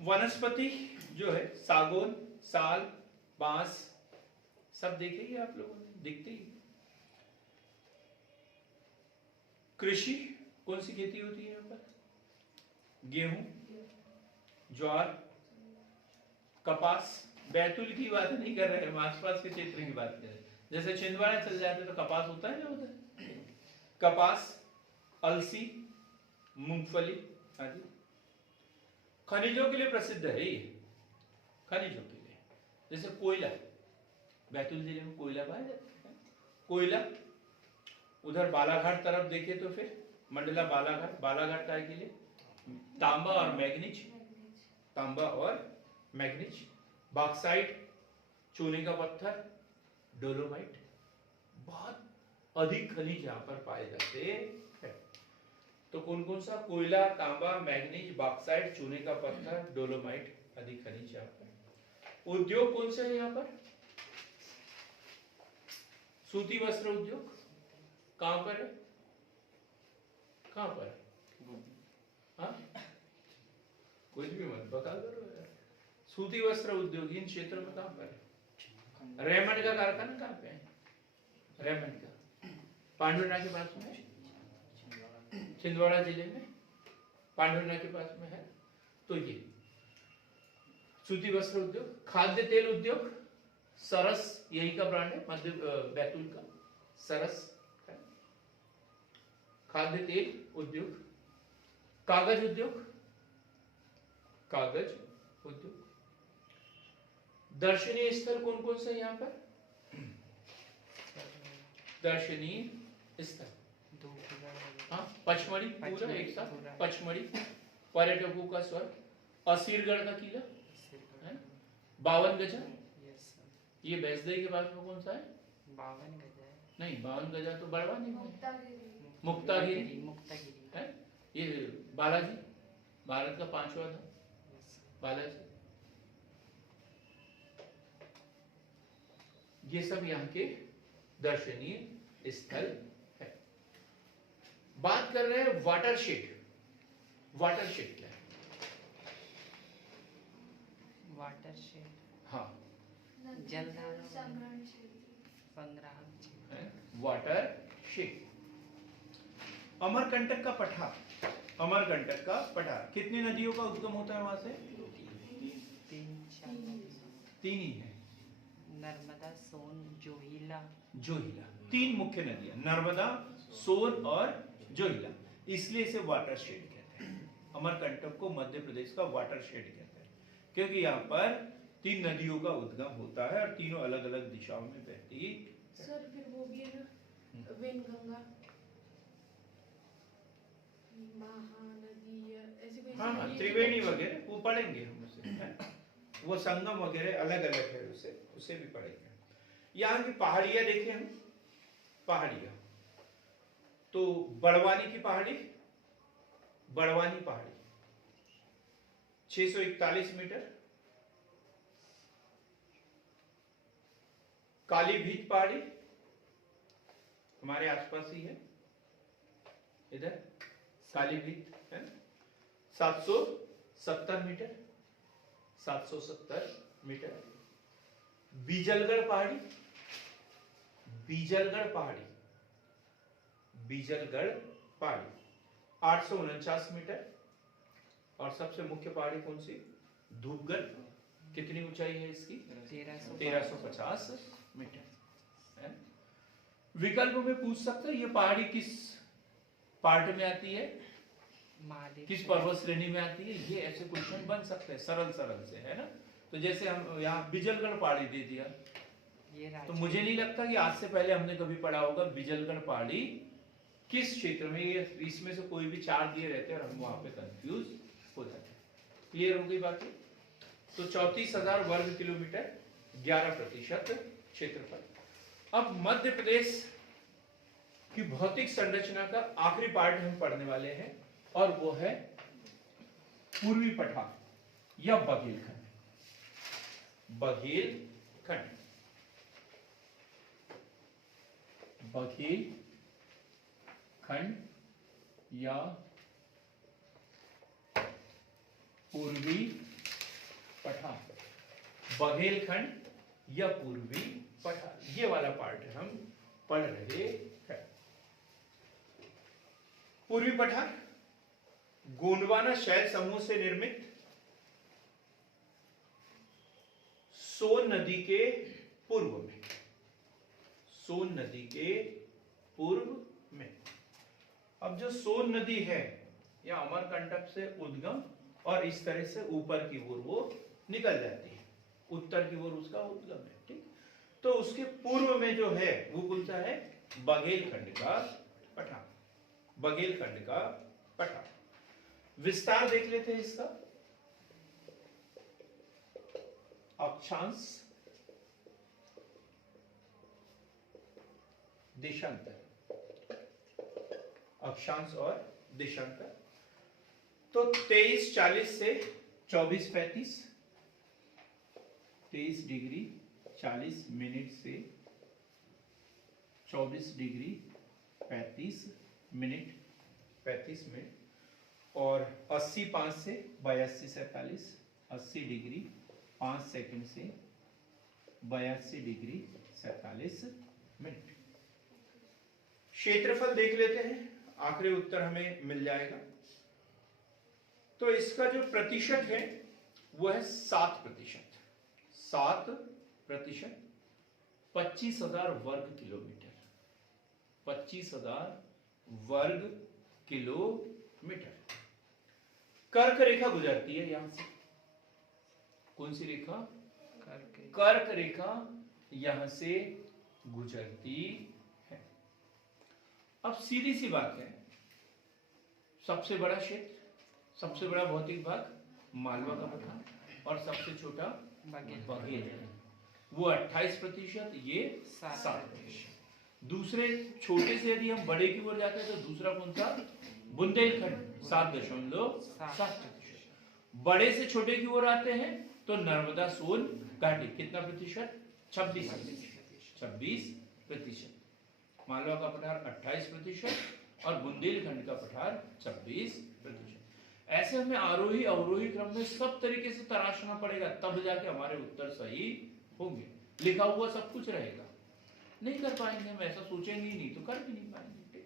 वनस्पति जो है सागौन, साल, बांस सब देखेंगे आप लोगों ने, दिखती है। कृषि कौन सी खेती होती है यहाँ पर? गेहूं, ज्वार, कपास। बैतूल की बात नहीं कर रहे हैं, आसपास के क्षेत्र की बात कर रहे हैं। जैसे छिंदवाड़ा चल जाते तो कपास होता है ना उधर। कपास, अलसी, मूंगफली आदि। खनिजों के लिए प्रसिद्ध है ये, खनिजों के लिए। जैसे कोयला, बैतूल जिले में कोयला पाया जाता है। कोयला उधर बालाघाट तरफ देखे तो फिर मंडला बालाघाट, बालाघाट का के लिए तांबा और मैग्नीज, तांबा और मैग्नीज। बॉक्साइट, चूने का पत्थर, डोलोमाइट, बहुत अधिक खनिज यहाँ पर पाए जाते हैं। तो कौन कौन सा? कोयला, तांबा, मैग्नीज, बॉक्साइट, चूने का पत्थर, डोलोमाइट आदि खनिज यहाँ पर। उद्योग कौन से है यहाँ पर? सूती वस्त्र उद्योग कहां पर है? कहां पर है? हाँ? कुछ भी मत बता करो यार। सूती वस्त्र उद्योग इन क्षेत्रों में कहां पर है? रेमंड का कारखाना कहां पे है? रेमंड का पांडुरना के पास में है, छिंदवाड़ा जिले में पांडुरना के पास में है। तो ये सूती वस्त्र उद्योग। खाद्य तेल उद्योग सरस यही का ब्रांड है, मध्य बैतूल का सरस है। खाद्य तेल उद्योग, कागज उद्योग, कागज उद्योग। दर्शनीय स्थल कौन कौन से यहाँ पर? दर्शनीय स्थल, हाँ, पचमढ़ी पूरा एक साथ, पचमढ़ी पर्यटकों का स्वर्ग, असीरगढ़ का किला है, 52 गजा, ये बैसदेई के पास में कौन सा है? 52 गजा है। नहीं, 52 गजा तो बड़वानी में है। मुक्तागिरी। मुक्तागिरी मुक्तागिरी है, ये बालाजी, भारत का 5वां धाम बालाजी। ये सब यहाँ के दर्शनीय स्थल है। बात कर रहे हैं वाटरशेड। वाटरशेड क्या है? वाटरशेड, हाँ, जलधारा संग्रहण क्षेत्र। संग्रह क्षेत्र। है वाटरशेड। अमरकंटक का पठार, अमरकंटक का पठार कितनी नदियों का उद्गम होता है वहां से? 3 ही है। नर्मदा, सोन, जोहिला। जोहिला, 3 मुख्य नदियां, नर्मदा, सोन और जोहिला, इसलिए इसे वाटरशेड कहते हैं। अमरकंटक को मध्य प्रदेश का वाटरशेड कहते हैं क्योंकि यहाँ पर 3 नदियों का उद्गम होता है और तीनों अलग अलग दिशाओं में बहती है। सर फिर वो भी है ना, वेनगंगा, महानदी, ऐसे कोई हाँ हाँ, ये त्रिवेणी वगैरह वो पढ़ेंगे हम उसे, है? वो संगम वगैरह अलग अलग है, उसे भी पढ़ेंगे। यहाँ की पहाड़ियां देखें हम, पहाड़ियां तो बड़वानी की पहाड़ी, बड़वानी पहाड़ी 641 मीटर, कालीभीत पहाड़ी हमारे आसपास ही है, इधर कालीभीत है 770 मीटर, 770 मीटर। बीजलगढ़ पहाड़ी, बीजलगढ़ पहाड़ी, बीजलगढ़ पहाड़ी 849 मीटर। और सबसे मुख्य पहाड़ी कौन सी? धूपगढ़, कितनी ऊंचाई है इसकी? 1350 मीटर है। विकल्प में पूछ सकते हैं ये पहाड़ी किस पार्ट में आती है, महादेव, किस पर्वत श्रेणी में आती है, ये ऐसे क्वेश्चन बन सकते हैं सरल सरल से, है ना। तो जैसे हम यहाँ बिजलगढ़ पहाड़ी दे दिया, ये तो मुझे नहीं लगता कि आज से पहले हमने कभी पढ़ा होगा बिजलगढ़ पहाड़ी किस क्षेत्र में। ये इसमें से कोई भी 4 दिए रहते हैं और हम वहां पे कंफ्यूज हो जाते हैं। क्लियर हो गई बातें? तो 34,000 वर्ग किलोमीटर, 11% क्षेत्रफल। अब मध्य प्रदेश की भौतिक संरचना का आखिरी पार्ट हम पढ़ने वाले हैं और वो है पूर्वी पठार या बघेलखंड। बघेलखंड, बघेलखंड या पूर्वी पठार, बघेलखंड या पूर्वी पठार, ये वाला पार्ट हम पढ़ रहे हैं। पूर्वी पठार गोंडवाना शैल समूह से निर्मित सोन नदी के पूर्व में, सोन नदी के पूर्व में। अब जो सोन नदी है या अमरकंटक से उद्गम और इस तरह से ऊपर की ओर वो निकल जाती है, उत्तर की ओर उसका उद्गम है, ठीक। तो उसके पूर्व में जो है वो कौन सा है? बघेलखंड का पठार, बघेलखंड का पठार। विस्तार देख लेते हैं इसका। अक्षांश, देशांतर, अक्षांश और देशांतर। तो 23:40 से 24:35, 23 डिग्री 40 मिनट से 24 डिग्री 35 मिनट, 35 मिनट। और 80:05 से 82:47, 80 डिग्री 5 सेकंड से 82 डिग्री 47 मिनट। क्षेत्रफल देख लेते हैं, आखिरी उत्तर हमें मिल जाएगा। तो इसका जो प्रतिशत है वो है 7%, 7%। प्रतिशत, 25,000 वर्ग किलोमीटर, 25,000 वर्ग किलोमीटर। कर्क रेखा गुजरती है यहां से। कौन सी रेखा? कर्क रेखा यहां से गुजरती है। अब सीधी सी बात है, सबसे बड़ा क्षेत्र, सबसे बड़ा भौतिक भाग मालवा का पठार और सबसे छोटा बघेल है, वो 28%, ये 7%। दूसरे छोटे से यदि हम बड़े की ओर जाते हैं तो दूसरा कौन सा? बुंदेलखंड, 7.7%। बड़े से छोटे की ओर आते हैं तो नर्मदा सोन घाटी, कितना प्रतिशत? 26%। मालवा का पठार 28% और बुंदेलखंड का पठार 26%। ऐसे हमें आरोही अवरोही क्रम में सब तरीके से तराशना पड़ेगा, तब जाके हमारे उत्तर सही होंगे। लिखा हुआ सब कुछ रहेगा, नहीं कर पाएंगे हम, ऐसा सोचेंगे ही नहीं तो कर भी नहीं पाएंगे।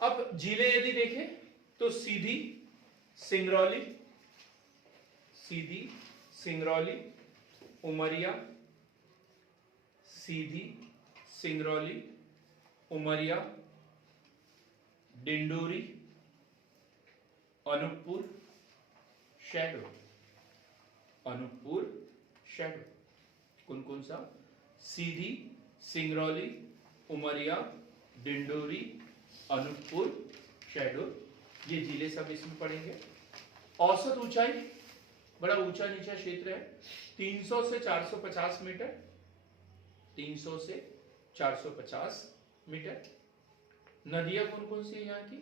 अब जिले यदि देखें तो सीधी, सिंगरौली, सीधी, सिंगरौली, उमरिया, सीधी, सिंगरौली, उमरिया, डिंडोरी, अनूपपुर, शहडोल, अनूपपुर, शहडोल। कौन कौन सा? सीधी, सिंगरौली, उमरिया, डिंडोरी, अनूपपुर, शहडोल, ये जिले सब इसमें पड़ेंगे। औसत ऊंचाई, बड़ा ऊंचा नीचा क्षेत्र है, 300 से 450 मीटर, 300 से 450 मीटर। नदियां कौन कौन सी है यहाँ की?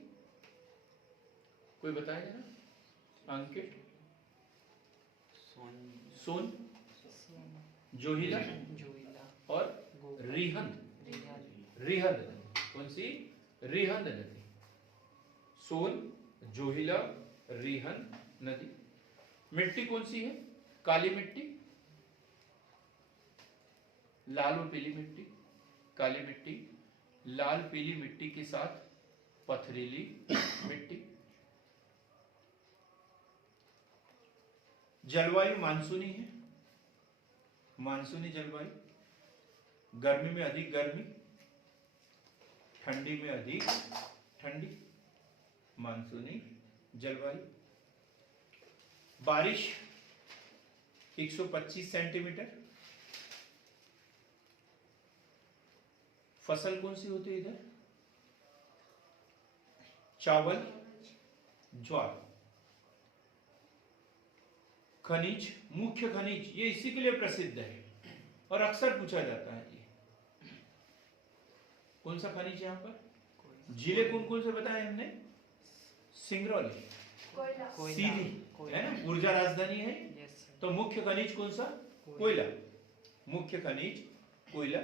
कोई बताएगा ना? अंकित? सोन, जोहिला और रिहंद। रिहंद नदी, कौन सी? रिहंद नदी। सोन, जोहिला, रिहंद नदी। मिट्टी कौन सी है? काली मिट्टी, लाल और पीली मिट्टी, काली मिट्टी, लाल पीली मिट्टी के साथ पथरीली मिट्टी। जलवायु मानसूनी है, मानसूनी जलवायु। गर्मी में अधिक गर्मी, ठंडी में अधिक ठंडी, मानसूनी जलवायु। बारिश 125 सेंटीमीटर। फसल कौन सी होती है इधर? चावल, ज्वार। खनिज, मुख्य खनिज, ये इसी के लिए प्रसिद्ध है और अक्सर पूछा जाता है। ये कौन सा खनिज यहाँ पर? जिले कौन कौन से बताए हमने? सिंगरौली, सीधी है ना, ऊर्जा राजधानी है। तो मुख्य खनिज कौन सा? कोयला, मुख्य खनिज कोयला।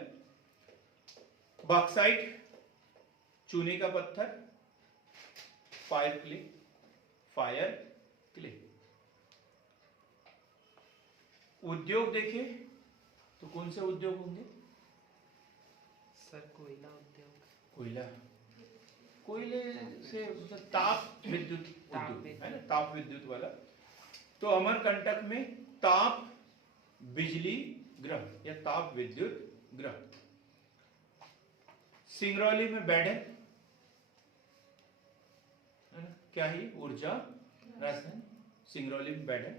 बॉक्साइट, चूने का पत्थर, फायर क्ले, फायर क्ले। उद्योग देखें तो कौन से उद्योग होंगे? सर कोयला उद्योग। कोयला, कोयले से मतलब ताप विद्युत उद्योग है ना, ताप विद्युत वाला। तो अमरकंटक में ताप बिजली ग्रह या ताप विद्युत ग्रह। सिंगरौली में बैडन है ना, क्या है? ऊर्जा राजधानी, सिंगरौली में बैडन।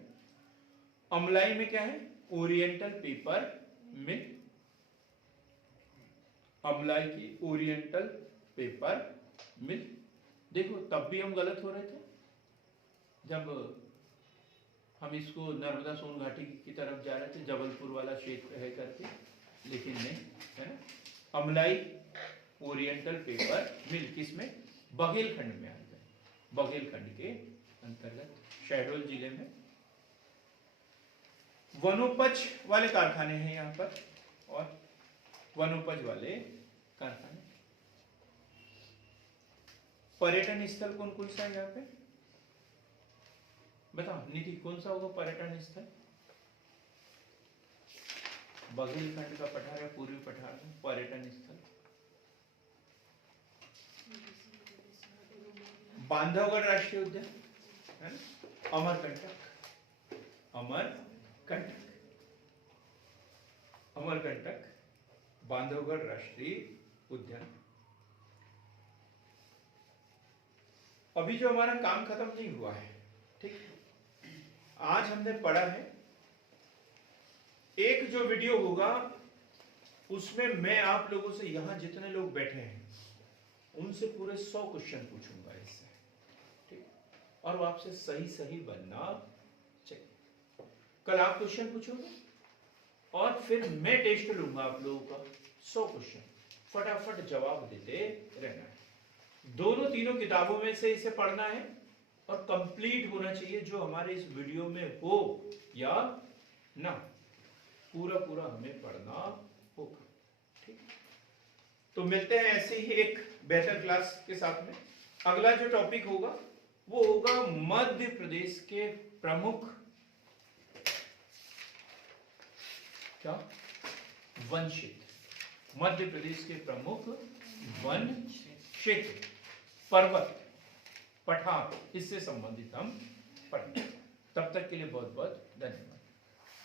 अमलाई में क्या है? ओरिएंटल पेपर मिल, अमलाई की ओरिएंटल पेपर मिल। देखो तब भी हम गलत हो रहे थे जब हम इसको नर्मदा सोन घाटी की तरफ जा रहे थे, जबलपुर वाला क्षेत्र है करके, लेकिन नहीं, है ना। अमलाई ओरिएंटल पेपर मिल किसमें? बघेलखंड में आ गए, बघेलखंड के अंतर्गत, शहडोल जिले में। वनोपज वाले कारखाने हैं यहाँ पर, और वनोपज वाले कारखाने। पर्यटन स्थल कौन कौन सा है यहाँ पे? बताओ निधि, कौन सा होगा पर्यटन स्थल? बघेलखंड का पठार या पूर्वी पठार में पर्यटन स्थल? बांधवगढ़ राष्ट्रीय उद्यान है ना, अमरकंटक, अमरकंटक। अमरकंटक बांधवगढ़ राष्ट्रीय उद्यान। अभी जो हमारा काम खत्म नहीं हुआ है, ठीक, आज हमने पढ़ा है, एक जो वीडियो होगा उसमें मैं आप लोगों से, यहां जितने लोग बैठे हैं उनसे पूरे 100 क्वेश्चन पूछूंगा इससे, ठीक, और वो आपसे सही सही बनना चाहिए। कल आप क्वेश्चन पूछोगे और फिर मैं टेस्ट लूंगा आप लोगों का 100 क्वेश्चन, फटाफट जवाब देते रहना है। दोनों तीनों किताबों में से इसे पढ़ना है और कंप्लीट होना चाहिए, जो हमारे इस वीडियो में हो या ना, पूरा पूरा हमें पढ़ना होगा, ठीक। तो मिलते हैं ऐसे ही एक बेहतर क्लास के साथ में। अगला जो टॉपिक होगा वो होगा मध्य प्रदेश के प्रमुख क्या वन क्षेत्र, मध्य प्रदेश के प्रमुख वन क्षेत्र, पर्वत, पठार, इससे संबंधित हम पढ़ेंगे। तब तक के लिए बहुत बहुत